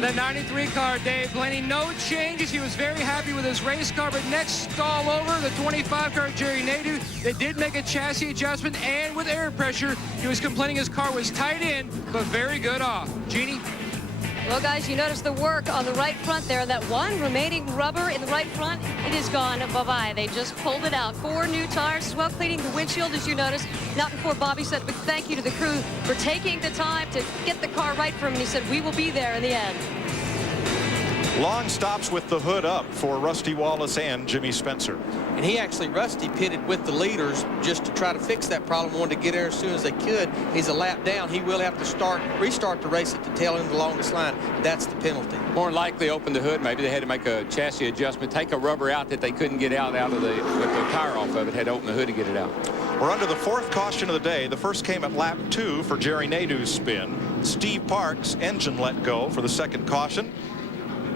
The 93 car, Dave Blaney, no changes. He was very happy with his race car, but next stall over, the 25 car, Jerry Nadeau. They did make a chassis adjustment, and with air pressure, he was complaining his car was tight in, but very good off. Jeannie? Well, guys, you notice the work on the right front there. That one remaining rubber in the right front, it is gone. Bye-bye. They just pulled it out. 4 new tires as well, cleaning the windshield, as you notice. Not before Bobby said, but thank you to the crew for taking the time to get the car right for him. And he said, we will be there in the end. Long stops with the hood up for Rusty Wallace and Jimmy Spencer. And he actually, Rusty, pitted with the leaders just to try to fix that problem. Wanted to get there as soon as they could. He's a lap down. He will have to restart the race at the tail end of the longest line. That's the penalty. More than likely open the hood. Maybe they had to make a chassis adjustment, take a rubber out that they couldn't get out of the, with the tire off of it, had to open the hood to get it out. We're under the 4th caution of the day. The first came at lap 2 for Jerry Nadeau's spin. Steve Parks' engine let go for the 2nd caution.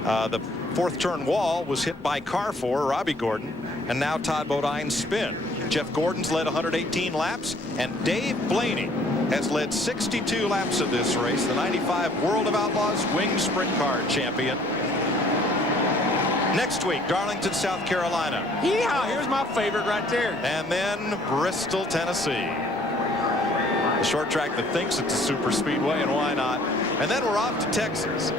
The 4th turn wall was hit by car 4, Robbie Gordon, and now Todd Bodine's spin. Jeff Gordon's led 118 laps, and Dave Blaney has led 62 laps of this race. The 95 World of Outlaws Wing Sprint Car champion. Next week, Darlington, South Carolina. Yeah, here's my favorite right there. And then Bristol, Tennessee. The short track that thinks it's a super speedway, and why not? And then we're off to Texas,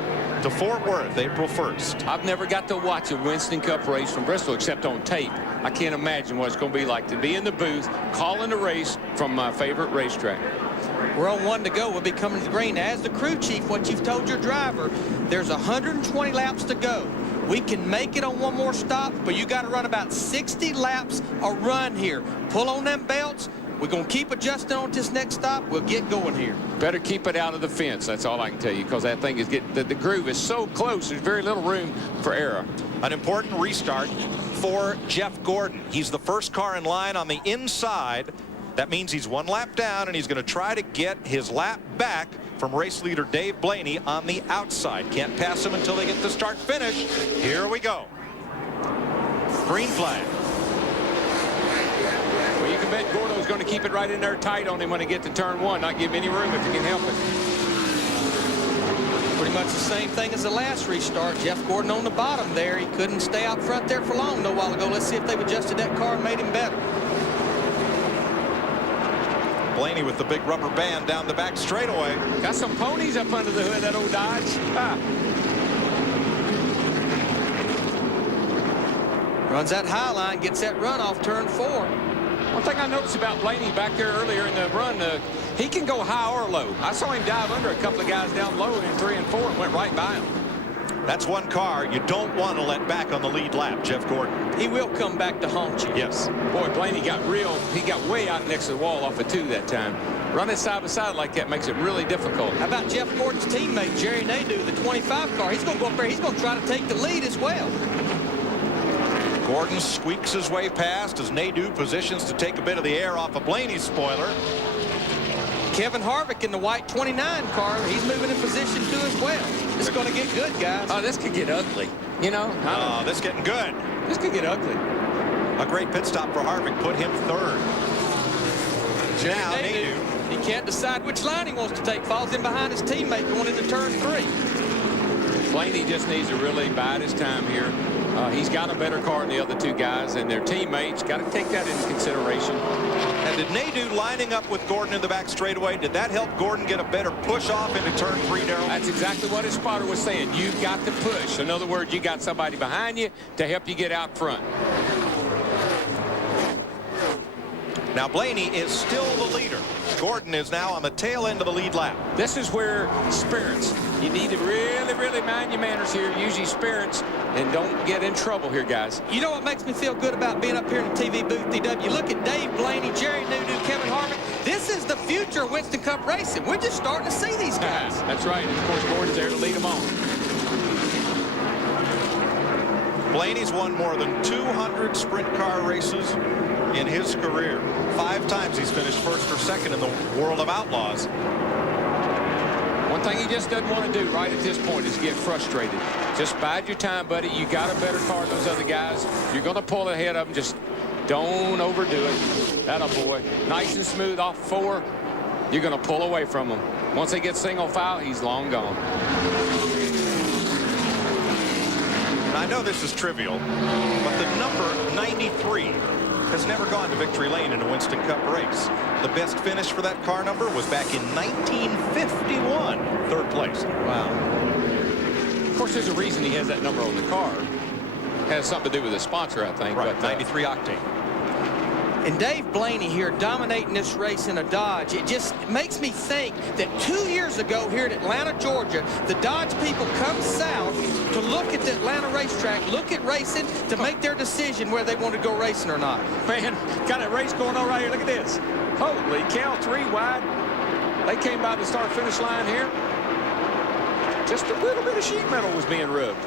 to Fort Worth, April 1st. I've never got to watch a Winston Cup race from Bristol except on tape. I can't imagine what it's going to be like to be in the booth calling the race from my favorite racetrack. We're on 1 to go. We'll be coming to the green. As the crew chief, what you've told your driver, there's 120 laps to go. We can make it on one more stop, but you got to run about 60 laps a run here. Pull on them belts. We're going to keep adjusting on this next stop. We'll get going here. Better keep it out of the fence. That's all I can tell you, because that thing is getting, the groove is so close. There's very little room for error. An important restart for Jeff Gordon. He's the first car in line on the inside. That means he's 1 lap down, and he's going to try to get his lap back from race leader Dave Blaney on the outside. Can't pass him until they get the start finish. Here we go. Green flag. Well, you can bet Gordo's going to keep it right in there tight on him when they get to turn 1, not give him any room if he can help it. Pretty much the same thing as the last restart. Jeff Gordon on the bottom there. He couldn't stay out front there for long a while ago. Let's see if they've adjusted that car and made him better. Blaney with the big rubber band down the back straightaway. Got some ponies up under the hood of that old Dodge. Runs that high line, gets that run off turn 4. One thing I noticed about Blaney back there earlier in the run, he can go high or low. I saw him dive under a couple of guys down low in 3 and 4 and went right by him. That's one car you don't want to let back on the lead lap, Jeff Gordon. He will come back to haunt you. Yes. Boy, Blaney he got way out next to the wall off of 2 that time. Running side by side like that makes it really difficult. How about Jeff Gordon's teammate, Jerry Nadeau, the 25 car? He's going to go up there. He's going to try to take the lead as well. Gordon squeaks his way past as Nadeau positions to take a bit of the air off of Blaney's spoiler. Kevin Harvick in the white 29 car, he's moving in position too as well. It's going to get good, guys. Oh, this could get ugly. You know? Oh, this is getting good. This could get ugly. A great pit stop for Harvick put him 3rd. Now Nadeau. He can't decide which line he wants to take. Falls in behind his teammate going into turn 3. Blaney just needs to really bide his time here. He's got a better car than the other 2 guys, and their teammates got to take that into consideration. And did Nadeau lining up with Gordon in the back straightaway, did that help Gordon get a better push off into turn 3, Darrell? That's exactly what his spotter was saying. You've got to push. In other words, you got somebody behind you to help you get out front. Now Blaney is still the leader. Gordon is now on the tail end of the lead lap. This is where spirits. You need to really, really mind your manners here. Use your spirits and don't get in trouble here, guys. You know what makes me feel good about being up here in the TV booth, DW? Look at Dave Blaney, Jerry Nadeau, Kevin Harvick. This is the future of Winston Cup racing. We're just starting to see these guys. That's right. And of course, Gordon's there to lead them on. Blaney's won more than 200 sprint car races in his career. 5 times he's finished 1st or 2nd in the world of outlaws. One thing he just doesn't want to do right at this point is get frustrated. Just bide your time, buddy. You got a better car than those other guys. You're going to pull ahead of them. Just don't overdo it. Atta boy. Nice and smooth off 4. You're going to pull away from them. Once they get single file, he's long gone. I know this is trivial, but the number 93 has never gone to victory lane in a Winston Cup race. The best finish for that car number was back in 1951, 3rd place. Wow. Of course, there's a reason he has that number on the car. Has something to do with the sponsor, I think. Right, but, 93 octane. And Dave Blaney here dominating this race in a Dodge. It just makes me think that 2 years ago here in Atlanta, Georgia, the Dodge people come south to look at the Atlanta racetrack, look at racing, to make their decision whether they want to go racing or not. Man, got a race going on right here. Look at this. Holy cow, 3 wide. They came by the start-finish line here. Just a little bit of sheet metal was being rubbed.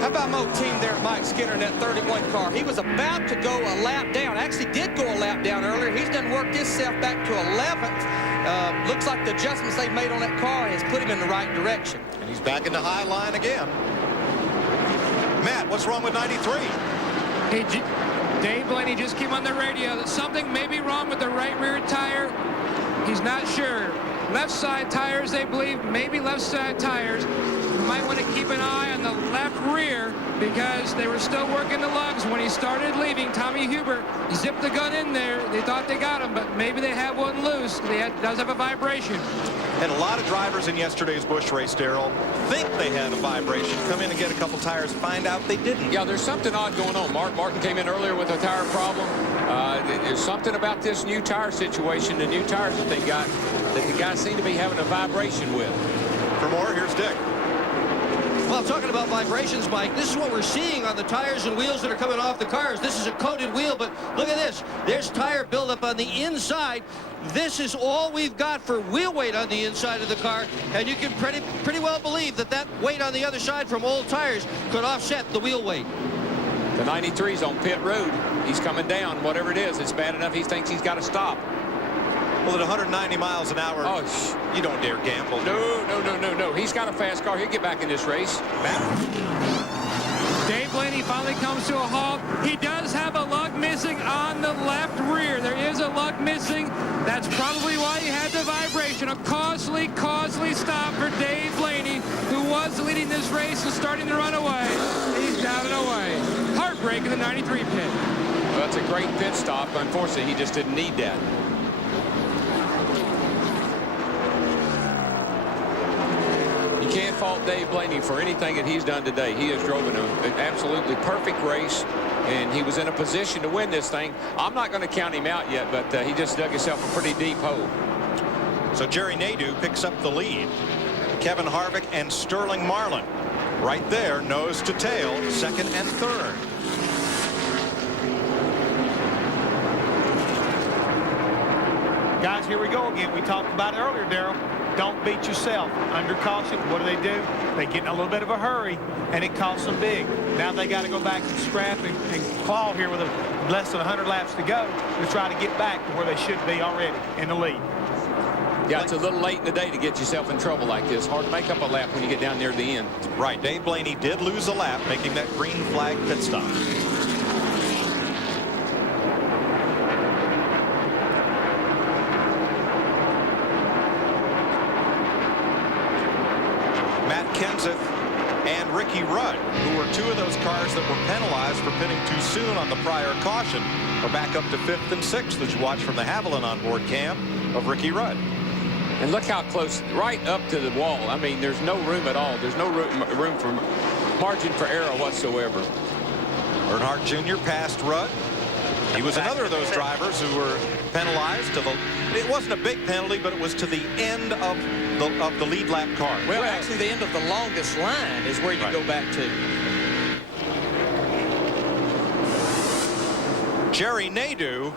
How about my old team there, Mike Skinner, in that 31 car? He was about to go a lap down. Actually did go a lap down earlier. He's done worked himself back to 11th. Looks like the adjustments they've made on that car has put him in the right direction. And he's back in the high line again. Matt, what's wrong with 93? Hey, Dave Blaney just came on the radio that something may be wrong with the right rear tire. He's not sure. Left side tires, they believe, maybe left side tires. You might want to keep an eye on the left rear because they were still working the lugs when he started leaving. Tommy Huber zipped the gun in there. They thought they got him, but maybe they have one loose. Does have a vibration. And a lot of drivers in yesterday's Busch race, Darrell, think they had a vibration. Come in and get a couple tires, find out they didn't. Yeah, there's something odd going on. Mark Martin came in earlier with a tire problem. There's something about this new tire situation, the new tires that they got, that the guys seem to be having a vibration with. For more, here's Dick. Well, talking about vibrations, Mike, this is what we're seeing on the tires and wheels that are coming off the cars. This is a coated wheel, but look at this. There's tire buildup on the inside. This is all we've got for wheel weight on the inside of the car, and you can pretty well believe that that weight on the other side from old tires could offset the wheel weight. The 93's on pit road. He's coming down. Whatever it is, it's bad enough he thinks he's got to stop. Well, at 190 miles an hour, you don't dare gamble. No. He's got a fast car. He'll get back in this race. Matt? Dave Blaney finally comes to a halt. He does have a lug missing on the left rear. There is a lug missing. That's probably why he had the vibration. A costly stop for Dave Blaney, who was leading this race and starting to run away. He's down and away. Heartbreak in the 93 pit. Well, that's a great pit stop. Unfortunately, he just didn't need that. You can't fault Dave Blaney for anything that he's done today. He has driven an absolutely perfect race, and he was in a position to win this thing. I'm not going to count him out yet, but he just dug himself a pretty deep hole. So Jerry Nadeau picks up the lead. Kevin Harvick and Sterling Marlin right there, nose to tail, second and third. Guys, here we go again. We talked about it earlier, Darrell. Don't beat yourself. Under caution, what do? They get in a little bit of a hurry, and it costs them big. Now they got to go back and scrap and claw here with less than 100 laps to go to try to get back to where they should be already in the lead. Yeah, it's a little late in the day to get yourself in trouble like this. Hard to make up a lap when you get down near the end. Right. Dave Blaney did lose a lap, making that green flag pit stop. Matt Kenseth and Ricky Rudd, who were two of those cars that were penalized for pitting too soon on the prior caution, are back up to 5th and 6th, as you watch from the Haviland onboard cam of Ricky Rudd. And look how close, right up to the wall. I mean, there's no room at all. There's no room for margin for error whatsoever. Earnhardt Jr. passed Rudd. He was another of those drivers who were penalized. It wasn't a big penalty, but it was to the end of the lead lap car. Well, actually, the end of the longest line is where you go back to. Jerry Nadeau,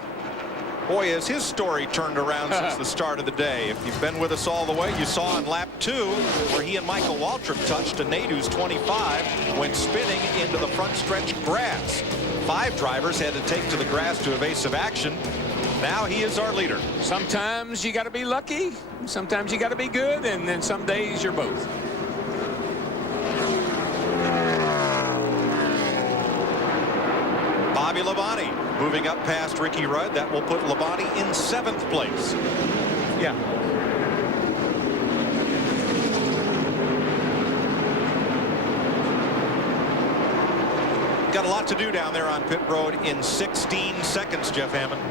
boy, has his story turned around since the start of the day. If you've been with us all the way, you saw in lap 2 where he and Michael Waltrip touched, and Nadeau's 25 went spinning into the front stretch grass. 5 drivers had to take to the grass to evasive action. Now he is our leader. Sometimes you got to be lucky, sometimes you got to be good, and then some days you're both. Bobby Labonte moving up past Ricky Rudd. That will put Labonte in 7th place. Yeah. Got a lot to do down there on pit road in 16 seconds, Jeff Hammond.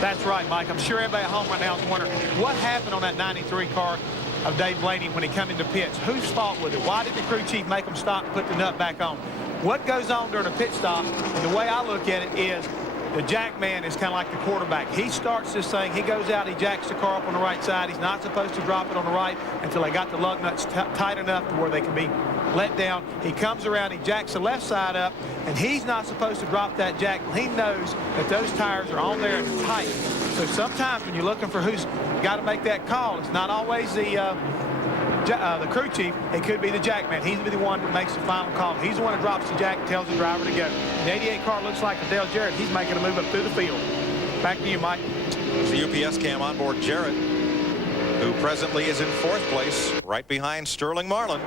That's right, Mike. I'm sure everybody at home right now is wondering what happened on that 93 car of Dave Blaney when he come into pits. Whose fault was it? Why did the crew chief make him stop and put the nut back on? What goes on during a pit stop, and the way I look at it is the jack man is kind of like the quarterback. He starts this thing, he goes out, he jacks the car up on the right side. He's not supposed to drop it on the right until they got the lug nuts tight enough to where they can be let down. He comes around, he jacks the left side up, and he's not supposed to drop that jack. He knows that those tires are on there and tight. So sometimes when you're looking for who's got to make that call, it's not always the crew chief. It could be the jack man. He's the one that makes the final call. He's the one that drops the jack and tells the driver to go. The 88 car looks like a Dale Jarrett. He's making a move up through the field. Back to you, Mike. The UPS cam on board Jarrett, who presently is in 4th place, right behind Sterling Marlin.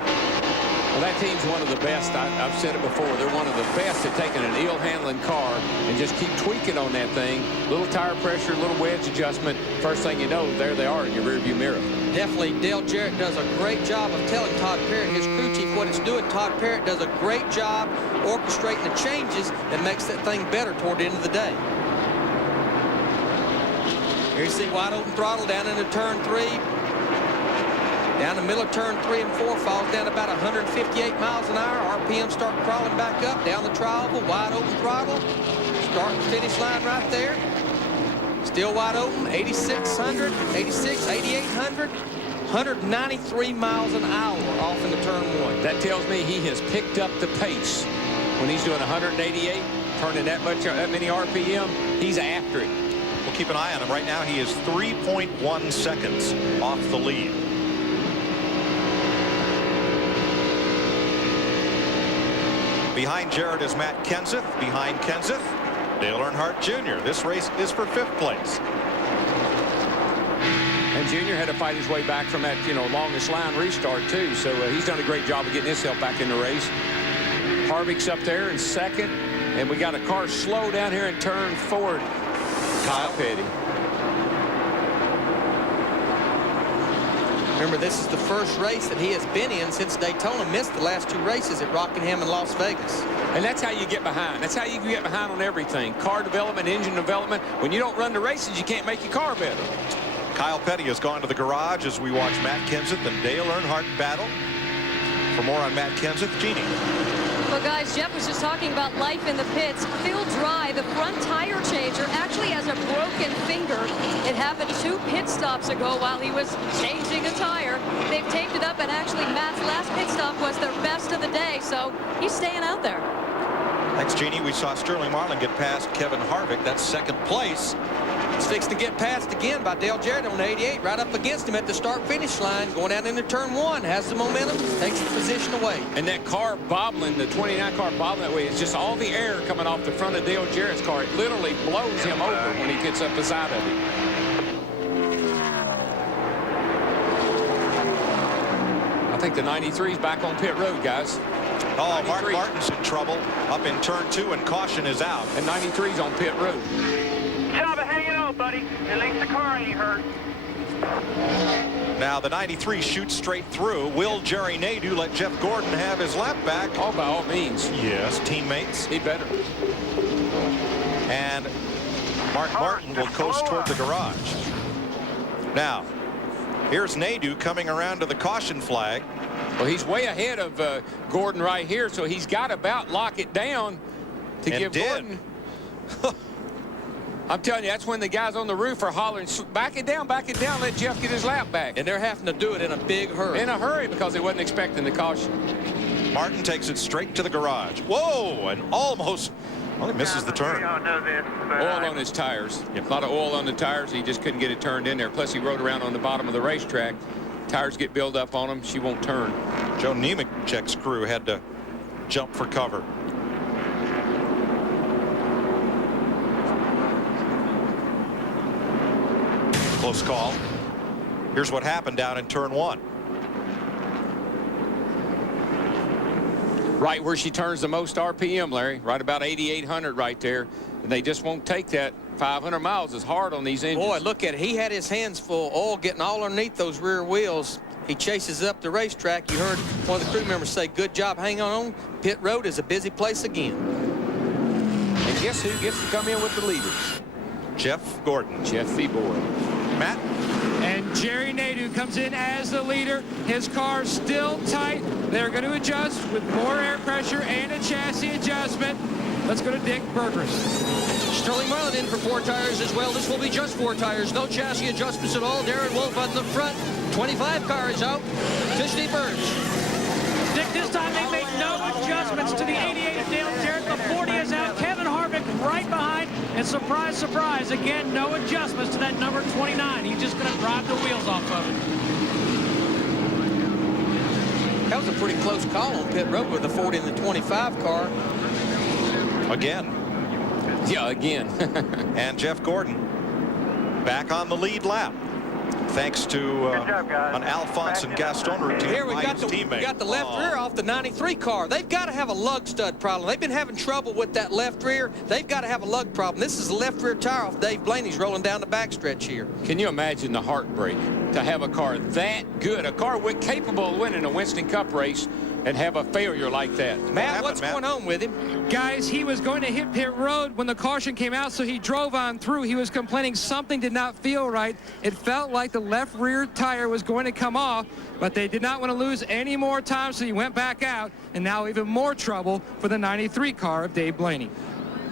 Well, that team's one of the best. I've said it before. They're one of the best at taking an ill-handling car and just keep tweaking on that thing. Little tire pressure, little wedge adjustment. First thing you know, there they are in your rearview mirror. Definitely, Dale Jarrett does a great job of telling Todd Parrott, his crew chief, what it's doing. Todd Parrott does a great job orchestrating the changes that makes that thing better toward the end of the day. Here you see wide open throttle down into turn 3. Down the middle of turn 3 and 4, falls down about 158 miles an hour. RPM start crawling back up, down the tri-oval, wide open throttle. Start and finish line right there. Still wide open, 8,600, 86, 8,800, 193 miles an hour off into turn 1. That tells me he has picked up the pace. When he's doing 188, turning that many RPM, he's after it. We'll keep an eye on him. Right now, he is 3.1 seconds off the lead. Behind Jarrett is Matt Kenseth. Behind Kenseth, Dale Earnhardt Jr. This race is for 5th place. And Jr. had to fight his way back from that, longest line restart, too. So he's done a great job of getting himself back in the race. Harvick's up there in 2nd. And we got a car slow down here in turn 4. Kyle Petty. Remember, this is the first race that he has been in since Daytona. Missed the last 2 races at Rockingham and Las Vegas. And that's how you get behind. That's how you get behind on everything. Car development, engine development. When you don't run the races, you can't make your car better. Kyle Petty has gone to the garage as we watch Matt Kenseth and Dale Earnhardt battle. For more on Matt Kenseth, Jeannie. Well, guys, Jeff was just talking about life in the pits. Phil Dry, the front tire changer, actually has a broken finger. It happened 2 pit stops ago while he was changing a tire. They've taped it up, and actually Matt's last pit stop was their best of the day, so he's staying out there. Thanks, Jeannie. We saw Sterling Marlin get past Kevin Harvick. That's second place. It's fixed to get passed again by Dale Jarrett on the 88, right up against him at the start-finish line, going out into turn 1, has the momentum, takes the position away. And that car bobbling, the 29 car bobbling that way, it's just all the air coming off the front of Dale Jarrett's car. It literally blows him over when he gets up beside of it. I think the 93's back on pit road, guys. Oh, Mark Martin's in trouble up in turn 2, and caution is out. And 93's on pit road. Job of hanging on, buddy. At least the car ain't hurt. Now the 93 shoots straight through. Will Jerry Nadeau let Jeff Gordon have his lap back? Oh, by all means. Yes, teammates. He better. And Mark Martin will coast toward the garage. Now, here's Nadeau coming around to the caution flag. Well, he's way ahead of Gordon right here, so he's got to about lock it down to give Gordon. I'm telling you, that's when the guys on the roof are hollering, back it down, let Jeff get his lap back. And they're having to do it in a big hurry. In a hurry, because they wasn't expecting the caution. Martin takes it straight to the garage. Whoa, and almost only misses the turn. Oil on his tires. A lot of oil on the tires. He just couldn't get it turned in there. Plus, he rode around on the bottom of the racetrack. Tires get built up on him. She won't turn. Joe Nemechek's crew had to jump for cover. Close call. Here's what happened down in turn 1. Right where she turns the most RPM, Larry. Right about 8,800 right there. And they just won't take that. 500 miles is hard on these engines. Boy, look at it. He had his hands full, oil getting all underneath those rear wheels. He chases up the racetrack. You heard one of the crew members say, good job hanging on. Pit road is a busy place again. And guess who gets to come in with the leader? Jeff Gordon. Jeffy boy. Matt? And Jerry Nadeau comes in as the leader. His car's still tight. They're going to adjust with more air pressure and a chassis adjustment. Let's go to Dick Burgers. Sterling Marlin in for 4 tires as well. This will be just 4 tires. No chassis adjustments at all. Darren Wolf on the front. 25 cars out. Disney Burns. Dick, this time they made no adjustments to the 88 of Dale Jarrett. The 40 is out. Kevin Harvick right behind. And surprise, surprise, again, no adjustments to that number 29. He's just going to drive the wheels off of it. That was a pretty close call on pit road with the 40 and the 25 car. Again. Yeah, again. And Jeff Gordon back on the lead lap. Thanks to an Alphonse and Gaston routine. Here we got the left rear off the 93 car. They've got to have a lug stud problem. They've been having trouble with that left rear. They've got to have a lug problem. This is the left rear tire off Dave Blaney's rolling down the backstretch here. Can you imagine the heartbreak to have a car that good, a car capable of winning a Winston Cup race, and have a failure like that? Matt, what's going on with him? Guys, he was going to hit pit road when the caution came out, so he drove on through. He was complaining something did not feel right. It felt like the left rear tire was going to come off, but they did not want to lose any more time, so he went back out, and now even more trouble for the 93 car of Dave Blaney.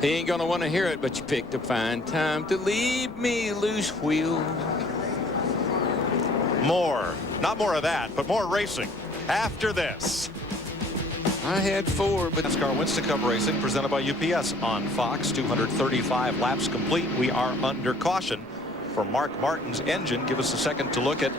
He ain't going to want to hear it, but you picked a fine time to leave me loose wheel. More. Not more of that, but more racing after this. I had 4, but NASCAR Winston Cup Racing presented by UPS on Fox. 235 laps complete. We are under caution for Mark Martin's engine. Give us a second to look at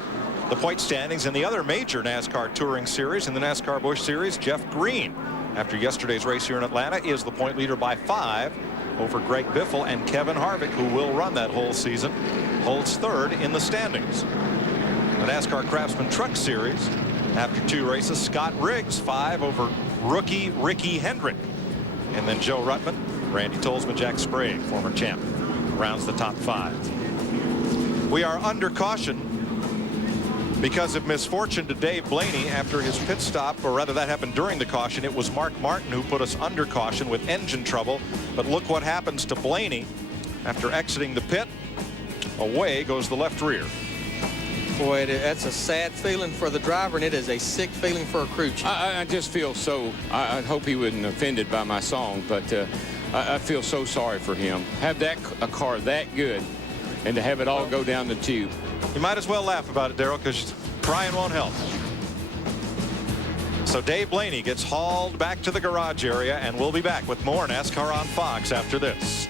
the point standings in the other major NASCAR Touring Series. In the NASCAR Busch Series, Jeff Green, after yesterday's race here in Atlanta, is the point leader by 5 over Greg Biffle, and Kevin Harvick, who will run that whole season, holds 3rd in the standings. The NASCAR Craftsman Truck Series, after 2 races, Scott Riggs 5 over rookie Ricky Hendrick, and then Joe Ruttman, Randy Tolsma, Jack Sprague, former champ, rounds the top 5. We are under caution because of misfortune to Dave Blaney after his pit stop, or rather that happened during the caution. It was Mark Martin who put us under caution with engine trouble, but look what happens to Blaney after exiting the pit. Away goes the left rear. Boy, that's a sad feeling for the driver, and it is a sick feeling for a crew chief. I just feel so, I hope he wasn't offended by my song, but I feel so sorry for him. Have a car that good, and to have it all go down the tube. You might as well laugh about it, Darrell, because crying won't help. So Dave Blaney gets hauled back to the garage area, and we'll be back with more NASCAR on Fox after this.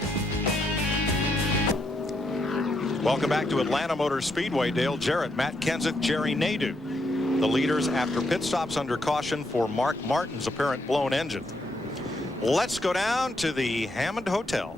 Welcome back to Atlanta Motor Speedway. Dale Jarrett, Matt Kenseth, Jerry Nadeau, the leaders after pit stops under caution for Mark Martin's apparent blown engine. Let's go down to the Hammond Hotel.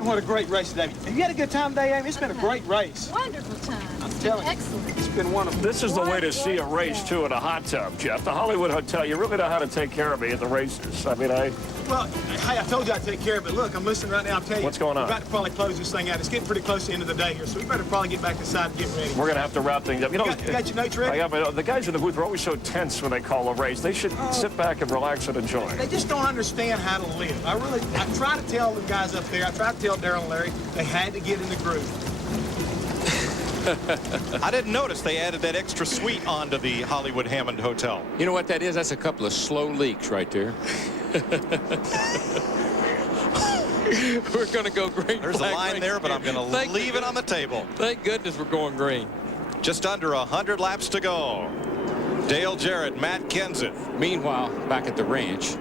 What a great race today. Have you had a good time today, Amy? It's been a great race. Wonderful time. I'm telling you. Excellent. It's been wonderful. This is the way to see a race, too, in a hot tub, Jeff. The Hollywood Hotel, you really know how to take care of me at the races. I mean, Well, hey, I told you I'd take care of it. Look, I'm listening right now. I'm telling you. What's going on? We're about to probably close this thing out. It's getting pretty close to the end of the day here, so we better probably get back inside and get ready. We're going to have to wrap things up. You know, you got your notes ready? I got my, the guys in the booth are always so tense when they call a race. They should sit back and relax and enjoy. They just don't understand how to live. I try to tell the guys up there, I try to tell Darrell and Larry, they had to get in the groove. I didn't notice they added that extra suite onto the Hollywood Hammond Hotel. You know what that is? That's a couple of slow leaks right there. We're going to go green. There's a line there, but I'm going to leave it on the table. Thank goodness we're going green. Just under 100 laps to go. Dale Jarrett, Matt Kenseth. Meanwhile, back at the ranch,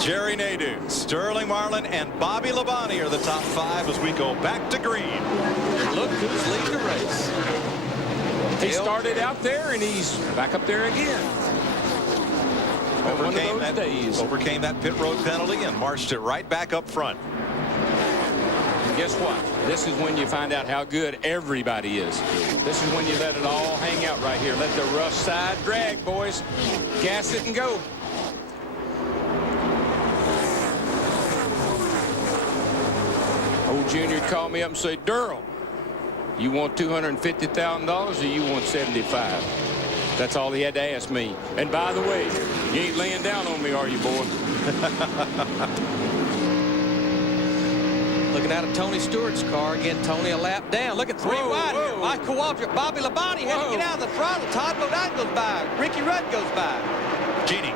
Jerry Nadeau, Sterling Marlin, and Bobby Labonte are the top 5 as we go back to green. And look who's leading the race. He started out there, and he's back up there again. Overcame that pit road penalty and marched it right back up front. Guess what? This is when you find out how good everybody is. This is when you let it all hang out right here. Let the rough side drag, boys. Gas it and go. Old Junior called me up and said, Darrell, you want $250,000 or you want 75? That's all he had to ask me. And by the way, you ain't laying down on me, are you, boy? Looking out of Tony Stewart's car. Again, Tony a lap down. Look at 3 wide here. Michael Waltrip, Bobby Labonte had to get out of the throttle. Todd Bodine goes by. Ricky Rudd goes by. Jeannie.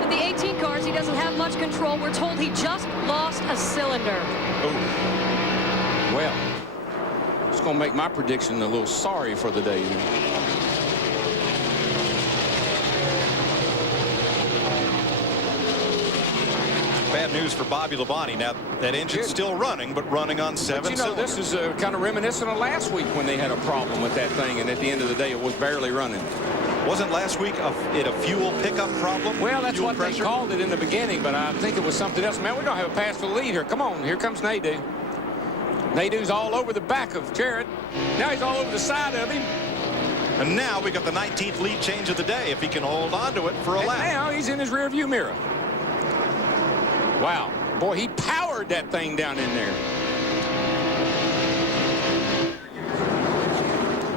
With the 18 cars, he doesn't have much control. We're told he just lost a cylinder. Oh. Well, it's going to make my prediction a little sorry for the day. Bad news for Bobby Labonte. Now, that engine's still running, but running on 7 But you know, cylinders. this is kind of reminiscent of last week when they had a problem with that thing, and at the end of the day, it was barely running. Wasn't last week it a fuel pickup problem? Well, that's fuel what pressure? they called it in the beginning, but I think it was something else. Man, we're going to have a pass for the lead here. Come on, here comes Nadeau. Nadeau's all over the back of Jarrett. Now he's all over the side of him. And now we got the 19th lead change of the day if he can hold on to it for a lap. Now he's in his rearview mirror. Wow. Boy, he powered that thing down in there.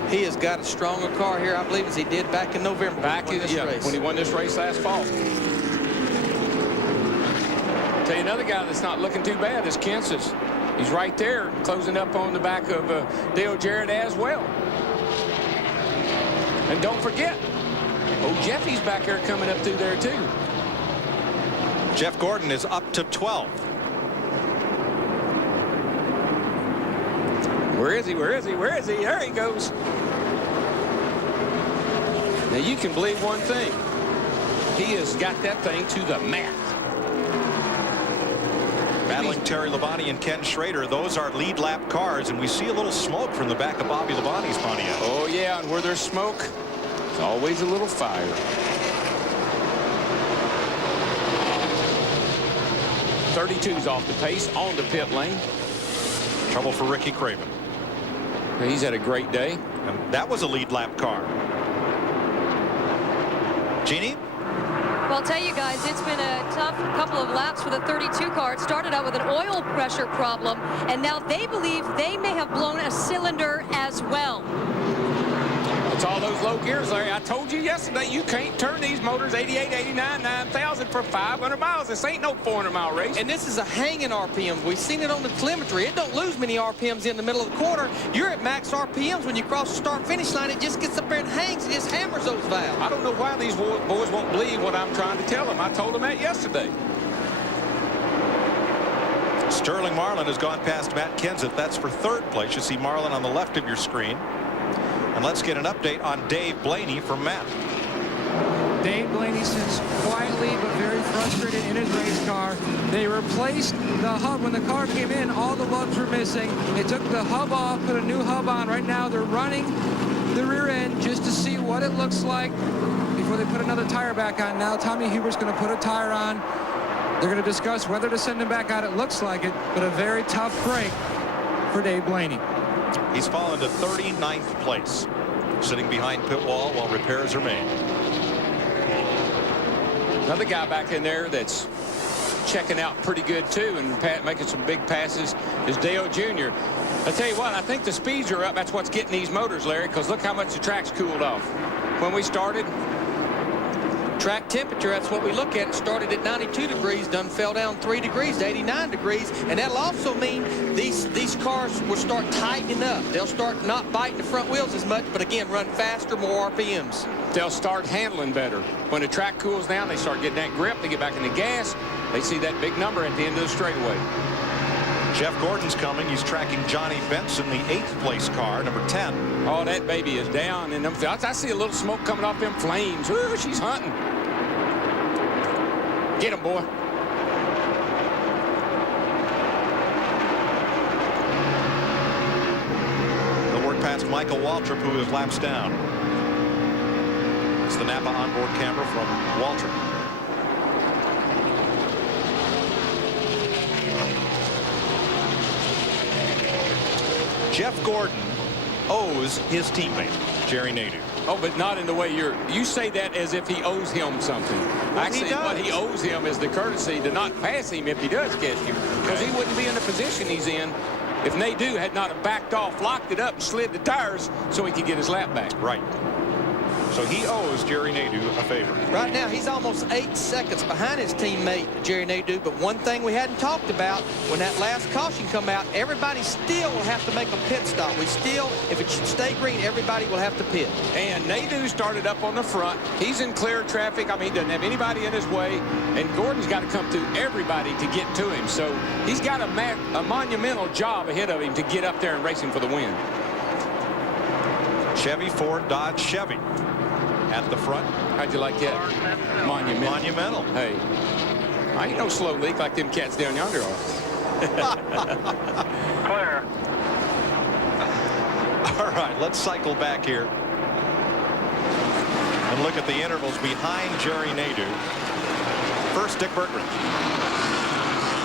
He has got a stronger car here, I believe, as he did back in November. When he won this race last fall. Tell you another guy that's not looking too bad is Kenseth. He's right there, closing up on the back of Dale Jarrett as well. And don't forget, old Jeffy's back there coming up through there too. Jeff Gordon is up to 12. Where is he? Where is he? Where is he? There he goes. Now you can believe one thing. He has got that thing to the mat. Battling Terry Labonte and Ken Schrader. Those are lead lap cars, and we see a little smoke from the back of Bobby Labonte's Pontiac. Oh yeah, and where there's smoke, there's always a little fire. .32's off the pace on the pit lane. Trouble for Ricky Craven. He's had a great day. And that was a lead lap car. Jeannie? Well, I'll tell you guys, it's been a tough couple of laps for the 32 car. It started out with an oil pressure problem, and now they believe they may have blown a cylinder as well. It's all those low gears, Larry. I told you yesterday, you can't turn these motors 88, 89, 9,000 for 500 miles. This ain't no 400-mile race. And this is a hanging RPM. We've seen it on the telemetry. It don't lose many RPMs in the middle of the corner. You're at max RPMs when you cross the start-finish line. It just gets up there and hangs. It just hammers those valves. I don't know why these boys won't believe what I'm trying to tell them. I told them that yesterday. Sterling Marlin has gone past Matt Kenseth. That's for third place. You see Marlin on the left of your screen. And let's get an update on Dave Blaney from Matt. Dave Blaney sits quietly but very frustrated in his race car. They replaced the hub. When the car came in, all the lugs were missing. They took the hub off, put a new hub on. Right now they're running the rear end just to see what it looks like before they put another tire back on. Now Tommy Hubert's going to put a tire on. They're going to discuss whether to send him back out. It looks like it, but a very tough break for Dave Blaney. He's fallen to 39th place, sitting behind pit wall while repairs are made. Another guy back in there that's checking out pretty good too and making some big passes is Dale Jr. I tell you what, I think the speeds are up. That's what's getting these motors, Larry, because look how much the track's cooled off. When we started, track temperature, that's what we look at. It started at 92 degrees, done fell down 3 degrees to 89 degrees, and that'll also mean these cars will start tightening up. They'll start not biting the front wheels as much, but again, run faster, more RPMs. They'll start handling better. When the track cools down, they start getting that grip. They get back in the gas. They see that big number at the end of the straightaway. Jeff Gordon's coming. He's tracking Johnny Benson, the 8th place car, number 10. Oh, that baby is down in them. I see a little smoke coming off them flames. Ooh, she's hunting. Get him, boy. They'll work past Michael Waltrip, who is laps down. It's the Napa onboard camera from Waltrip. Jeff Gordon owes his teammate, Jerry Nadeau. Oh, but not in the way you say that as if he owes him something. Actually, what he owes him is the courtesy to not pass him if he does catch him, because he wouldn't be in the position he's in if Nadeau had not backed off, locked it up, and slid the tires so he could get his lap back. Right. So he owes Jerry Nadeau a favor. Right now, he's almost 8 seconds behind his teammate, Jerry Nadeau. But one thing we hadn't talked about, when that last caution come out, everybody still will have to make a pit stop. We still, if it should stay green, everybody will have to pit. And Nadeau started up on the front. He's in clear traffic. I mean, he doesn't have anybody in his way. And Gordon's got to come through everybody to get to him. So he's got a monumental job ahead of him to get up there and race him for the win. Chevy, Ford, Dodge, Chevy. At the front. How'd you like that? Monumental. Monumental. Hey, I ain't no slow leak like them cats down yonder are. Clear. All right, let's cycle back here and look at the intervals behind Jerry Nadeau. First, Dick Berggren.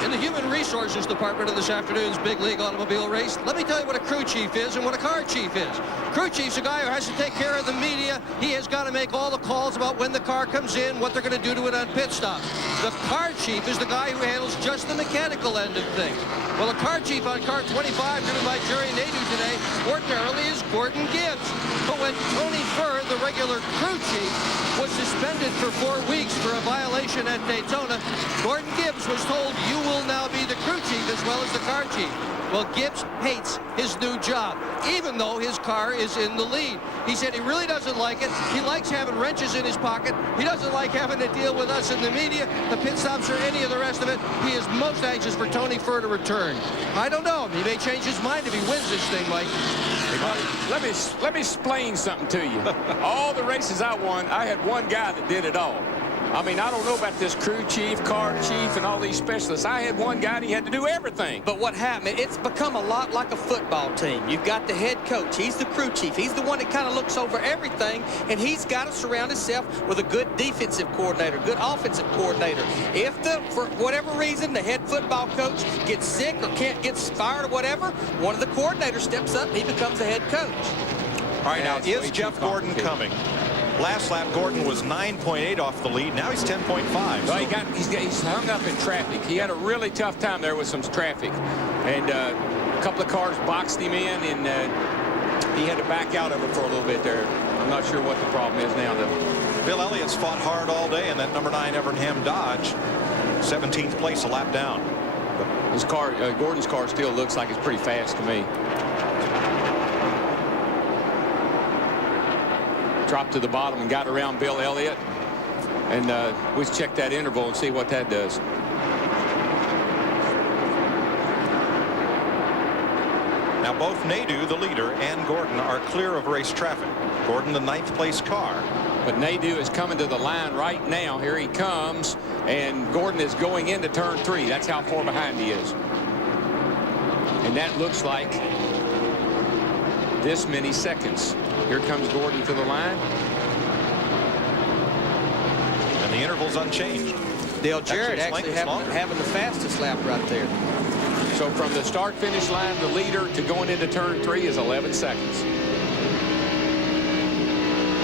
In the Human Resources Department of this afternoon's Big League Automobile Race, let me tell you what a crew chief is and what a car chief is. Crew chief's a guy who has to take care of the media. He has got to make all the calls about when the car comes in, what they're going to do to it on pit stop. The car chief is the guy who handles just the mechanical end of things. Well, the car chief on car 25, driven by Jerry Nadeau today, ordinarily is Gordon Gibbs. But when Tony Furr, the regular crew chief, was suspended for 4 weeks for a violation at Daytona, Gordon Gibbs was told, you will now be the crew chief as well as the car chief. Well, Gibbs hates his new job, even though his car is in the lead. He said he really doesn't like it. He likes having wrenches in his pocket. He doesn't like having to deal with us in the media, the pit stops, or any of the rest of it. He is most anxious for Tony Furr to return. I don't know. He may change his mind if he wins this thing, Mike. Let me explain something to you. All the races I won, I had one guy that did it all. I mean, I don't know about this crew chief, car chief, and all these specialists. I had one guy, and he had to do everything. But what happened, it's become a lot like a football team. You've got the head coach. He's the crew chief. He's the one that kind of looks over everything, and he's got to surround himself with a good defensive coordinator, good offensive coordinator. If, for whatever reason, the head football coach gets sick or can't get fired or whatever, one of the coordinators steps up, and he becomes the head coach. All right, now, is Jeff Gordon coming? Last lap, Gordon was 9.8 off the lead. Now he's 10.5. Well, he's hung up in traffic. He had a really tough time there with some traffic. And a couple of cars boxed him in, and he had to back out of it for a little bit there. I'm not sure what the problem is now, though. Bill Elliott's fought hard all day in that number 9 Evernham Dodge. 17th place, a lap down. His car, Gordon's car, still looks like it's pretty fast to me. Dropped to the bottom and got around Bill Elliott. And let's check that interval and see what that does. Now both Nadeau, the leader, and Gordon are clear of race traffic. Gordon, the 9th place car. But Nadeau is coming to the line right now. Here he comes. And Gordon is going into turn 3. That's how far behind he is. And that looks like this many seconds. Here comes Gordon to the line. And the interval's unchanged. Dale Jarrett actually having the fastest lap right there. So from the start-finish line, the leader to going into turn 3 is 11 seconds.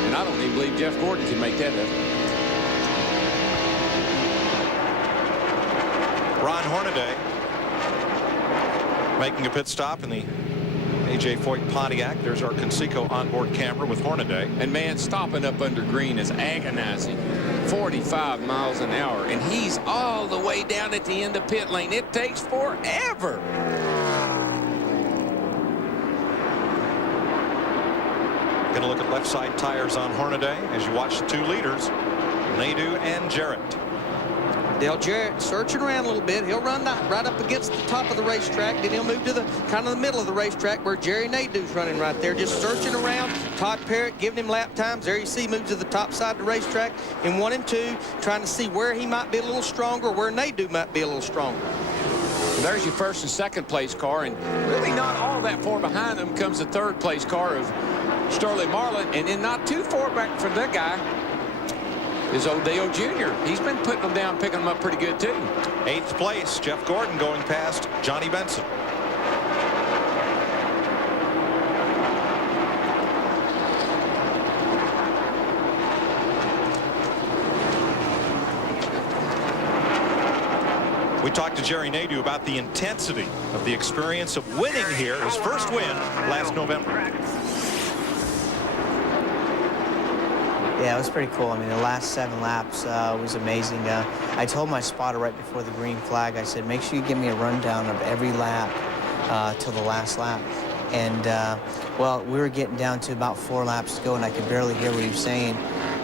And I don't even believe Jeff Gordon can make that up. Ron Hornaday making a pit stop in the A.J. Foyt Pontiac. There's our Conseco onboard camera with Hornaday. And man, stopping up under green is agonizing. 45 miles an hour, and he's all the way down at the end of pit lane. It takes forever. Going to look at left side tires on Hornaday as you watch the 2 leaders, Nadeau and Jarrett. Dale Jarrett searching around a little bit. He'll run right up against the top of the racetrack. Then he'll move to the kind of the middle of the racetrack where Jerry Nadeau's running right there, just searching around. Todd Parrott giving him lap times. There you see moves to the top side of the racetrack in 1 and 2, trying to see where he might be a little stronger, where Nadeau might be a little stronger. There's your 1st and 2nd place car, and really not all that far behind them comes the 3rd place car of Sterling Marlin, and then not too far back from that guy is O'Dale Jr. He's been putting them down, picking them up pretty good too. 8th place, Jeff Gordon going past Johnny Benson. We talked to Jerry Nadeau about the intensity of the experience of winning here, his first win last November. Yeah, it was pretty cool. I mean, the last 7 laps was amazing. I told my spotter right before the green flag, I said, make sure you give me a rundown of every lap till the last lap. And, well, we were getting down to about 4 laps to go, and I could barely hear what he was saying.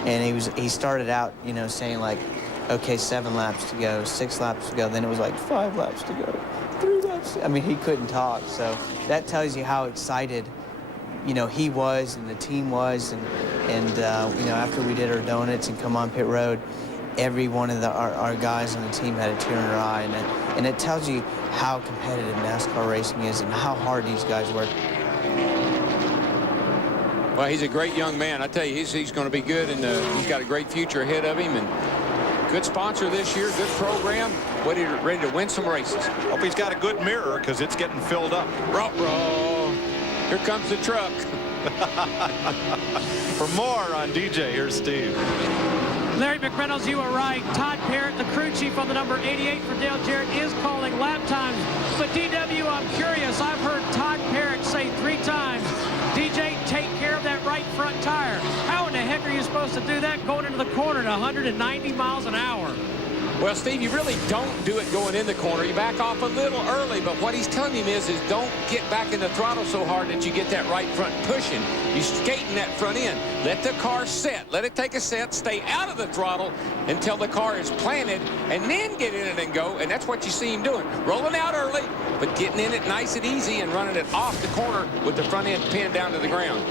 And he started out, you know, saying, like, okay, 7 laps to go, 6 laps to go. Then it was like 5 laps to go, 3 laps. I mean, he couldn't talk. So that tells you how excited, you know, he was and the team was. And you know, after we did our donuts and come on pit road, every one of our guys on the team had a tear in their eye. And it tells you how competitive NASCAR racing is and how hard these guys work. Well, he's a great young man. I tell you, he's going to be good, and he's got a great future ahead of him. And good sponsor this year, good program, ready to win some races. Hope he's got a good mirror because it's getting filled up. Ruh-roh. Here comes the truck. For more on DJ, here's Steve. Larry McReynolds, you are right. Todd Parrott, the crew chief on the number 88 for Dale Jarrett, is calling lap times. But DW, I'm curious. I've heard Todd Parrott say 3 times, DJ, take care of that right front tire. How in the heck are you supposed to do that going into the corner at 190 miles an hour? Well, Steve, you really don't do it going in the corner. You back off a little early, but what he's telling him is don't get back in the throttle so hard that you get that right front pushing. You skating that front end. Let the car set. Let it take a set. Stay out of the throttle until the car is planted, and then get in it and go. And that's what you see him doing. Rolling out early, but getting in it nice and easy and running it off the corner with the front end pinned down to the ground.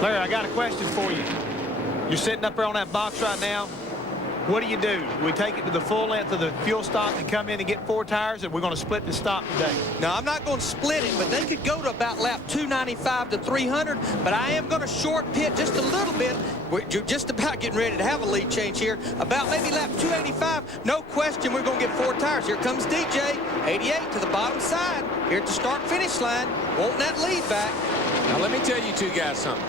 Larry, I got a question for you. You're sitting up there on that box right now. What do? Do we take it to the full length of the fuel stop and come in and get 4 tires, and we're going to split the stop today? No, I'm not going to split it, but they could go to about lap 295 to 300, but I am going to short pit just a little bit. We're just about getting ready to have a lead change here. About maybe lap 285, no question we're going to get 4 tires. Here comes DJ, 88 to the bottom side, here at the start-finish line, wanting that lead back. Now, let me tell you 2 guys something.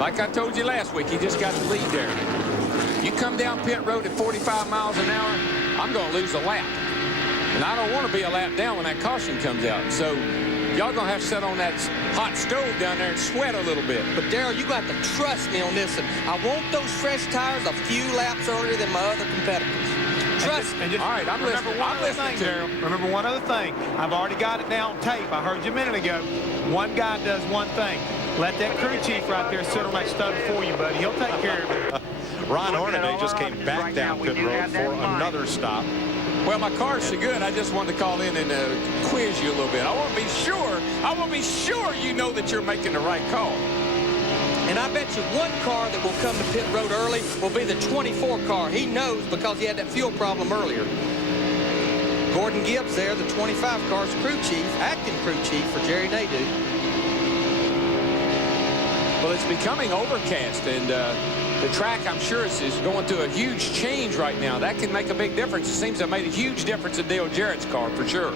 Like I told you last week, he just got the lead there. You come down pit road at 45 miles an hour, I'm going to lose a lap. And I don't want to be a lap down when that caution comes out. So y'all going to have to sit on that hot stove down there and sweat a little bit. But, Darrell, you got to trust me on this. And I want those fresh tires a few laps earlier than my other competitors. Trust me. All right, I'm listening. Remember one other thing, Darrell. Remember one other thing. I've already got it now on tape. I heard you a minute ago. One guy does one thing. Let that crew chief right there sit on that stove for you, buddy. He'll take care of it. Ron Hornaday just came back down pit road for another stop. Well, my car's so good, I just wanted to call in and quiz you a little bit. I want to be sure you know that you're making the right call. And I bet you one car that will come to pit road early will be the 24 car. He knows because he had that fuel problem earlier. Gordon Gibbs there, the 25 car's crew chief, acting crew chief for Jerry Nadeau. Well, it's becoming overcast, and the track, I'm sure, is going through a huge change right now. That can make a big difference. It seems to have made a huge difference in Dale Jarrett's car, for sure.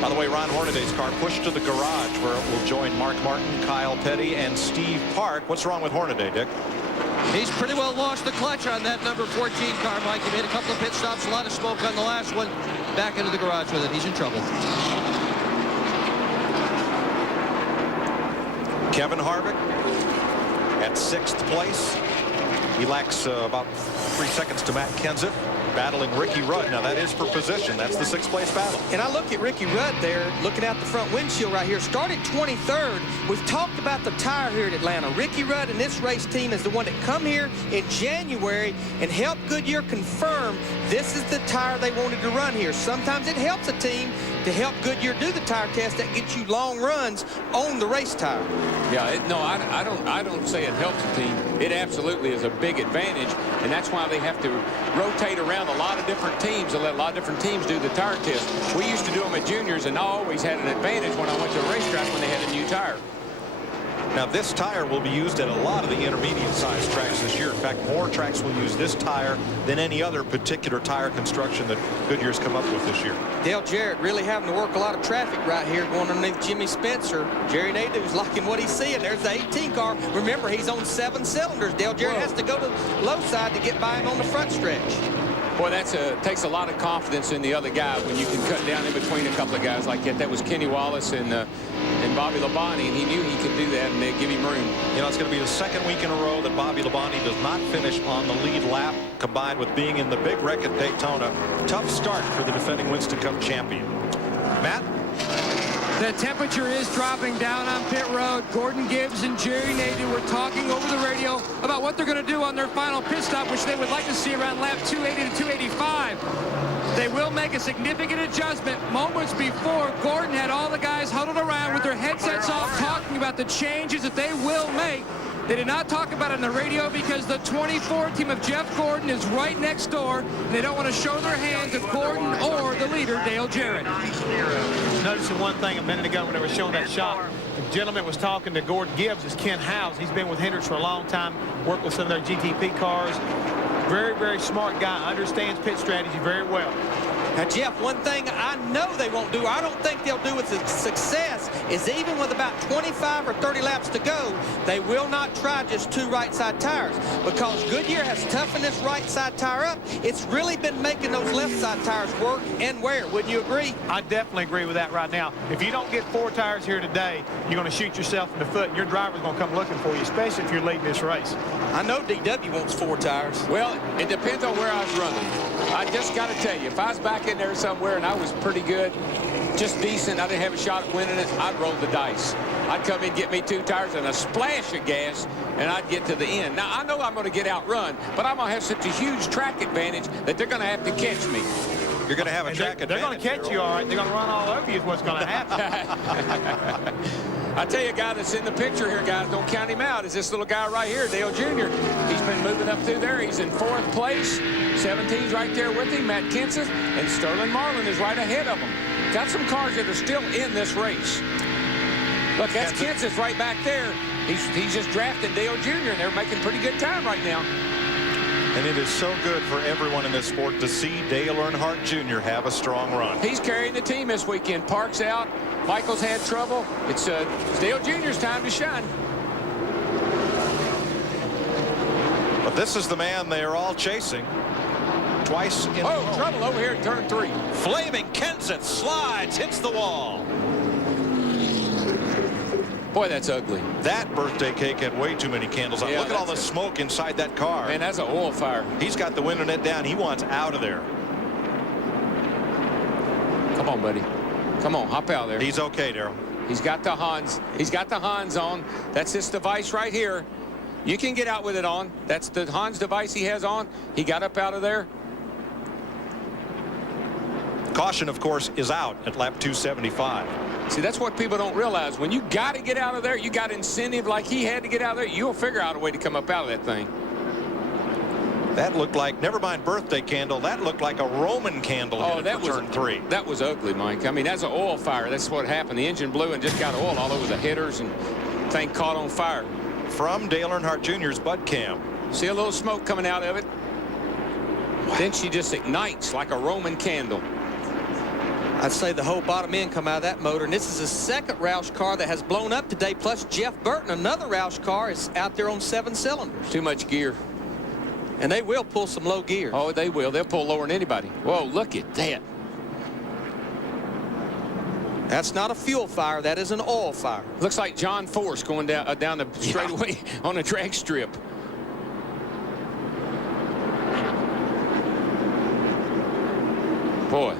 By the way, Ron Hornaday's car pushed to the garage where it will join Mark Martin, Kyle Petty, and Steve Park. What's wrong with Hornaday, Dick? He's pretty well lost the clutch on that number 14 car, Mike. He made a couple of pit stops, a lot of smoke on the last one. Back into the garage with it. He's in trouble. Kevin Harvick at 6th place. He lacks about 3 seconds to Matt Kenseth, battling Ricky Rudd. Now, that is for position. That's the 6th place battle. And I look at Ricky Rudd there, looking out the front windshield right here. Started 23rd. We've talked about the tire here at Atlanta. Ricky Rudd and this race team is the one that come here in January and helped Goodyear confirm this is the tire they wanted to run here. Sometimes it helps a team to help Goodyear do the tire test that gets you long runs on the race tire. Yeah, I don't say it helps the team. It absolutely is a big advantage, and that's why they have to rotate around a lot of different teams and let a lot of different teams do the tire test. We used to do them at juniors, and I always had an advantage when I went to a racetrack when they had a new tire. Now, this tire will be used at a lot of the intermediate-sized tracks this year. In fact, more tracks will use this tire than any other particular tire construction that Goodyear's come up with this year. Dale Jarrett really having to work a lot of traffic right here going underneath Jimmy Spencer. Jerry Nadeau's liking what he's seeing. There's the 18 car. Remember, he's on 7 cylinders. Dale Jarrett has to go to the low side to get by him on the front stretch. Boy, that takes a lot of confidence in the other guy when you can cut down in between a couple of guys like that. That was Kenny Wallace and Bobby Labonte, and he knew he could do that, and they give him room. You know, it's going to be the 2nd week in a row that Bobby Labonte does not finish on the lead lap, combined with being in the big wreck at Daytona. Tough start for the defending Winston Cup champion. Matt? The temperature is dropping down on pit road. Gordon Gibbs and Jerry Nadeau were talking over the radio about what they're going to do on their final pit stop, which they would like to see around lap 280 to 285. They will make a significant adjustment. Moments before, Gordon had all the guys huddled around with their headsets off, talking about the changes that they will make. They did not talk about it on the radio because the 24 team of Jeff Gordon is right next door. And they don't want to show their hand to Gordon or the leader, Dale Jarrett. Noticing one thing a minute ago when they were showing that shot. The gentleman was talking to Gordon Gibbs is Ken Howes. He's been with Hendricks for a long time, worked with some of their GTP cars. Very, very smart guy, understands pit strategy very well. Now, Jeff, one thing I know they won't do, I don't think they'll do with success, is even with about 25 or 30 laps to go, they will not try just 2 right side tires. Because Goodyear has toughened this right side tire up, it's really been making those left side tires work and wear. Wouldn't you agree? I definitely agree with that right now. If you don't get 4 tires here today, you're going to shoot yourself in the foot, and your driver's going to come looking for you, especially if you're leading this race. I know DW wants 4 tires. Well, it depends on where I was running. I just got to tell you, if I was back in there somewhere and I was pretty good, just decent, I didn't have a shot at winning it, I'd roll the dice. I'd come in, get me 2 tires and a splash of gas, and I'd get to the end. Now, I know I'm going to get outrun, but I'm going to have such a huge track advantage that they're going to have to catch me. You're going to have a track advantage. They're going to catch you, all right. They're going to run all over you is what's going to happen. I tell you, a guy that's in the picture here, guys, don't count him out, is this little guy right here, Dale Jr. He's been moving up through there. He's in 4th place. 17's right there with him, Matt Kenseth, and Sterling Marlin is right ahead of him. Got some cars that are still in this race. Look, that's Kenseth right back there. He's just drafting Dale Jr., and they're making pretty good time right now. And it is so good for everyone in this sport to see Dale Earnhardt Jr. have a strong run. He's carrying the team this weekend. Park's out. Michael's had trouble. It's Dale Jr.'s time to shine. But this is the man they are all chasing. twice in a row. Oh, trouble over here in turn 3. Flaming Kenseth slides, hits the wall. Boy, that's ugly. That birthday cake had way too many candles on. Yeah, Look at all the smoke inside that car. Man, that's an oil fire. He's got the window net down. He wants out of there. Come on, buddy. Come on, hop out there. He's okay, Darrell. He's got the Hans. He's got the Hans on. That's this device right here. You can get out with it on. That's the Hans device he has on. He got up out of there. Caution, of course, is out at lap 275. See, that's what people don't realize. When you got to get out of there, you got incentive like he had to get out of there, you'll figure out a way to come up out of that thing. That looked like, never mind birthday candle, that looked like a Roman candle. Oh, that was turn 3. That was ugly, Mike. I mean, that's an oil fire. That's what happened. The engine blew and just got oil all over the headers, and thing caught on fire. From Dale Earnhardt Jr.'s bud cam. See a little smoke coming out of it? Wow. Then she just ignites like a Roman candle. I'd say the whole bottom end come out of that motor, and this is the second Roush car that has blown up today, plus Jeff Burton, another Roush car, is out there on 7 cylinders. Too much gear. And they will pull some low gear. Oh, they will. They'll pull lower than anybody. Whoa, look at that. That's not a fuel fire. That is an oil fire. Looks like John Force going down the straightaway on a drag strip. Boy.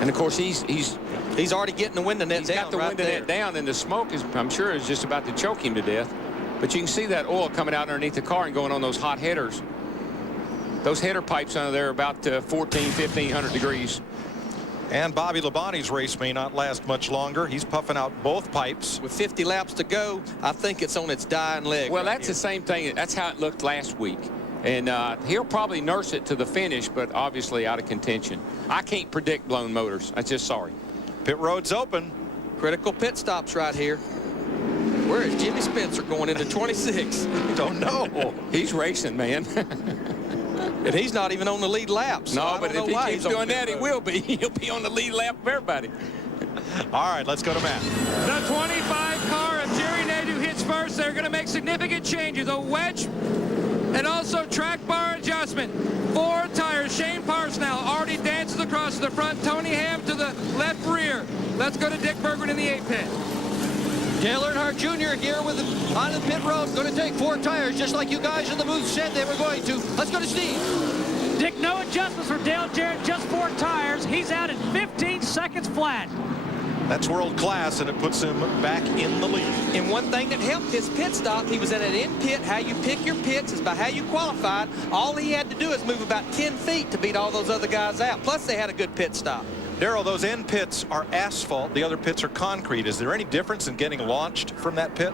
And of course he's already getting the window net down. He's got the window net down, and the smoke is, I'm sure, is just about to choke him to death. But you can see that oil coming out underneath the car and going on those hot headers. Those header pipes under there are about 1,500 degrees. And Bobby Labonte's race may not last much longer. He's puffing out both pipes. With 50 laps to go, I think it's on its dying leg. Well, that's the same thing. That's how it looked last week. And he'll probably nurse it to the finish, but obviously out of contention. I can't predict blown motors. I'm just sorry. Pit road's open. Critical pit stops right here. Where is Jimmy Spencer going into 26? Don't know. He's racing, man. And he's not even on the lead lap. So no, but if he keeps doing that, he will be. He'll be on the lead lap of everybody. All right, let's go to Matt. The 25 car of Jerry Nadeau hits first. They're going to make significant changes. A wedge and also track bar adjustment. 4 tires. Shane Parsnell already dances across to the front. Tony Ham to the left rear. Let's go to Dick Bergman in the 8 pit. Dale Earnhardt Jr. here on the pit road. Going to take 4 tires, just like you guys in the booth said they were going to. Let's go to Steve. Dick, no adjustments for Dale Jarrett, just 4 tires. He's out at 15 seconds flat. That's world class, and it puts him back in the lead. And one thing that helped his pit stop, he was in an in pit. How you pick your pits is by how you qualified. All he had to do is move about 10 feet to beat all those other guys out. Plus, they had a good pit stop. Darrell, those end pits are asphalt. The other pits are concrete. Is there any difference in getting launched from that pit?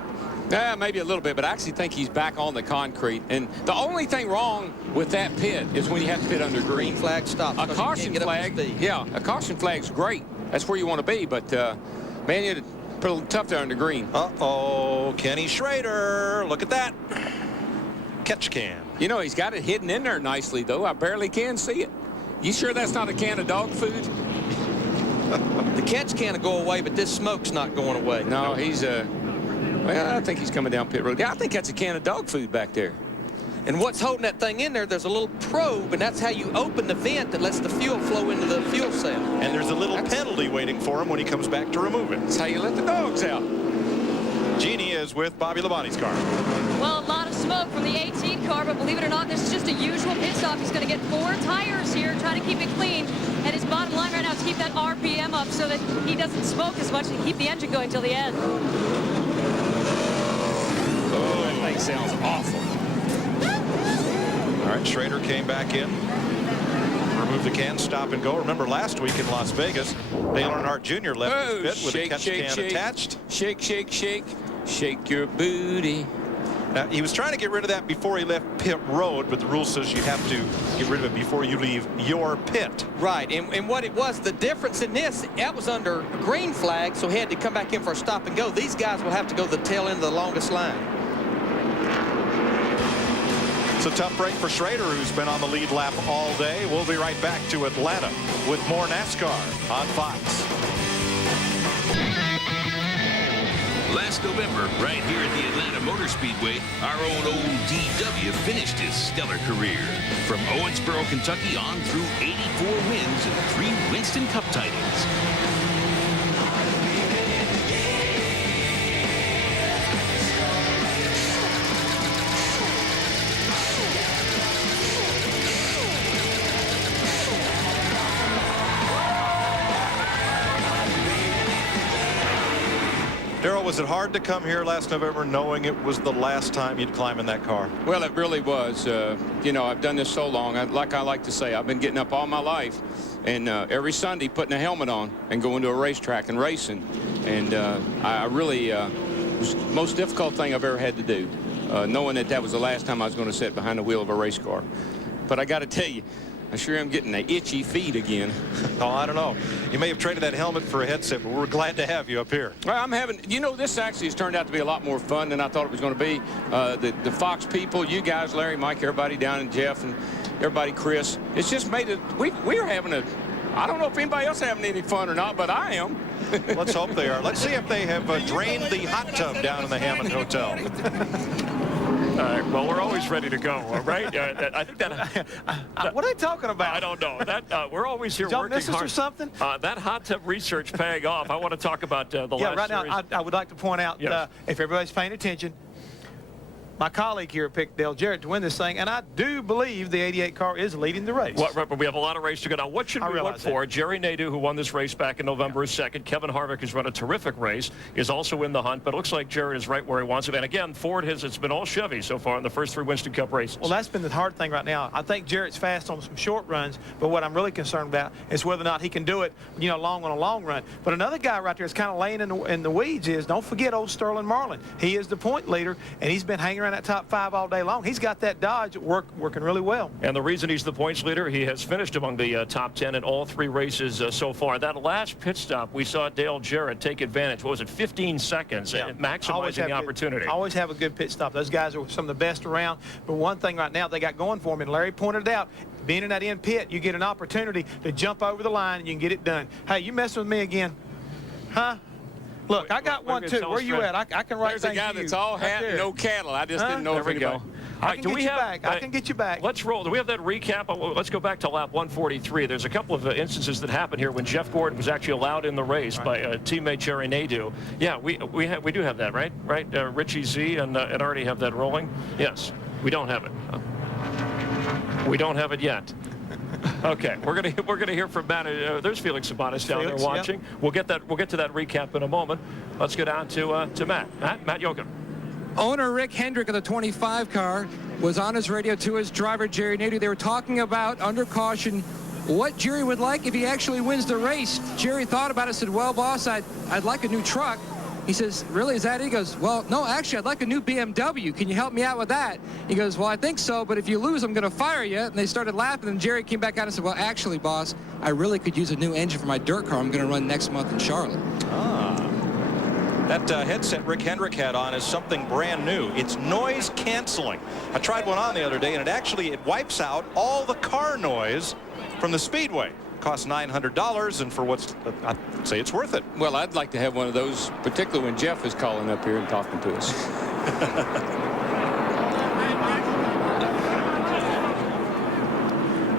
Yeah, maybe a little bit, but I actually think he's back on the concrete. And the only thing wrong with that pit is when you have to pit under green flag stop. A caution flag, yeah, a caution flag's great. That's where you want to be, but man, it's a little tough there under green. Uh-oh, Kenny Schrader, look at that. Catch can. You know, he's got it hidden in there nicely, though. I barely can see it. You sure that's not a can of dog food? The catch can go away, but this smoke's not going away. No, he's well, I think he's coming down pit road. Yeah, I think that's a can of dog food back there. And what's holding that thing in there, there's a little probe, and that's how you open the vent that lets the fuel flow into the fuel cell. And there's a little penalty waiting for him when he comes back to remove it. That's how you let the dogs out. Jeannie is with Bobby Labonte's car. Well, a lot of smoke from the 18 car, but believe it or not, this is just a usual pit stop. He's going to get 4 tires here, trying to keep it clean. And his bottom line right now is keep that RPM up so that he doesn't smoke as much and keep the engine going till the end. Oh, that thing sounds awful. All right, Schrader came back in. Remove the can, stop and go. Remember last week in Las Vegas, Dale Earnhardt Jr. left his pit with a catch can attached. Shake, shake, shake. Shake your booty. Now, he was trying to get rid of that before he left pit road, but the rule says you have to get rid of it before you leave your pit. Right, and what it was, the difference in this, that was under a green flag, so he had to come back in for a stop and go. These guys will have to go to the tail end of the longest line. It's a tough break for Schrader, who's been on the lead lap all day. We'll be right back to Atlanta with more NASCAR on Fox. Last last November, right here at the Atlanta Motor Speedway, our own old DW finished his stellar career. From Owensboro, Kentucky on through 84 wins and 3 Winston Cup titles. Darrell, was it hard to come here last November knowing it was the last time you'd climb in that car? Well, it really was. You know, I've done this so long. Like I like to say, I've been getting up all my life and every Sunday putting a helmet on and going to a racetrack and racing. And I really, it was the most difficult thing I've ever had to do, knowing that that was the last time I was going to sit behind the wheel of a race car. But I got to tell you, I sure am getting the itchy feet again. Oh, I don't know. You may have traded that helmet for a headset, but we're glad to have you up here. Well, I'm having, you know, this actually has turned out to be a lot more fun than I thought it was going to be. The Fox people, you guys, Larry, Mike, everybody down, and Jeff, and everybody, Chris, it's just made it, we're having a, I don't know if anybody else having any fun or not, but I am. Let's hope they are. Let's see if they have drained the hot tub down in the Hammond Hotel. All right, well, we're always ready to go, right? I think that... what are they talking about? I don't know. That we're always here working miss us hard. Or something? That hot tub research paying off. I want to talk about the last right series. now, I would like to point out, Yes. if everybody's paying attention, my colleague here picked Dale Jarrett to win this thing, and I do believe the 88 car is leading the race. Well, but we have a lot of race to go. Now, what should we look for? Jerry Nadeau, who won this race back in November, is second. Kevin Harvick has run a terrific race, is also in the hunt, but it looks like Jarrett is right where he wants to be. And again, Ford it's been all Chevy so far in the first 3 Winston Cup races. Well, that's been the hard thing right now. I think Jarrett's fast on some short runs, but what I'm really concerned about is whether or not he can do it, you know, long on a long run. But another guy right there is kind of laying in the weeds is, don't forget old Sterling Marlin. He is the point leader, and he's been hanging around that top 5 all day long. He's got that Dodge working really well. And the reason he's the points leader, he has finished among the top 10 in all 3 races so far. That last pit stop, we saw Dale Jarrett take advantage. What was it, 15 seconds, maximizing the opportunity. Always have a good pit stop. Those guys are some of the best around. But one thing right now they got going for them, and Larry pointed it out, being in that end pit, you get an opportunity to jump over the line and you can get it done. Hey, you messing with me again? Huh? Look, I got one too. Where you at? I can write There's a guy that's all hat and no cattle. I just didn't know if we go. I can get you back. I can get you back. Let's roll. Do we have that recap? Let's go back to lap 143. There's a couple of instances that happened here when Jeff Gordon was actually allowed in the race by teammate Jerry Nadeau. Yeah, we do have that, right? Right, Richie Z and already have that rolling. Yes, we don't have it. We don't have it yet. Okay, we're gonna hear from Matt. There's Felix Sabates down there watching. Yep. We'll get to that recap in a moment. Let's go down to Matt. Matt Yoakum. Owner Rick Hendrick of the 25 car was on his radio to his driver Jerry Nadeau. They were talking about under caution what Jerry would like if he actually wins the race. Jerry thought about it, said, "Well, boss, I'd like a new truck." He says, "Really, is that?" He goes, "Well, no, actually, I'd like a new BMW. Can you help me out with that?" He goes, "Well, I think so, but if you lose, I'm going to fire you." And they started laughing, and Jerry came back out and said, "Well, actually, boss, I really could use a new engine for my dirt car I'm going to run next month in Charlotte." That headset Rick Hendrick had on is something brand new. It's noise canceling. I tried one on the other day, and it wipes out all the car noise from the Speedway. Costs $900, and for I'd say it's worth it. Well, I'd like to have one of those, particularly when Jeff is calling up here and talking to us.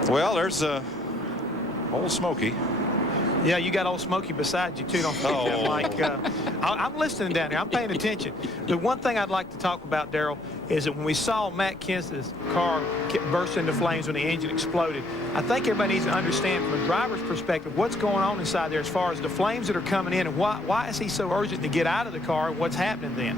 Well, there's old Smokey. Yeah, you got old Smokey beside you, too. Don't forget that, Mike. I'm listening down here. I'm paying attention. The one thing I'd like to talk about, Darrell, is that when we saw Matt Kenseth's car burst into flames when the engine exploded, I think everybody needs to understand from a driver's perspective what's going on inside there as far as the flames that are coming in and why is he so urgent to get out of the car and what's happening then.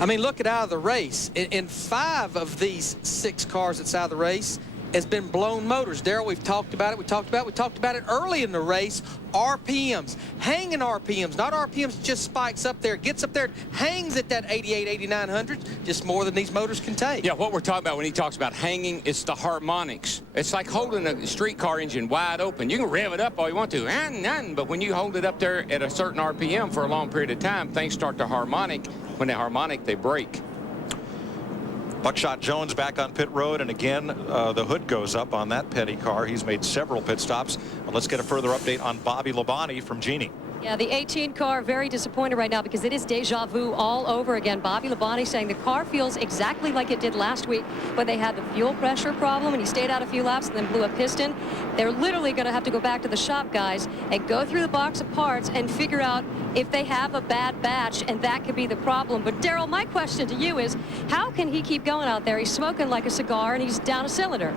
I mean, look at out of the race. In 5 of these 6 cars that's out of the race, has been blown motors. Darrell, we've talked about it. We talked about it early in the race. RPMs, hanging RPMs, not RPMs, just spikes up there, gets up there, hangs at that 88, 8900, just more than these motors can take. Yeah, what we're talking about when he talks about hanging, it's the harmonics. It's like holding a streetcar engine wide open. You can rev it up all you want to, but when you hold it up there at a certain RPM for a long period of time, things start to harmonic. When they harmonic, they break. Buckshot Jones back on pit road, and again the hood goes up on that Petty car. He's made several pit stops. Let's get a further update on Bobby Labonte from Jeannie. Yeah, the 18 car very disappointed right now because it is deja vu all over again. Bobby Labonte saying the car feels exactly like it did last week when they had the fuel pressure problem and he stayed out a few laps and then blew a piston. They're literally going to have to go back to the shop, guys, and go through the box of parts and figure out if they have a bad batch, and that could be the problem. But Darrell, my question to you is, how can he keep going out there? He's smoking like a cigar and he's down a cylinder.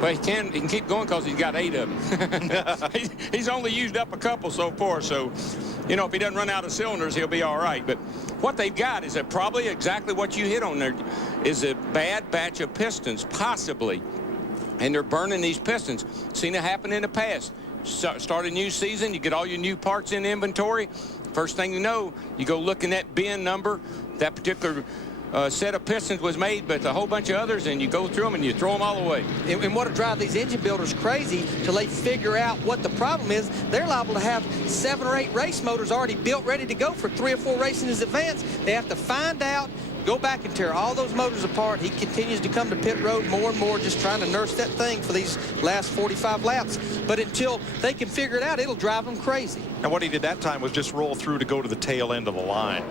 Well, he can keep going because he's got 8 of them. He's only used up a couple so far, so, you know, if he doesn't run out of cylinders, he'll be all right. But what they've got is probably exactly what you hit on there, is a bad batch of pistons, possibly. And they're burning these pistons. Seen it happen in the past. Start a new season, you get all your new parts in inventory. First thing you know, you go look in that bin number, that particular set of pistons was made, but a whole bunch of others, and you go through them and you throw them all away. And what'll drive these engine builders crazy till they figure out what the problem is, they're liable to have 7 or 8 race motors already built, ready to go for 3 or 4 races in advance. They have to find out, go back and tear all those motors apart. He continues to come to pit road more and more, just trying to nurse that thing for these last 45 laps. But until they can figure it out, it'll drive them crazy. And what he did that time was just roll through to go to the tail end of the line.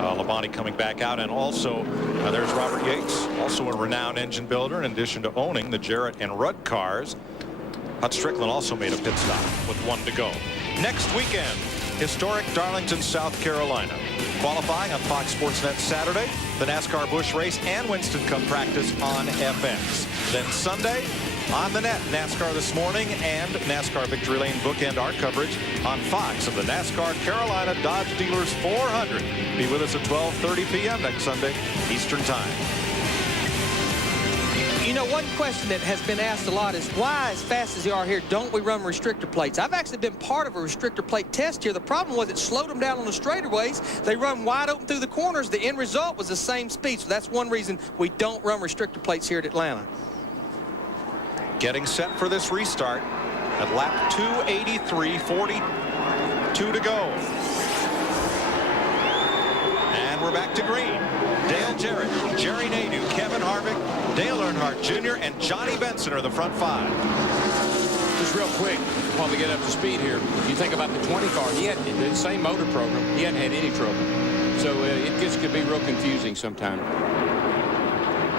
Labonte coming back out, and also there's Robert Yates, also a renowned engine builder, in addition to owning the Jarrett and Rudd cars. Hut Strickland also made a pit stop with 1 to go. Next weekend, historic Darlington, South Carolina. Qualifying on Fox Sports Net Saturday, the NASCAR Busch Race and Winston Cup practice on FX. Then Sunday, on the net, NASCAR This Morning and NASCAR Victory Lane bookend our coverage on Fox of the NASCAR Carolina Dodge Dealers 400. Be with us at 12:30 p.m. next Sunday, Eastern Time. You know, one question that has been asked a lot is why, as fast as they are here, don't we run restrictor plates? I've actually been part of a restrictor plate test here. The problem was it slowed them down on the straightaways. They run wide open through the corners. The end result was the same speed. So that's one reason we don't run restrictor plates here at Atlanta. Getting set for this restart at lap 283, 42 to go. And we're back to green. Dale Jarrett, Jerry Nadeau, Kevin Harvick, Dale Earnhardt Jr., and Johnny Benson are the front 5. Just real quick, while we get up to speed here, if you think about the 20 car, he had the same motor program. He hadn't had any trouble. So it just could be real confusing sometimes.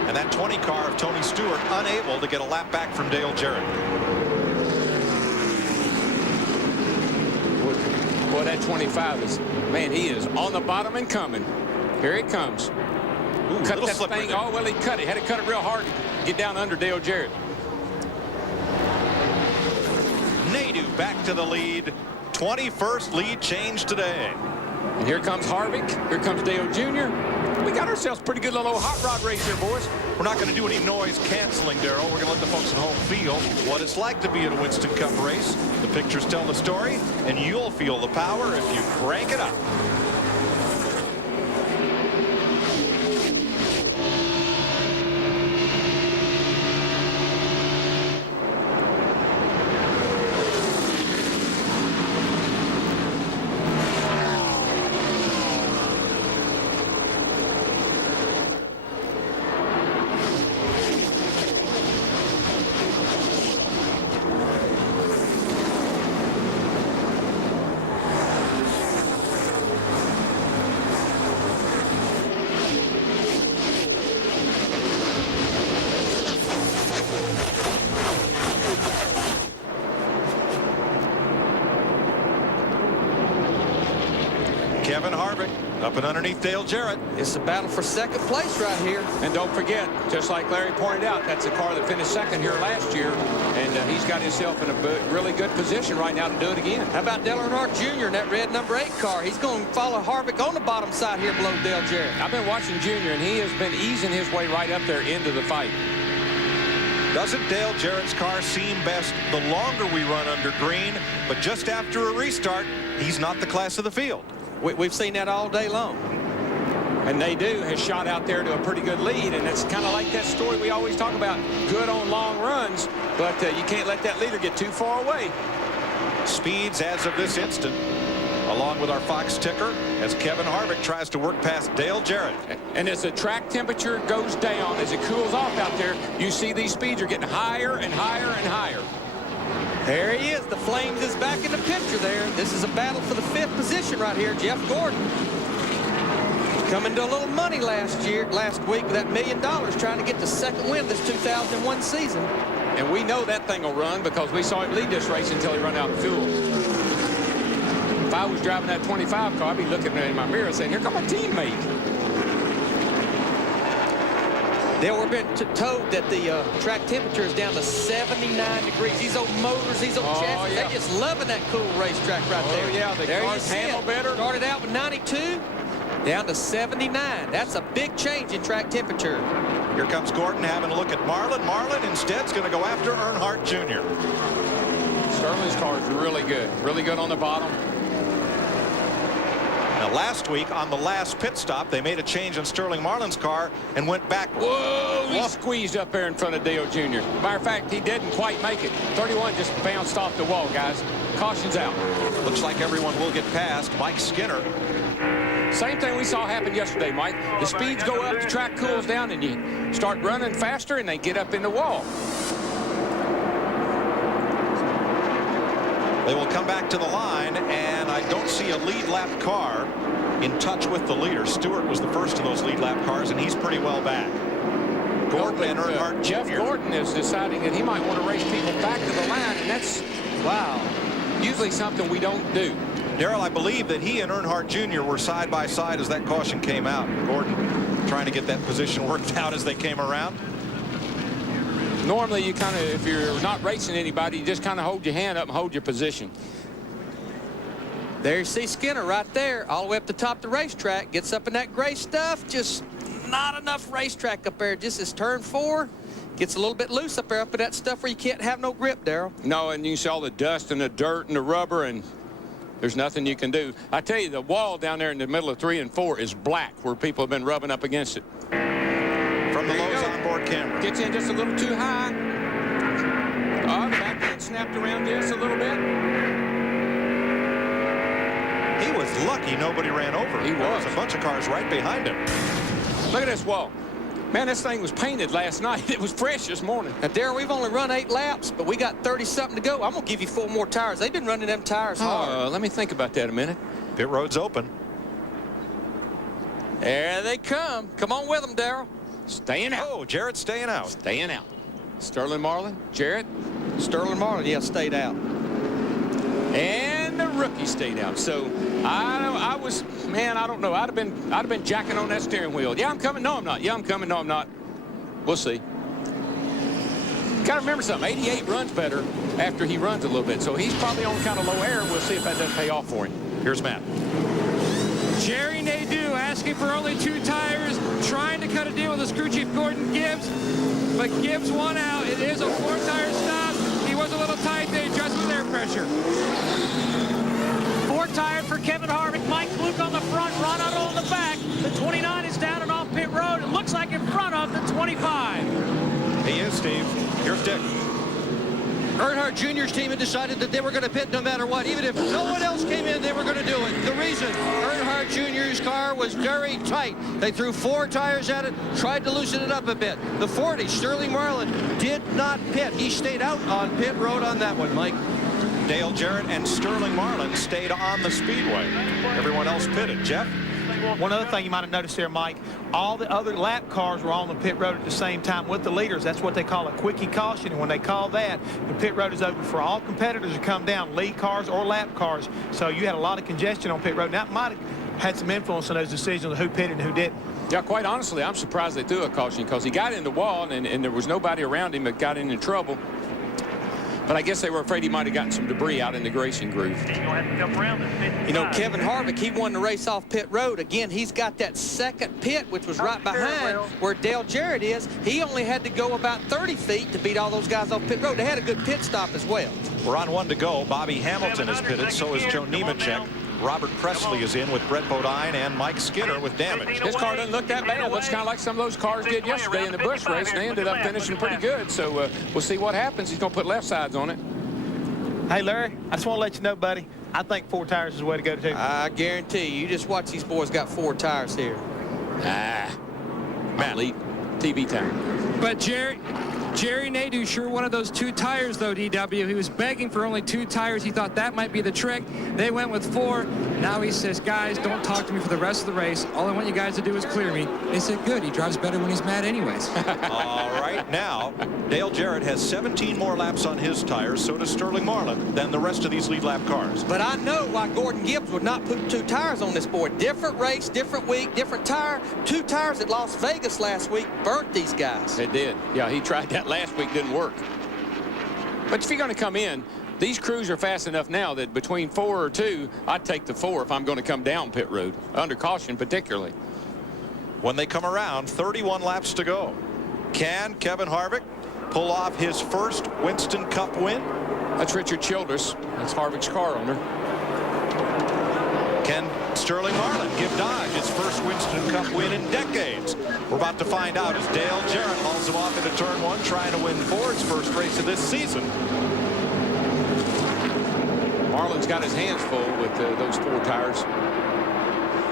And that 20 car of Tony Stewart unable to get a lap back from Dale Jarrett. Boy, that 25 is, man, he is on the bottom and coming. Here it comes. Ooh, cut that thing. there. Oh, well, he cut it. Had to cut it real hard to get down under Dale Jarrett. Nadeau back to the lead. 21st lead change today. And here comes Harvick. Here comes Dale Jr. We got ourselves a pretty good little hot rod race here, boys. We're not going to do any noise canceling, Darrell. We're going to let the folks at home feel what it's like to be at a Winston Cup race. The pictures tell the story, and you'll feel the power if you crank it up. Kevin Harvick up and underneath Dale Jarrett. It's a battle for second place right here. And don't forget, just like Larry pointed out, that's a car that finished second here last year, and he's got himself in a really good position right now to do it again. How about Dale Earnhardt Jr. in that red number 8 car? He's going to follow Harvick on the bottom side here below Dale Jarrett. I've been watching Jr., and he has been easing his way right up there into the fight. Doesn't Dale Jarrett's car seem best the longer we run under green, but just after a restart, he's not the class of the field. We've seen that all day long. And Nadeau has shot out there to a pretty good lead, and it's kind of like that story we always talk about, good on long runs, but you can't let that leader get too far away. Speeds as of this instant along with our Fox ticker, as Kevin Harvick tries to work past Dale Jarrett. And as the track temperature goes down, as it cools off out there, you see these speeds are getting higher and higher and higher. There he is. The Flames is back in the picture there. This is a battle for the 5th position right here. Jeff Gordon coming to a little money last week with that $1 million trying to get the 2nd win of this 2001 season. And we know that thing will run because we saw him lead this race until he ran out of fuel. If I was driving that 25 car, I'd be looking in my mirror saying, here come my teammate. Then we're being told that the track temperature is down to 79 degrees. These old motors, these old chassis, yeah. they just loving that cool racetrack right there. Oh, yeah, the cars handle better. Started out with 92, down to 79. That's a big change in track temperature. Here comes Gordon having a look at Marlin. Marlin instead is going to go after Earnhardt Jr. Sterling's car is really good on the bottom. Now, last week on the last pit stop, they made a change in Sterling Marlin's car and went backward. Whoa, he squeezed up there in front of Dale Jr. Matter of fact, he didn't quite make it. 31 just bounced off the wall, guys. Caution's out. Looks like everyone will get past Mike Skinner. Same thing we saw happen yesterday, Mike. The speeds go up, the track cools down, and you start running faster, and they get up in the wall. They will come back to the line, and I don't see a lead lap car in touch with the leader. Stewart was the first of those lead lap cars, and he's pretty well back. Gordon and Earnhardt Jeff Jr. Gordon is deciding that he might want to race people back to the line, and that's, wow, usually something we don't do. Darrell, I believe that he and Earnhardt Jr. were side by side as that caution came out. Gordon trying to get that position worked out as they came around. Normally, you kind of, if you're not racing anybody, you just kind of hold your hand up and hold your position. There you see Skinner right there, all the way up the top of the racetrack. Gets up in that gray stuff. Just not enough racetrack up there. Just as turn 4 gets a little bit loose up there, up in that stuff where you can't have no grip, Darrell. No, and you see all the dust and the dirt and the rubber, and there's nothing you can do. I tell you, the wall down there in the middle of 3 and 4 is black, where people have been rubbing up against it. From the Lowe's onboard camera. Gets in just a little too high. Oh, the back end snapped around just a little bit. He was lucky nobody ran over him. There was a bunch of cars right behind him. Look at this wall. Man, this thing was painted last night. It was fresh this morning. Now, Darrell, we've only run 8 laps, but we got 30-something to go. I'm going to give you 4 more tires. They've been running them tires hard. Let me think about that a minute. Pit road's open. There they come. Come on with them, Darrell. Staying out. Oh, Jarrett's staying out. Staying out. Sterling Marlin, Jarrett. Sterling Marlin, yeah, stayed out. And the rookie stayed out. So I was, man, I don't know. I'd have been jacking on that steering wheel. Yeah, I'm coming. No, I'm not. Yeah, I'm coming. No, I'm not. We'll see. Got to remember something. 88 runs better after he runs a little bit. So he's probably on kind of low air. We'll see if that doesn't pay off for him. Here's Matt. Jerry Nadeau asking for only 2 tires, trying to cut a deal with his crew chief Gordon Gibbs, but Gibbs won out. It is a 4-tire stop. He was a little tight. They adjusted air pressure. 4 tires for Kevin Harvick. Mike Fluke on the front, Ronaldo on the back. The 29 is down and off pit road. It looks like in front of the 25. He is, Steve. Here's Dick. Earnhardt Jr.'s team had decided that they were going to pit no matter what. Even if no one else came in, they were going to do it. The reason, Earnhardt Jr.'s car was very tight. They threw 4 tires at it, tried to loosen it up a bit. The 40, Sterling Marlin, did not pit. He stayed out on pit road on that one, Mike. Dale Jarrett and Sterling Marlin stayed on the Speedway. Everyone else pitted. Jeff? One other thing you might have noticed there, Mike, all the other lap cars were on the pit road at the same time with the leaders. That's what they call a quickie caution. And when they call that, the pit road is open for all competitors to come down, lead cars or lap cars. So you had a lot of congestion on pit road. And that might have had some influence on those decisions of who pitted and who didn't. Yeah, quite honestly, I'm surprised they threw a caution because he got in the wall and there was nobody around him that got into trouble. But I guess they were afraid he might have gotten some debris out in the racing groove. You know, Kevin Harvick, he won the race off pit road. Again, he's got that second pit, which was right behind where Dale Jarrett is. He only had to go about 30 feet to beat all those guys off pit road. They had a good pit stop as well. We're on 1 to go. Bobby Hamilton is pitted. So is Joe Nemechek. Robert Presley is in with Brett Bodine and Mike Skinner with damage. This car doesn't look that bad. It looks kind of like some of those cars did yesterday in the Busch race, and they ended up finishing pretty good. So we'll see what happens. He's going to put left sides on it. Hey, Larry, I just want to let you know, buddy, I think 4 tires is the way to go, too. I guarantee you just watch these boys got 4 tires here. Matt Lee, TV time. But Jerry Nadeau sure wanted those 2 tires, though, DW. He was begging for only 2 tires. He thought that might be the trick. They went with 4. Now he says, guys, don't talk to me for the rest of the race. All I want you guys to do is clear me. They said, good. He drives better when he's mad anyways. All right, now, Dale Jarrett has 17 more laps on his tires. So does Sterling Marlin than the rest of these lead lap cars. But I know why Gordon Gibbs would not put 2 tires on this boy. Different race, different week, different tire. 2 tires at Las Vegas last week burnt these guys. It did. Yeah, he tried that last week, didn't work. But if you're going to come in, these crews are fast enough now that between 4 or 2, I'd take the 4 if I'm going to come down pit road, under caution particularly. When they come around, 31 laps to go. Can Kevin Harvick pull off his first Winston Cup win? That's Richard Childress. That's Harvick's car owner. Can Sterling Marlin give Dodge its first Winston Cup win in decades? We're about to find out as Dale Jarrett hauls him off into turn 1, trying to win Ford's first race of this season. Marlin's got his hands full with those 4 tires.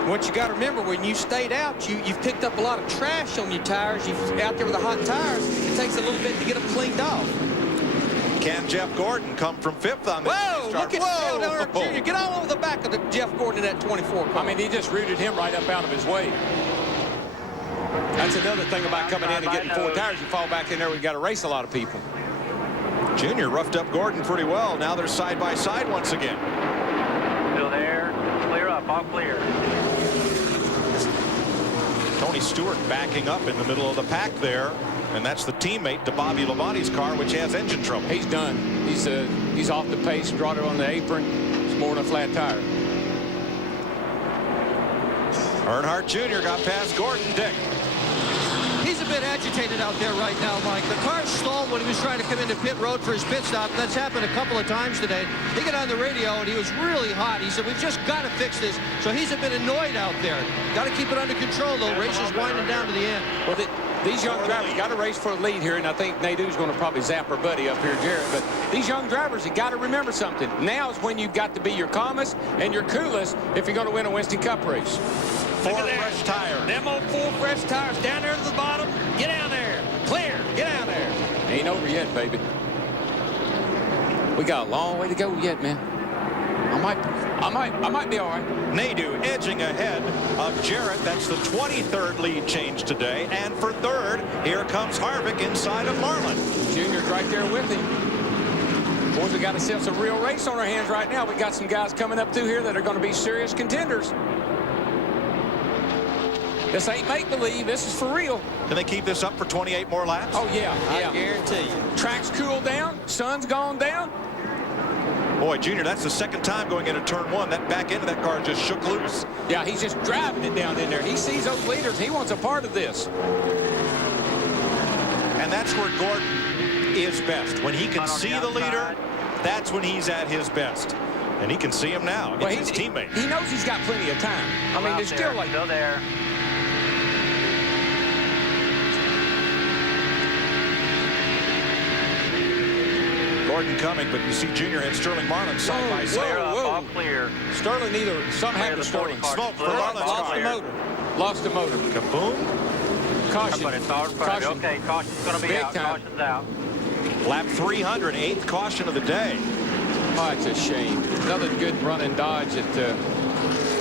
What you got to remember, when you stayed out, you've picked up a lot of trash on your tires. You've out there with the hot tires. It takes a little bit to get them cleaned off. Can Jeff Gordon come from 5th on this? Whoa, look at Dale Earnhardt Jr. Get all over the back of the Jeff Gordon in that 24 car. I mean, he just rooted him right up out of his way. That's another thing about coming in and getting 4 tires. You fall back in there, we've got to race a lot of people. Junior roughed up Gordon pretty well. Now they're side by side once again. Still there. Clear up. All clear. Tony Stewart backing up in the middle of the pack there. And that's the teammate to Bobby Labonte's car, which has engine trouble. He's done. He's off the pace, brought it on the apron. It's more than a flat tire. Earnhardt Jr. got past Gordon. Dick. He's a bit agitated out there right now, Mike. The car stalled when he was trying to come into pit road for his pit stop. That's happened a couple of times today. He got on the radio, and he was really hot. He said, we've just got to fix this. So he's a bit annoyed out there. Got to keep it under control, though. Race is winding down to the end. Well, these young drivers got to race for a lead here, and I think Nadeau's going to probably zap our buddy up here, Jarrett. But these young drivers, you got to remember something. Now is when you've got to be your calmest and your coolest if you're going to win a Winston Cup race. 4 fresh tires. Them old 4 fresh tires down there to the bottom. Get down there. Clear. Get down there. Ain't over yet, baby. We got a long way to go yet, man. I might be all right. Nadeau edging ahead of Jarrett. That's the 23rd lead change today. And for 3rd, here comes Harvick inside of Marlin. Junior's right there with him. Boys, we got ourselves a real race on our hands right now. We got some guys coming up through here that are going to be serious contenders. This ain't make-believe. This is for real. Can they keep this up for 28 more laps? Oh, yeah. I guarantee you. Track's cooled down. Sun's gone down. Boy, Junior, that's the 2nd time going into turn 1. That back end of that car just shook loose. Yeah, he's just driving it down in there. He sees those leaders. He wants a part of this. And that's where Gordon is best. When he can see the leader, that's when he's at his best. And he can see him now. It's his teammate. He knows he's got plenty of time. I mean, there's still like... Still there. Gordon coming, but you see Junior and Sterling Marlin side by side. All clear. Sterling something happened to Sterling. Smoke for Marlin's car. Lost the motor. Kaboom. Caution. Caution. Okay, caution's going to be out. Time. Caution's out. Lap 300, 8th caution of the day. Oh, it's a shame. Another good running Dodge that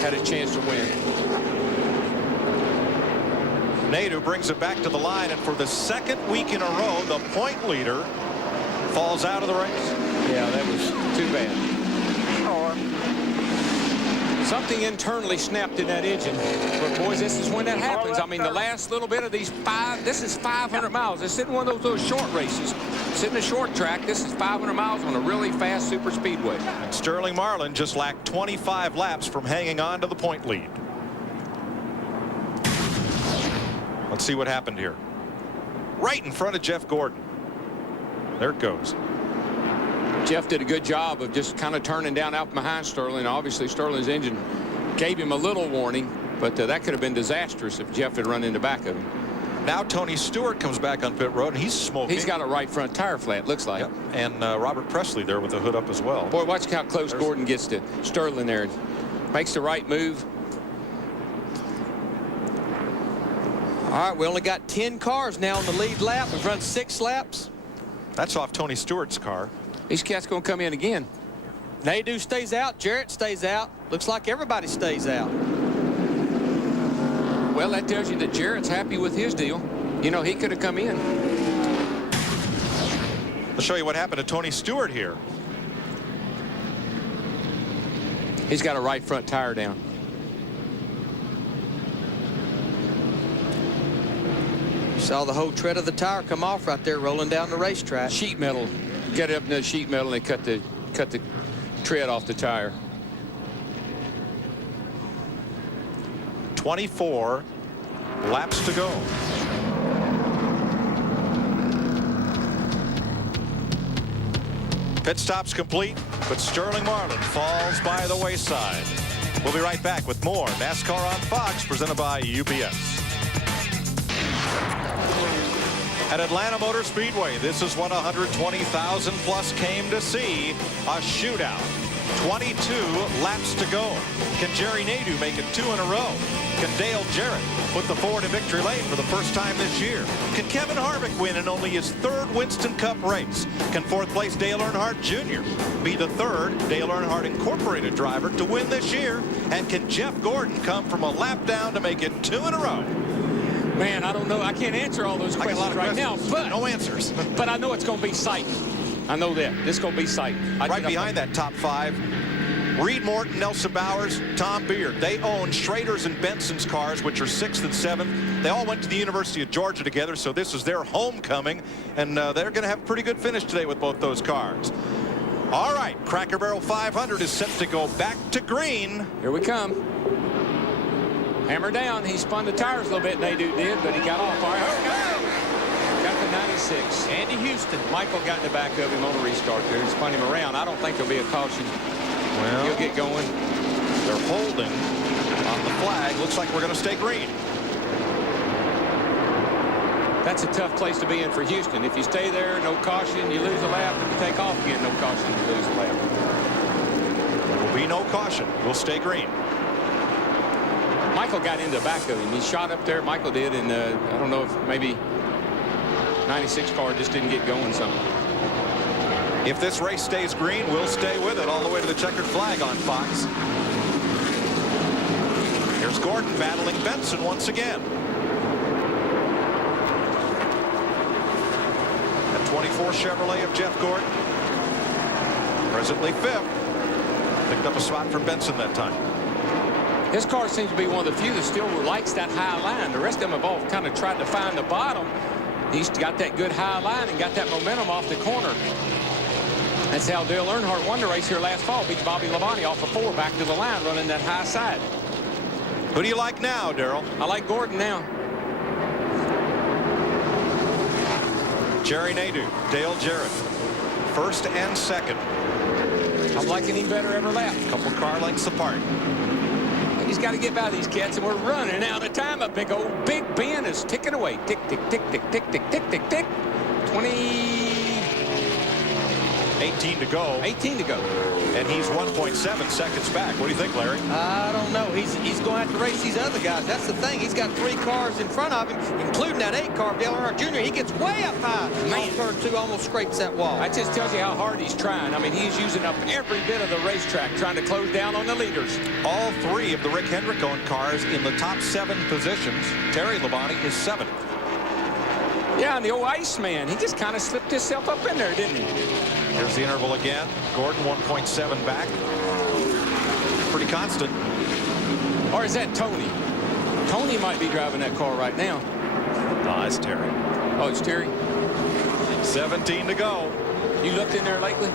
had a chance to win. Nadeau brings it back to the line, and for the 2nd week in a row, the point leader falls out of the race. Yeah, that was too bad. Something internally snapped in that engine. But, boys, this is when that happens. I mean, the last little bit of these this is 500 miles. This isn't one of those short races. It's in a short track. This is 500 miles on a really fast super speedway. And Sterling Marlin just lacked 25 laps from hanging on to the point lead. Let's see what happened here. Right in front of Jeff Gordon. There it goes. Jeff did a good job of just kind of turning down out behind Sterling. Obviously, Sterling's engine gave him a little warning, but that could have been disastrous if Jeff had run in the back of him. Now Tony Stewart comes back on pit road, and he's smoking. He's got a right front tire flat, looks like. Yep. And Robert Presley there with the hood up as well. Boy, watch how close Gordon gets to Sterling there. Makes the right move. All right, we only got 10 cars now on the lead lap. We've run 6 laps. That's off Tony Stewart's car. These cats going to come in again. Nadeau stays out. Jarrett stays out. Looks like everybody stays out. Well, that tells you that Jarrett's happy with his deal. You know, he could have come in. I'll show you what happened to Tony Stewart here. He's got a right front tire down. Saw the whole tread of the tire come off right there rolling down the racetrack. Sheet metal. Get up in the sheet metal and cut the tread off the tire. 24 laps to go. Pit stops complete, but Sterling Marlin falls by the wayside. We'll be right back with more NASCAR on Fox, presented by UPS. At Atlanta Motor Speedway, this is what 120,000 plus came to see, a shootout. 22 laps to go. Can Jerry Nadeau make it 2 in a row? Can Dale Jarrett put the Ford in victory lane for the first time this year? Can Kevin Harvick win in only his 3rd Winston Cup race? Can 4th place Dale Earnhardt Jr. be the 3rd Dale Earnhardt Incorporated driver to win this year? And can Jeff Gordon come from a lap down to make it 2 in a row? Man, I don't know. I can't answer all those questions right now, but no answers. But I know it's going to be sight. I know that. This is going to be sight. Right behind that top 5, Reed Morton, Nelson Bowers, Tom Beard. They own Schrader's and Benson's cars, which are 6th and 7th. They all went to the University of Georgia together, so this is their homecoming, and they're going to have a pretty good finish today with both those cars. All right, Cracker Barrel 500 is set to go back to green. Here we come. Hammer down. He spun the tires a little bit, Nadeau did, but he got off. All right, here we go. Got the 96. Andy Houston. Michael got in the back of him on a restart there and spun him around. I don't think there'll be a caution. Well, he'll get going. They're holding on the flag. Looks like we're going to stay green. That's a tough place to be in for Houston. If you stay there, no caution, you lose a lap. If you take off again, no caution, you lose a lap. There will be no caution. We'll stay green. Michael got into the back of him. He shot up there. Michael did, and I don't know if maybe 96 car just didn't get going something. If this race stays green, we'll stay with it all the way to the checkered flag on Fox. Here's Gordon battling Benson once again. At 24 Chevrolet of Jeff Gordon. Presently 5th. Picked up a spot for Benson that time. His car seems to be one of the few that still likes that high line. The rest of them have all kind of tried to find the bottom. He's got that good high line and got that momentum off the corner. That's how Dale Earnhardt won the race here last fall. Beat Bobby Labonte off of 4 back to the line, running that high side. Who do you like now, Darrell? I like Gordon now. Jerry Nadeau, Dale Jarrett, 1st and 2nd. I'm liking him better every lap. Couple car lengths apart. He's got to get by these cats, and we're running out of time. A big old Big Ben is ticking away. Tick, tick, tick, tick, tick, tick, tick, tick, tick. 18 to go. 18 to go. And he's 1.7 seconds back. What do you think, Larry? I don't know. He's going to have to race these other guys. That's the thing. He's got 3 cars in front of him, including that 8 car of Dale Earnhardt Jr. He gets way up high. Man, turn 2 almost scrapes that wall. That just tells you how hard he's trying. I mean, he's using up every bit of the racetrack, trying to close down on the leaders. All 3 of the Rick Hendrick-owned cars in the top 7 positions. Terry Labonte is 7th. Yeah, and the old Iceman, he just kind of slipped himself up in there, didn't he? Here's the interval again. Gordon 1.7 back. Pretty constant. Or is that Tony? Tony might be driving that car right now. No, it's Terry. Oh, it's Terry. 17 to go. You looked in there lately?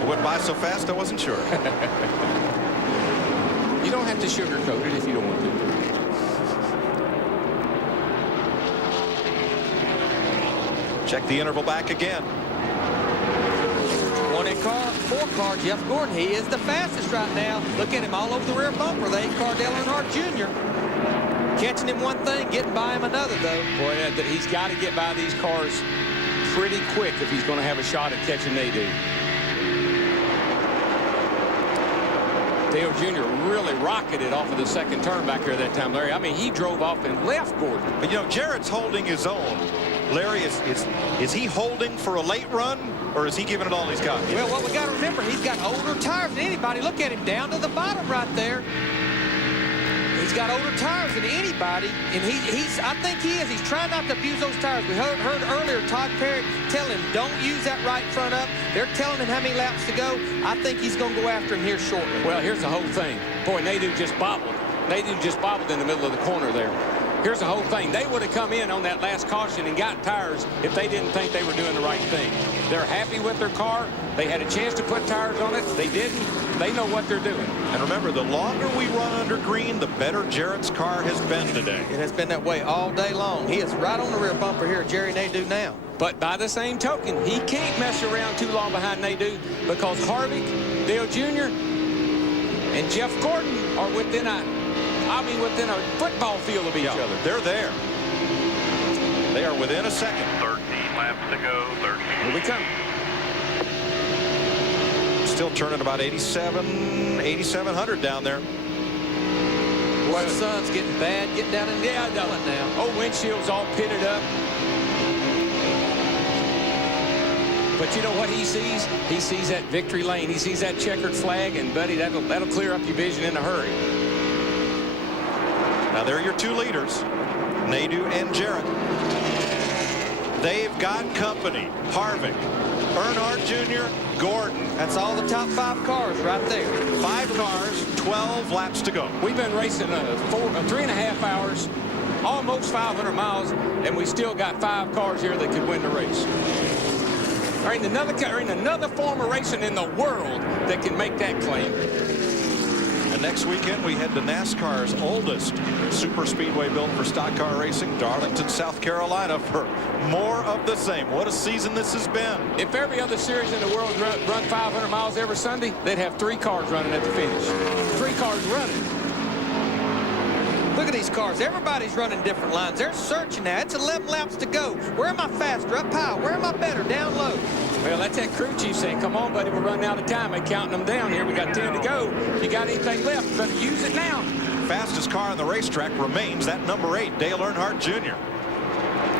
It went by so fast I wasn't sure. You don't have to sugarcoat it if you don't want to. Check the interval back again. 1 car, 4 car, Jeff Gordon. He is the fastest right now. Look at him all over the rear bumper. The 8 car Dale Earnhardt Jr. Catching him one thing, getting by him another, though. Boy, he's got to get by these cars pretty quick if he's going to have a shot at catching Nadeau. Dale Jr. really rocketed off of the second turn back here that time, Larry. I mean, he drove off and left Gordon. But, you know, Jarrett's holding his own. Larry, is he holding for a late run, or is he giving it all he's got? Well, what we got to remember, he's got older tires than anybody. Look at him down to the bottom right there. He's got older tires than anybody, and I think he is. He's trying not to abuse those tires. We heard earlier Todd Perry tell him, don't use that right front up. They're telling him how many laps to go. I think he's going to go after him here shortly. Well, here's the whole thing. Boy, Nadeau just bobbled. Nadeau just bobbled in the middle of the corner there. Here's the whole thing. They would have come in on that last caution and got tires if they didn't think they were doing the right thing. They're happy with their car. They had a chance to put tires on it. They didn't. They know what they're doing. And remember, the longer we run under green, the better Jarrett's car has been today. It has been that way all day long. He is right on the rear bumper here, Jerry Nadeau now. But by the same token, he can't mess around too long behind Nadeau because Harvick, Dale Jr., and Jeff Gordon are within a football field of each other. They're there. They are within a second. 13 laps to go. 13. Here we come. Still turning about 8,700 down there. Boy, the sun's getting bad, getting down in the one now. Old windshield's all pitted up. But you know what he sees? He sees that victory lane. He sees that checkered flag, and buddy, that'll clear up your vision in a hurry. Now they're your two leaders, Nadeau and Jarrett. They've got company. Harvick, Earnhardt Jr., Gordon. That's all the top 5 cars right there. 5 cars, 12 laps to go. We've been racing 3.5 hours, almost 500 miles, and we still got 5 cars here that could win the race. There ain't another form of racing in the world that can make that claim. And next weekend, we head to NASCAR's oldest super speedway built for stock car racing, Darlington, South Carolina, for more of the same. What a season this has been. If every other series in the world run 500 miles every Sunday, they'd have 3 cars running at the finish. 3 cars running. Look at these cars. Everybody's running different lines. They're searching now. It's 11 laps to go. Where am I faster? Up high. Where am I better? Down low. Well, that's that crew chief saying, come on, buddy, we're running out of time. They're counting them down here. We got 10 to go. If you got anything left, you better use it now. Fastest car on the racetrack remains that number 8, Dale Earnhardt Jr.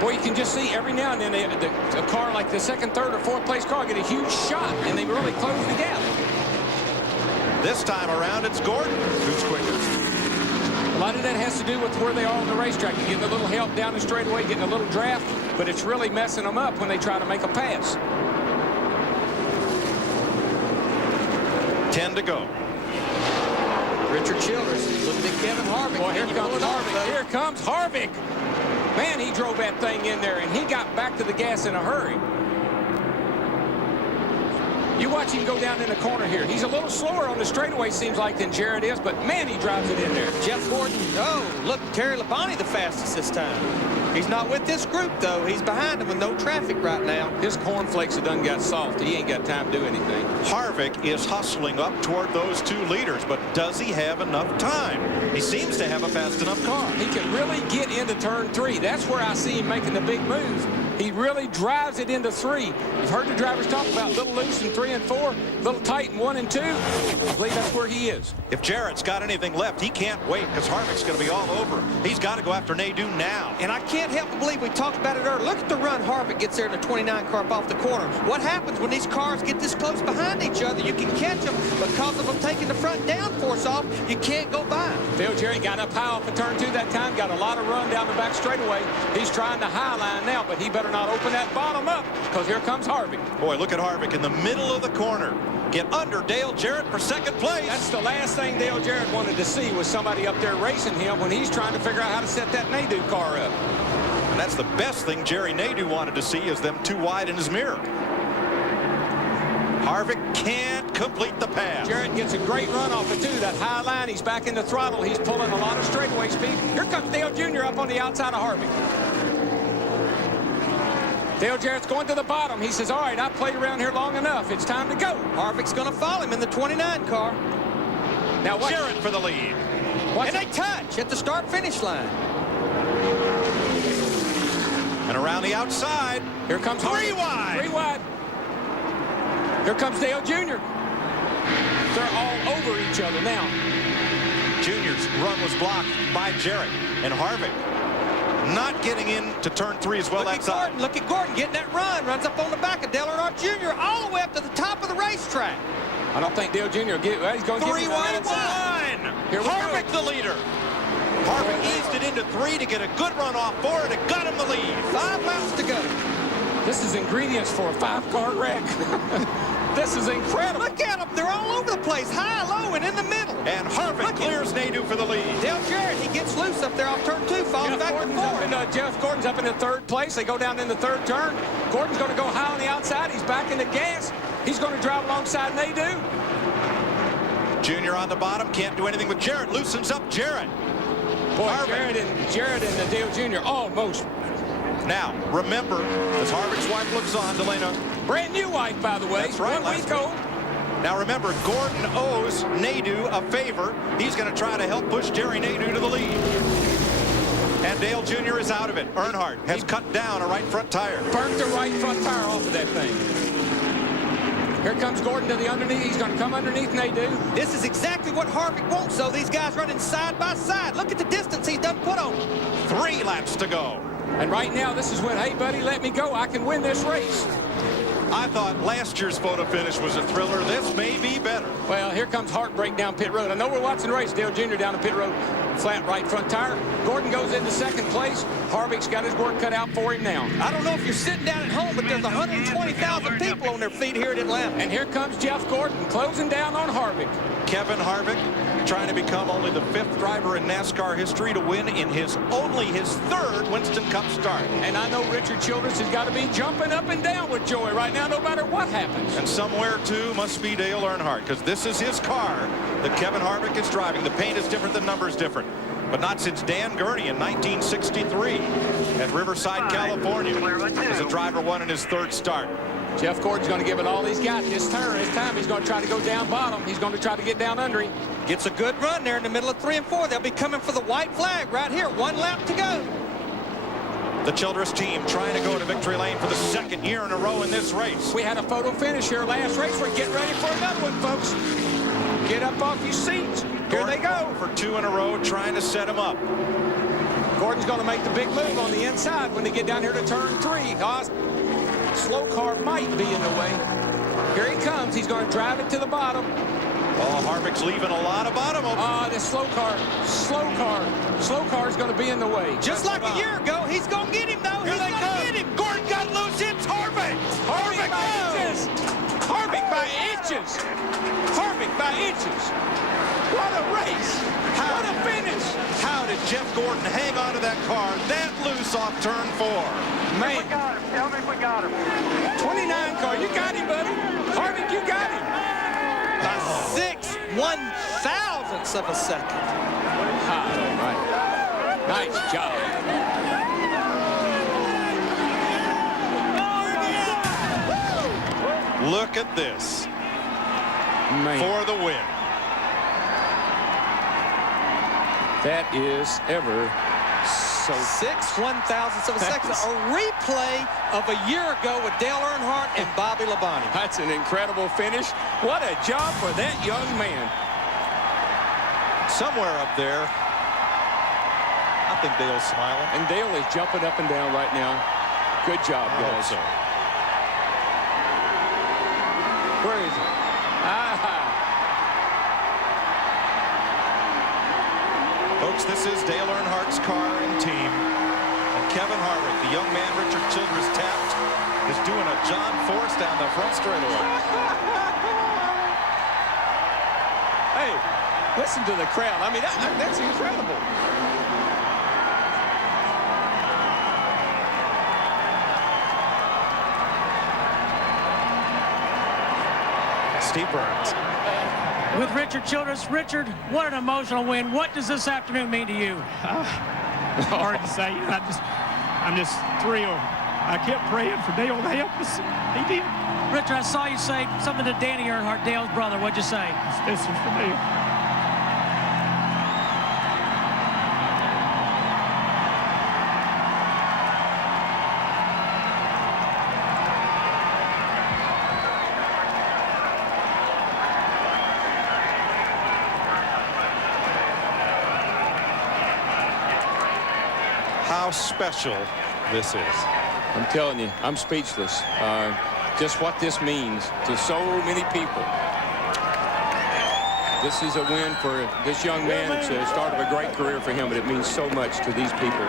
Boy, you can just see every now and then a car like the 2nd, 3rd, or 4th place car get a huge shot, and they really close the gap. This time around, it's Gordon who's quickest. A lot of that has to do with where they are on the racetrack. You're getting a little help down the straightaway, getting a little draft, but it's really messing them up when they try to make a pass. 10 to go. Richard Childress looking at Kevin Harvick. Boy, here comes Harvick. Here comes Harvick. Man, he drove that thing in there, and he got back to the gas in a hurry. You watch him go down in the corner here. He's a little slower on the straightaway, seems like, than Jarrett is, but man, he drives it in there. Jeff Gordon, oh, look, Terry Labonte the fastest this time. He's not with this group, though. He's behind him with no traffic right now. His cornflakes have done got soft. He ain't got time to do anything. Harvick is hustling up toward those 2 leaders, but does he have enough time? He seems to have a fast enough car. He can really get into turn 3. That's where I see him making the big move. He really drives it into 3. You've heard the drivers talk about a little loose in 3 and 4, a little tight in 1 and 2. I believe that's where he is. If Jarrett's got anything left, he can't wait because Harvick's going to be all over him. He's got to go after Nadeau now. And I can't help but believe we talked about it earlier. Look at the run Harvick gets there in the 29 car up off the corner. What happens when these cars get this close behind each other? You can catch them, but because of them taking the front downforce off, you can't go by them. Dale Jarrett got up high off of turn 2 that time, got a lot of run down the back straightaway. He's trying the high line now, but he better not open that bottom up because here comes Harvick. Boy, look at Harvick in the middle of the corner. Get under Dale Jarrett for 2nd place. That's the last thing Dale Jarrett wanted to see was somebody up there racing him when he's trying to figure out how to set that Nadeau car up. And that's the best thing Jerry Nadeau wanted to see is them 2 wide in his mirror. Harvick can't complete the pass. Jarrett gets a great run off of 2. That high line, he's back in the throttle. He's pulling a lot of straightaway speed. Here comes Dale Jr. up on the outside of Harvick. Dale Jarrett's going to the bottom. He says, all right, I've played around here long enough. It's time to go. Harvick's going to follow him in the 29 car. Now Jarrett for the lead. And they touch at the start-finish line. And around the outside. Here comes Harvick. 3 wide. 3 wide. Here comes Dale Jr. They're all over each other now. Junior's run was blocked by Jarrett. And Harvick not getting into turn 3 as well. Look at Gordon getting that run. Runs up on the back of Dale Earnhardt Jr. all the way up to the top of the racetrack. I don't think Dale Jr. will get. Well, he's going to get 3 wide. Here we Harvick go. the leader. Harvick eased it into 3 to get a good run off 4, and it got him the lead. 5 laps to go. This is ingredients for a 5-car wreck. This is incredible. Look at them. They're all over the place, high, low, and in the middle. And Harvick clears Nadeau for the lead. Dale Jarrett, he gets loose up there off turn 2, falls back to 4. Jeff Gordon's up in the 3rd place. They go down in the 3rd turn. Gordon's going to go high on the outside. He's back in the gas. He's going to drive alongside Nadeau. Junior on the bottom, can't do anything with Jarrett. Loosens up Jarrett. Boy, Jarrett and Dale Jr. almost. Now, remember, as Harvick's wife looks on, Delana. Brand new wife, by the way. That's right. 1 week old. Now, remember, Gordon owes Nadeau a favor. He's going to try to help push Jerry Nadeau to the lead. And Dale Jr. is out of it. Earnhardt has cut down a right front tire. Burnt the right front tire off of that thing. Here comes Gordon to the underneath. He's going to come underneath Nadeau. This is exactly what Harvick wants, though. These guys running side by side. Look at the distance he's done put on. 3 laps to go. And right now, this is when, hey, buddy, let me go. I can win this race. I thought last year's photo finish was a thriller. This may be better. Well, here comes Heartbreak down pit road. I know we're watching the race. Dale Jr. down the pit road. Flat right front tire. Gordon goes into 2nd place. Harvick's got his work cut out for him now. I don't know if you're sitting down at home, but there's 120,000 people on their feet here at Atlanta. And here comes Jeff Gordon closing down on Harvick. Kevin Harvick trying to become only the 5th driver in NASCAR history to win in only his 3rd Winston Cup start. And I know Richard Childress has got to be jumping up and down with joy right now, no matter what happens. And somewhere, too, must be Dale Earnhardt, because this is his car that Kevin Harvick is driving. The paint is different, the number's different. But not since Dan Gurney in 1963 at Riverside, California, as a driver won in his 3rd start. Jeff Gordon's going to give it all he's got this turn. This time he's going to try to go down bottom. He's going to try to get down under him. Gets a good run there in the middle of 3 and 4. They'll be coming for the white flag right here. 1 lap to go. The Childress team trying to go to victory lane for the 2nd year in a row in this race. We had a photo finish here last race. We're getting ready for another one, folks. Get up off your seats. Here they go. For 2 in a row, trying to set him up. Gordon's going to make the big move on the inside when they get down here to turn 3. Slow car might be in the way. Here he comes. He's going to drive it to the bottom. Oh, Harvick's leaving a lot of bottom open. This slow car is going to be in the way. Just like a year ago, he's going to get him, though. He's going to get him. Gordon got loose. It's Harvick. Harvick by inches. Harvick by inches. Harvick by inches. What a race. What a finish. How did Jeff Gordon hang on to that car that loose off turn 4? Man. We got him. Tell me if we got him. 29 car. You got him, buddy. Harvick, you got him. By 6/1000ths of a second. All right. Nice job. Look at this. Man. For the win. That is ever so 6/1000ths of a second. A replay of a year ago with Dale Earnhardt and Bobby Labonte. That's an incredible finish. What a job for that young man. Somewhere up there, I think Dale's smiling. And Dale is jumping up and down right now. Good job, guys. So. Where is he? Folks, this is Dale Earnhardt's car and team. And Kevin Harvick, the young man Richard Childress tapped, is doing a John Force down the front straightaway. Hey, listen to the crowd. I mean, that's incredible. Steve Burns. With Richard Childress. Richard, what an emotional win. What does this afternoon mean to you? Hard to say. I'm just thrilled. I kept praying for Dale to help us. He did. Richard, I saw you say something to Danny Earnhardt, Dale's brother. What'd you say? This is for Dale. how special this is. I'm telling you, I'm speechless. Just what this means to so many people. This is a win for this young man. It's the start of a great career for him, but it means so much to these people.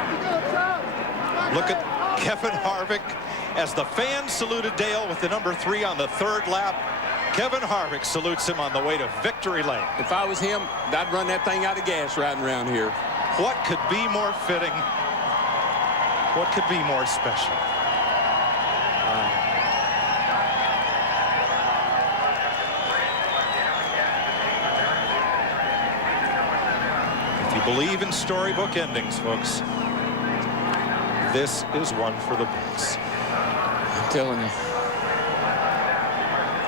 Look at Kevin Harvick as the fans saluted Dale with the number 3 on the 3rd lap. Kevin Harvick salutes him on the way to victory lane. If I was him, I'd run that thing out of gas riding around here. What could be more fitting? What could be more special? If you believe in storybook endings, folks, this is one for the books. I'm telling you.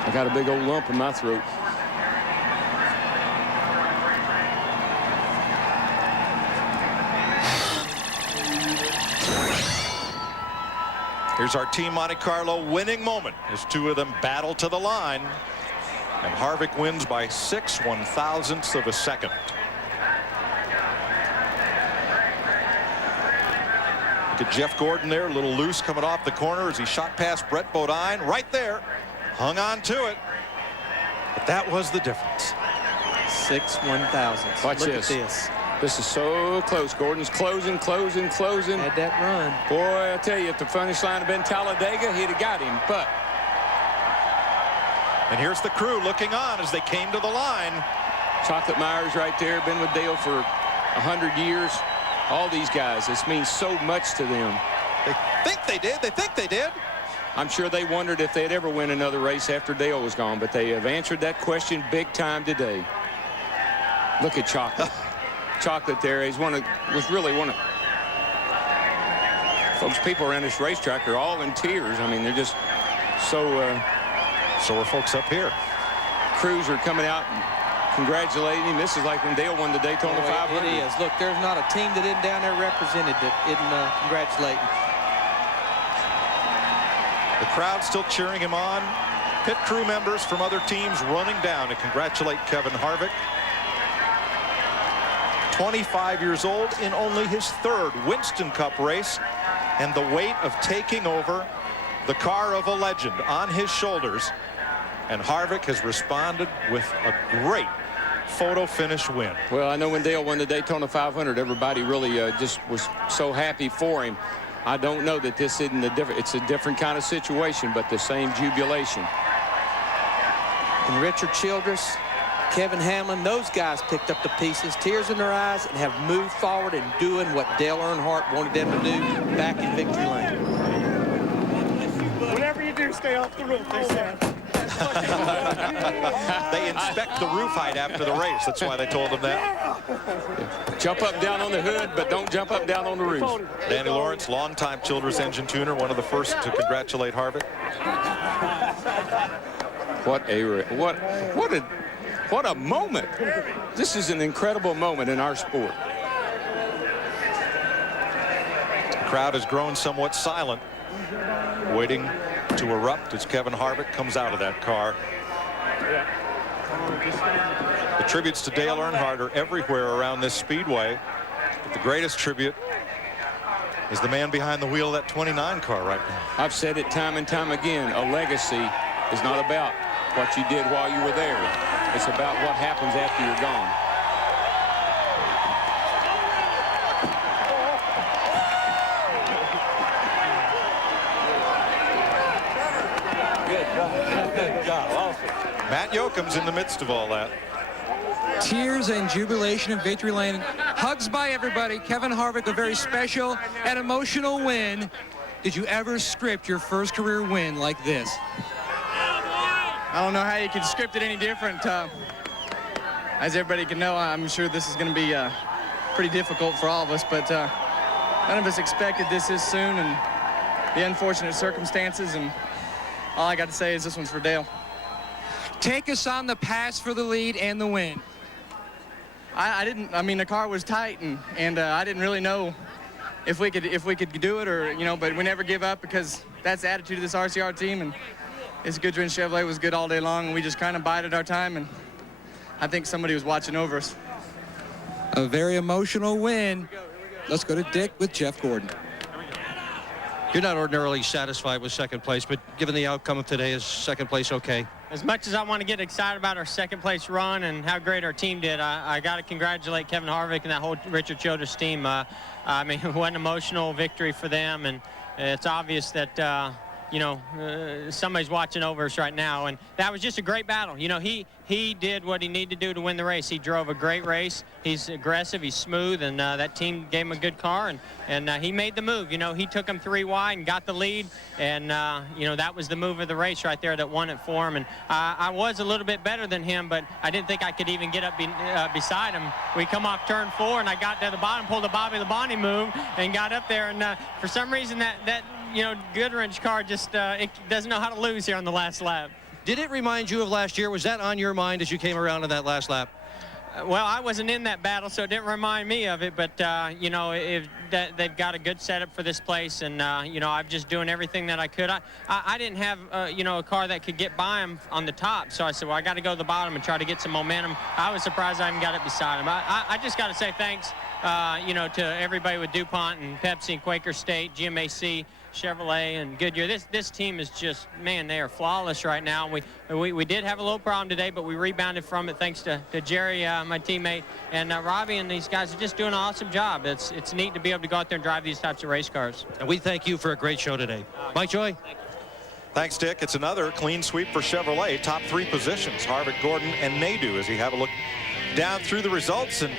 I got a big old lump in my throat. Here's our Team Monte Carlo winning moment as 2 of them battle to the line. And Harvick wins by 6/1000ths of a second. Look at Jeff Gordon there, a little loose coming off the corner as he shot past Brett Bodine. Right there. Hung on to it. But that was the difference. 6/1000ths. Watch Look this. at this. This is so close. Gordon's closing. Had that run. Boy, I tell you, if the finish line had been Talladega, he'd have got him. But and here's the crew looking on as they came to the line. Chocolate Myers right there, been with Dale for 100 years. All these guys, this means so much to them. They think they did. They think they did. I'm sure they wondered if they'd ever win another race after Dale was gone, but they have answered that question big time today. Look at Chocolate. Chocolate there. He's was really one of folks. People around this racetrack are all in tears. I mean, they're just so. So are folks up here. Crews are coming out and congratulating him. This is like when Dale won the Daytona 500. It is. Look, there's not a team that isn't down there represented that isn't congratulating. The crowd still cheering him on. Pit crew members from other teams running down to congratulate Kevin Harvick. 25 years old in only his 3rd Winston Cup race, and the weight of taking over the car of a legend on his shoulders. And Harvick has responded with a great photo finish win. Well, I know when Dale won the Daytona 500, everybody really just was so happy for him. I don't know that this isn't it's a different kind of situation, but the same jubilation. And Richard Childress, Kevin Hamlin, those guys picked up the pieces, tears in their eyes, and have moved forward and doing what Dale Earnhardt wanted them to do back in victory lane. Whatever you do, stay off the roof, they said. They inspect the roof height after the race. That's why they told him that. Jump up and down on the hood, but don't jump up and down on the roof. Danny Lawrence, longtime Childress engine tuner, one of the first to congratulate Harvick. What a moment. This is an incredible moment in our sport. The crowd has grown somewhat silent, waiting to erupt as Kevin Harvick comes out of that car. The tributes to Dale Earnhardt are everywhere around this speedway, but the greatest tribute is the man behind the wheel of that 29 car right now. I've said it time and time again, a legacy is not about what you did while you were there. It's about what happens after you're gone. Good job. Awesome. Matt Yoakum's in the midst of all that. Tears and jubilation in victory lane. Hugs by everybody. Kevin Harvick, a very special and emotional win. Did you ever script your first career win like this? I don't know how you could script it any different. As everybody can know, I'm sure this is going to be pretty difficult for all of us, but none of us expected this soon, and the unfortunate circumstances, and all I got to say is this one's for Dale. Take us on the pass for the lead and the win. I mean, the car was tight, and I didn't really know if we could do it, or but we never give up, because that's the attitude of this RCR team, and this Goodwin Chevrolet was good all day long, and we just kind of bided our time, and I think somebody was watching over us. A very emotional win. Let's go to Dick with Jeff Gordon. You're not ordinarily satisfied with second place, but given the outcome of today, is second place okay? As much as I want to get excited about our second place run and how great our team did, I got to congratulate Kevin Harvick and that whole Richard Childress team. I mean, what an emotional victory for them, and it's obvious that you know, somebody's watching over us right now, and that was just a great battle. You know, he did what he needed to do to win the race. He drove a great race. He's aggressive, he's smooth, and that team gave him a good car, and he made the move. You know, he took him 3 wide and got the lead, and you know, that was the move of the race right there that won it for him. And I was a little bit better than him, but I didn't think I could even get up beside him. We come off turn 4, and I got to the bottom, pulled the Bobby Labonte move, and got up there, and for some reason that you know, Goodwrench car just it doesn't know how to lose here on the last lap. Did it remind you of last year? Was that on your mind as you came around in that last lap? Well, I wasn't in that battle, so it didn't remind me of it. But, you know, they've got a good setup for this place. And, you know, I'm just doing everything that I could. I didn't have, you know, a car that could get by him on the top. So I said, well, I got to go to the bottom and try to get some momentum. I was surprised I even got it beside him. I just got to say thanks, you know, to everybody with DuPont and Pepsi and Quaker State, GMAC, Chevrolet and Goodyear. This team is just, man, they are flawless right now. We did have a little problem today, but we rebounded from it thanks to Jerry, my teammate, and Robbie, and these guys are just doing an awesome job. It's neat to be able to go out there and drive these types of race cars. And we thank you for a great show today. Mike Joy. Thanks, Dick. It's another clean sweep for Chevrolet. Top 3 positions, Harvick, Gordon, and Nadeau, as you have a look down through the results, and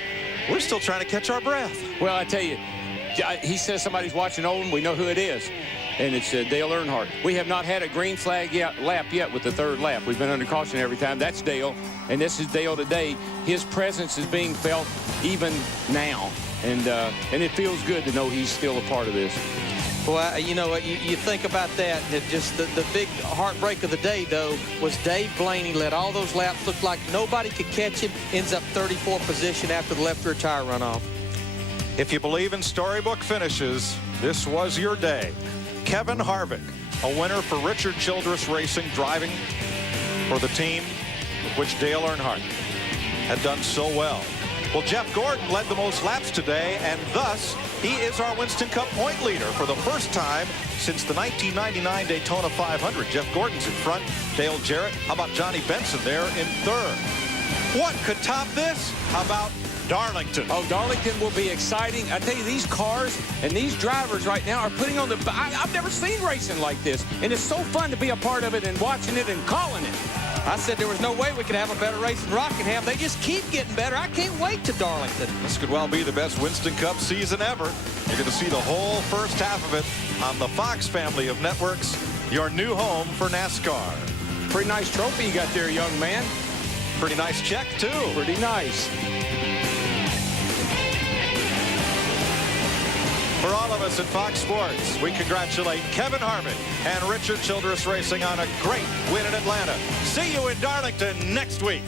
we're still trying to catch our breath. Well, I tell you, he says somebody's watching Olin. We know who it is, and it's Dale Earnhardt. We have not had a green flag lap yet with the 3rd lap. We've been under caution every time. That's Dale, and this is Dale today. His presence is being felt even now, and it feels good to know he's still a part of this. Well, you know, you think about that. Just the big heartbreak of the day, though, was Dave Blaney led all those laps. Looked like nobody could catch him. Ends up 34th position after the left rear tire runoff. If you believe in storybook finishes, this was your day. Kevin Harvick, a winner for Richard Childress Racing, driving for the team with which Dale Earnhardt had done so well. Well, Jeff Gordon led the most laps today, and thus he is our Winston Cup point leader for the first time since the 1999 Daytona 500. Jeff Gordon's in front, Dale Jarrett. How about Johnny Benson there in 3rd? What could top this? How about Darlington? Oh, Darlington will be exciting. I tell you, these cars and these drivers right now are putting on the... I've never seen racing like this, and it's so fun to be a part of it and watching it and calling it. I said there was no way we could have a better race than Rockingham. They just keep getting better. I can't wait to Darlington. This could well be the best Winston Cup season ever. You're going to see the whole first half of it on the Fox family of networks, your new home for NASCAR. Pretty nice trophy you got there, young man. Pretty nice check, too. Pretty nice. For all of us at Fox Sports, we congratulate Kevin Harvick and Richard Childress Racing on a great win in Atlanta. See you in Darlington next week.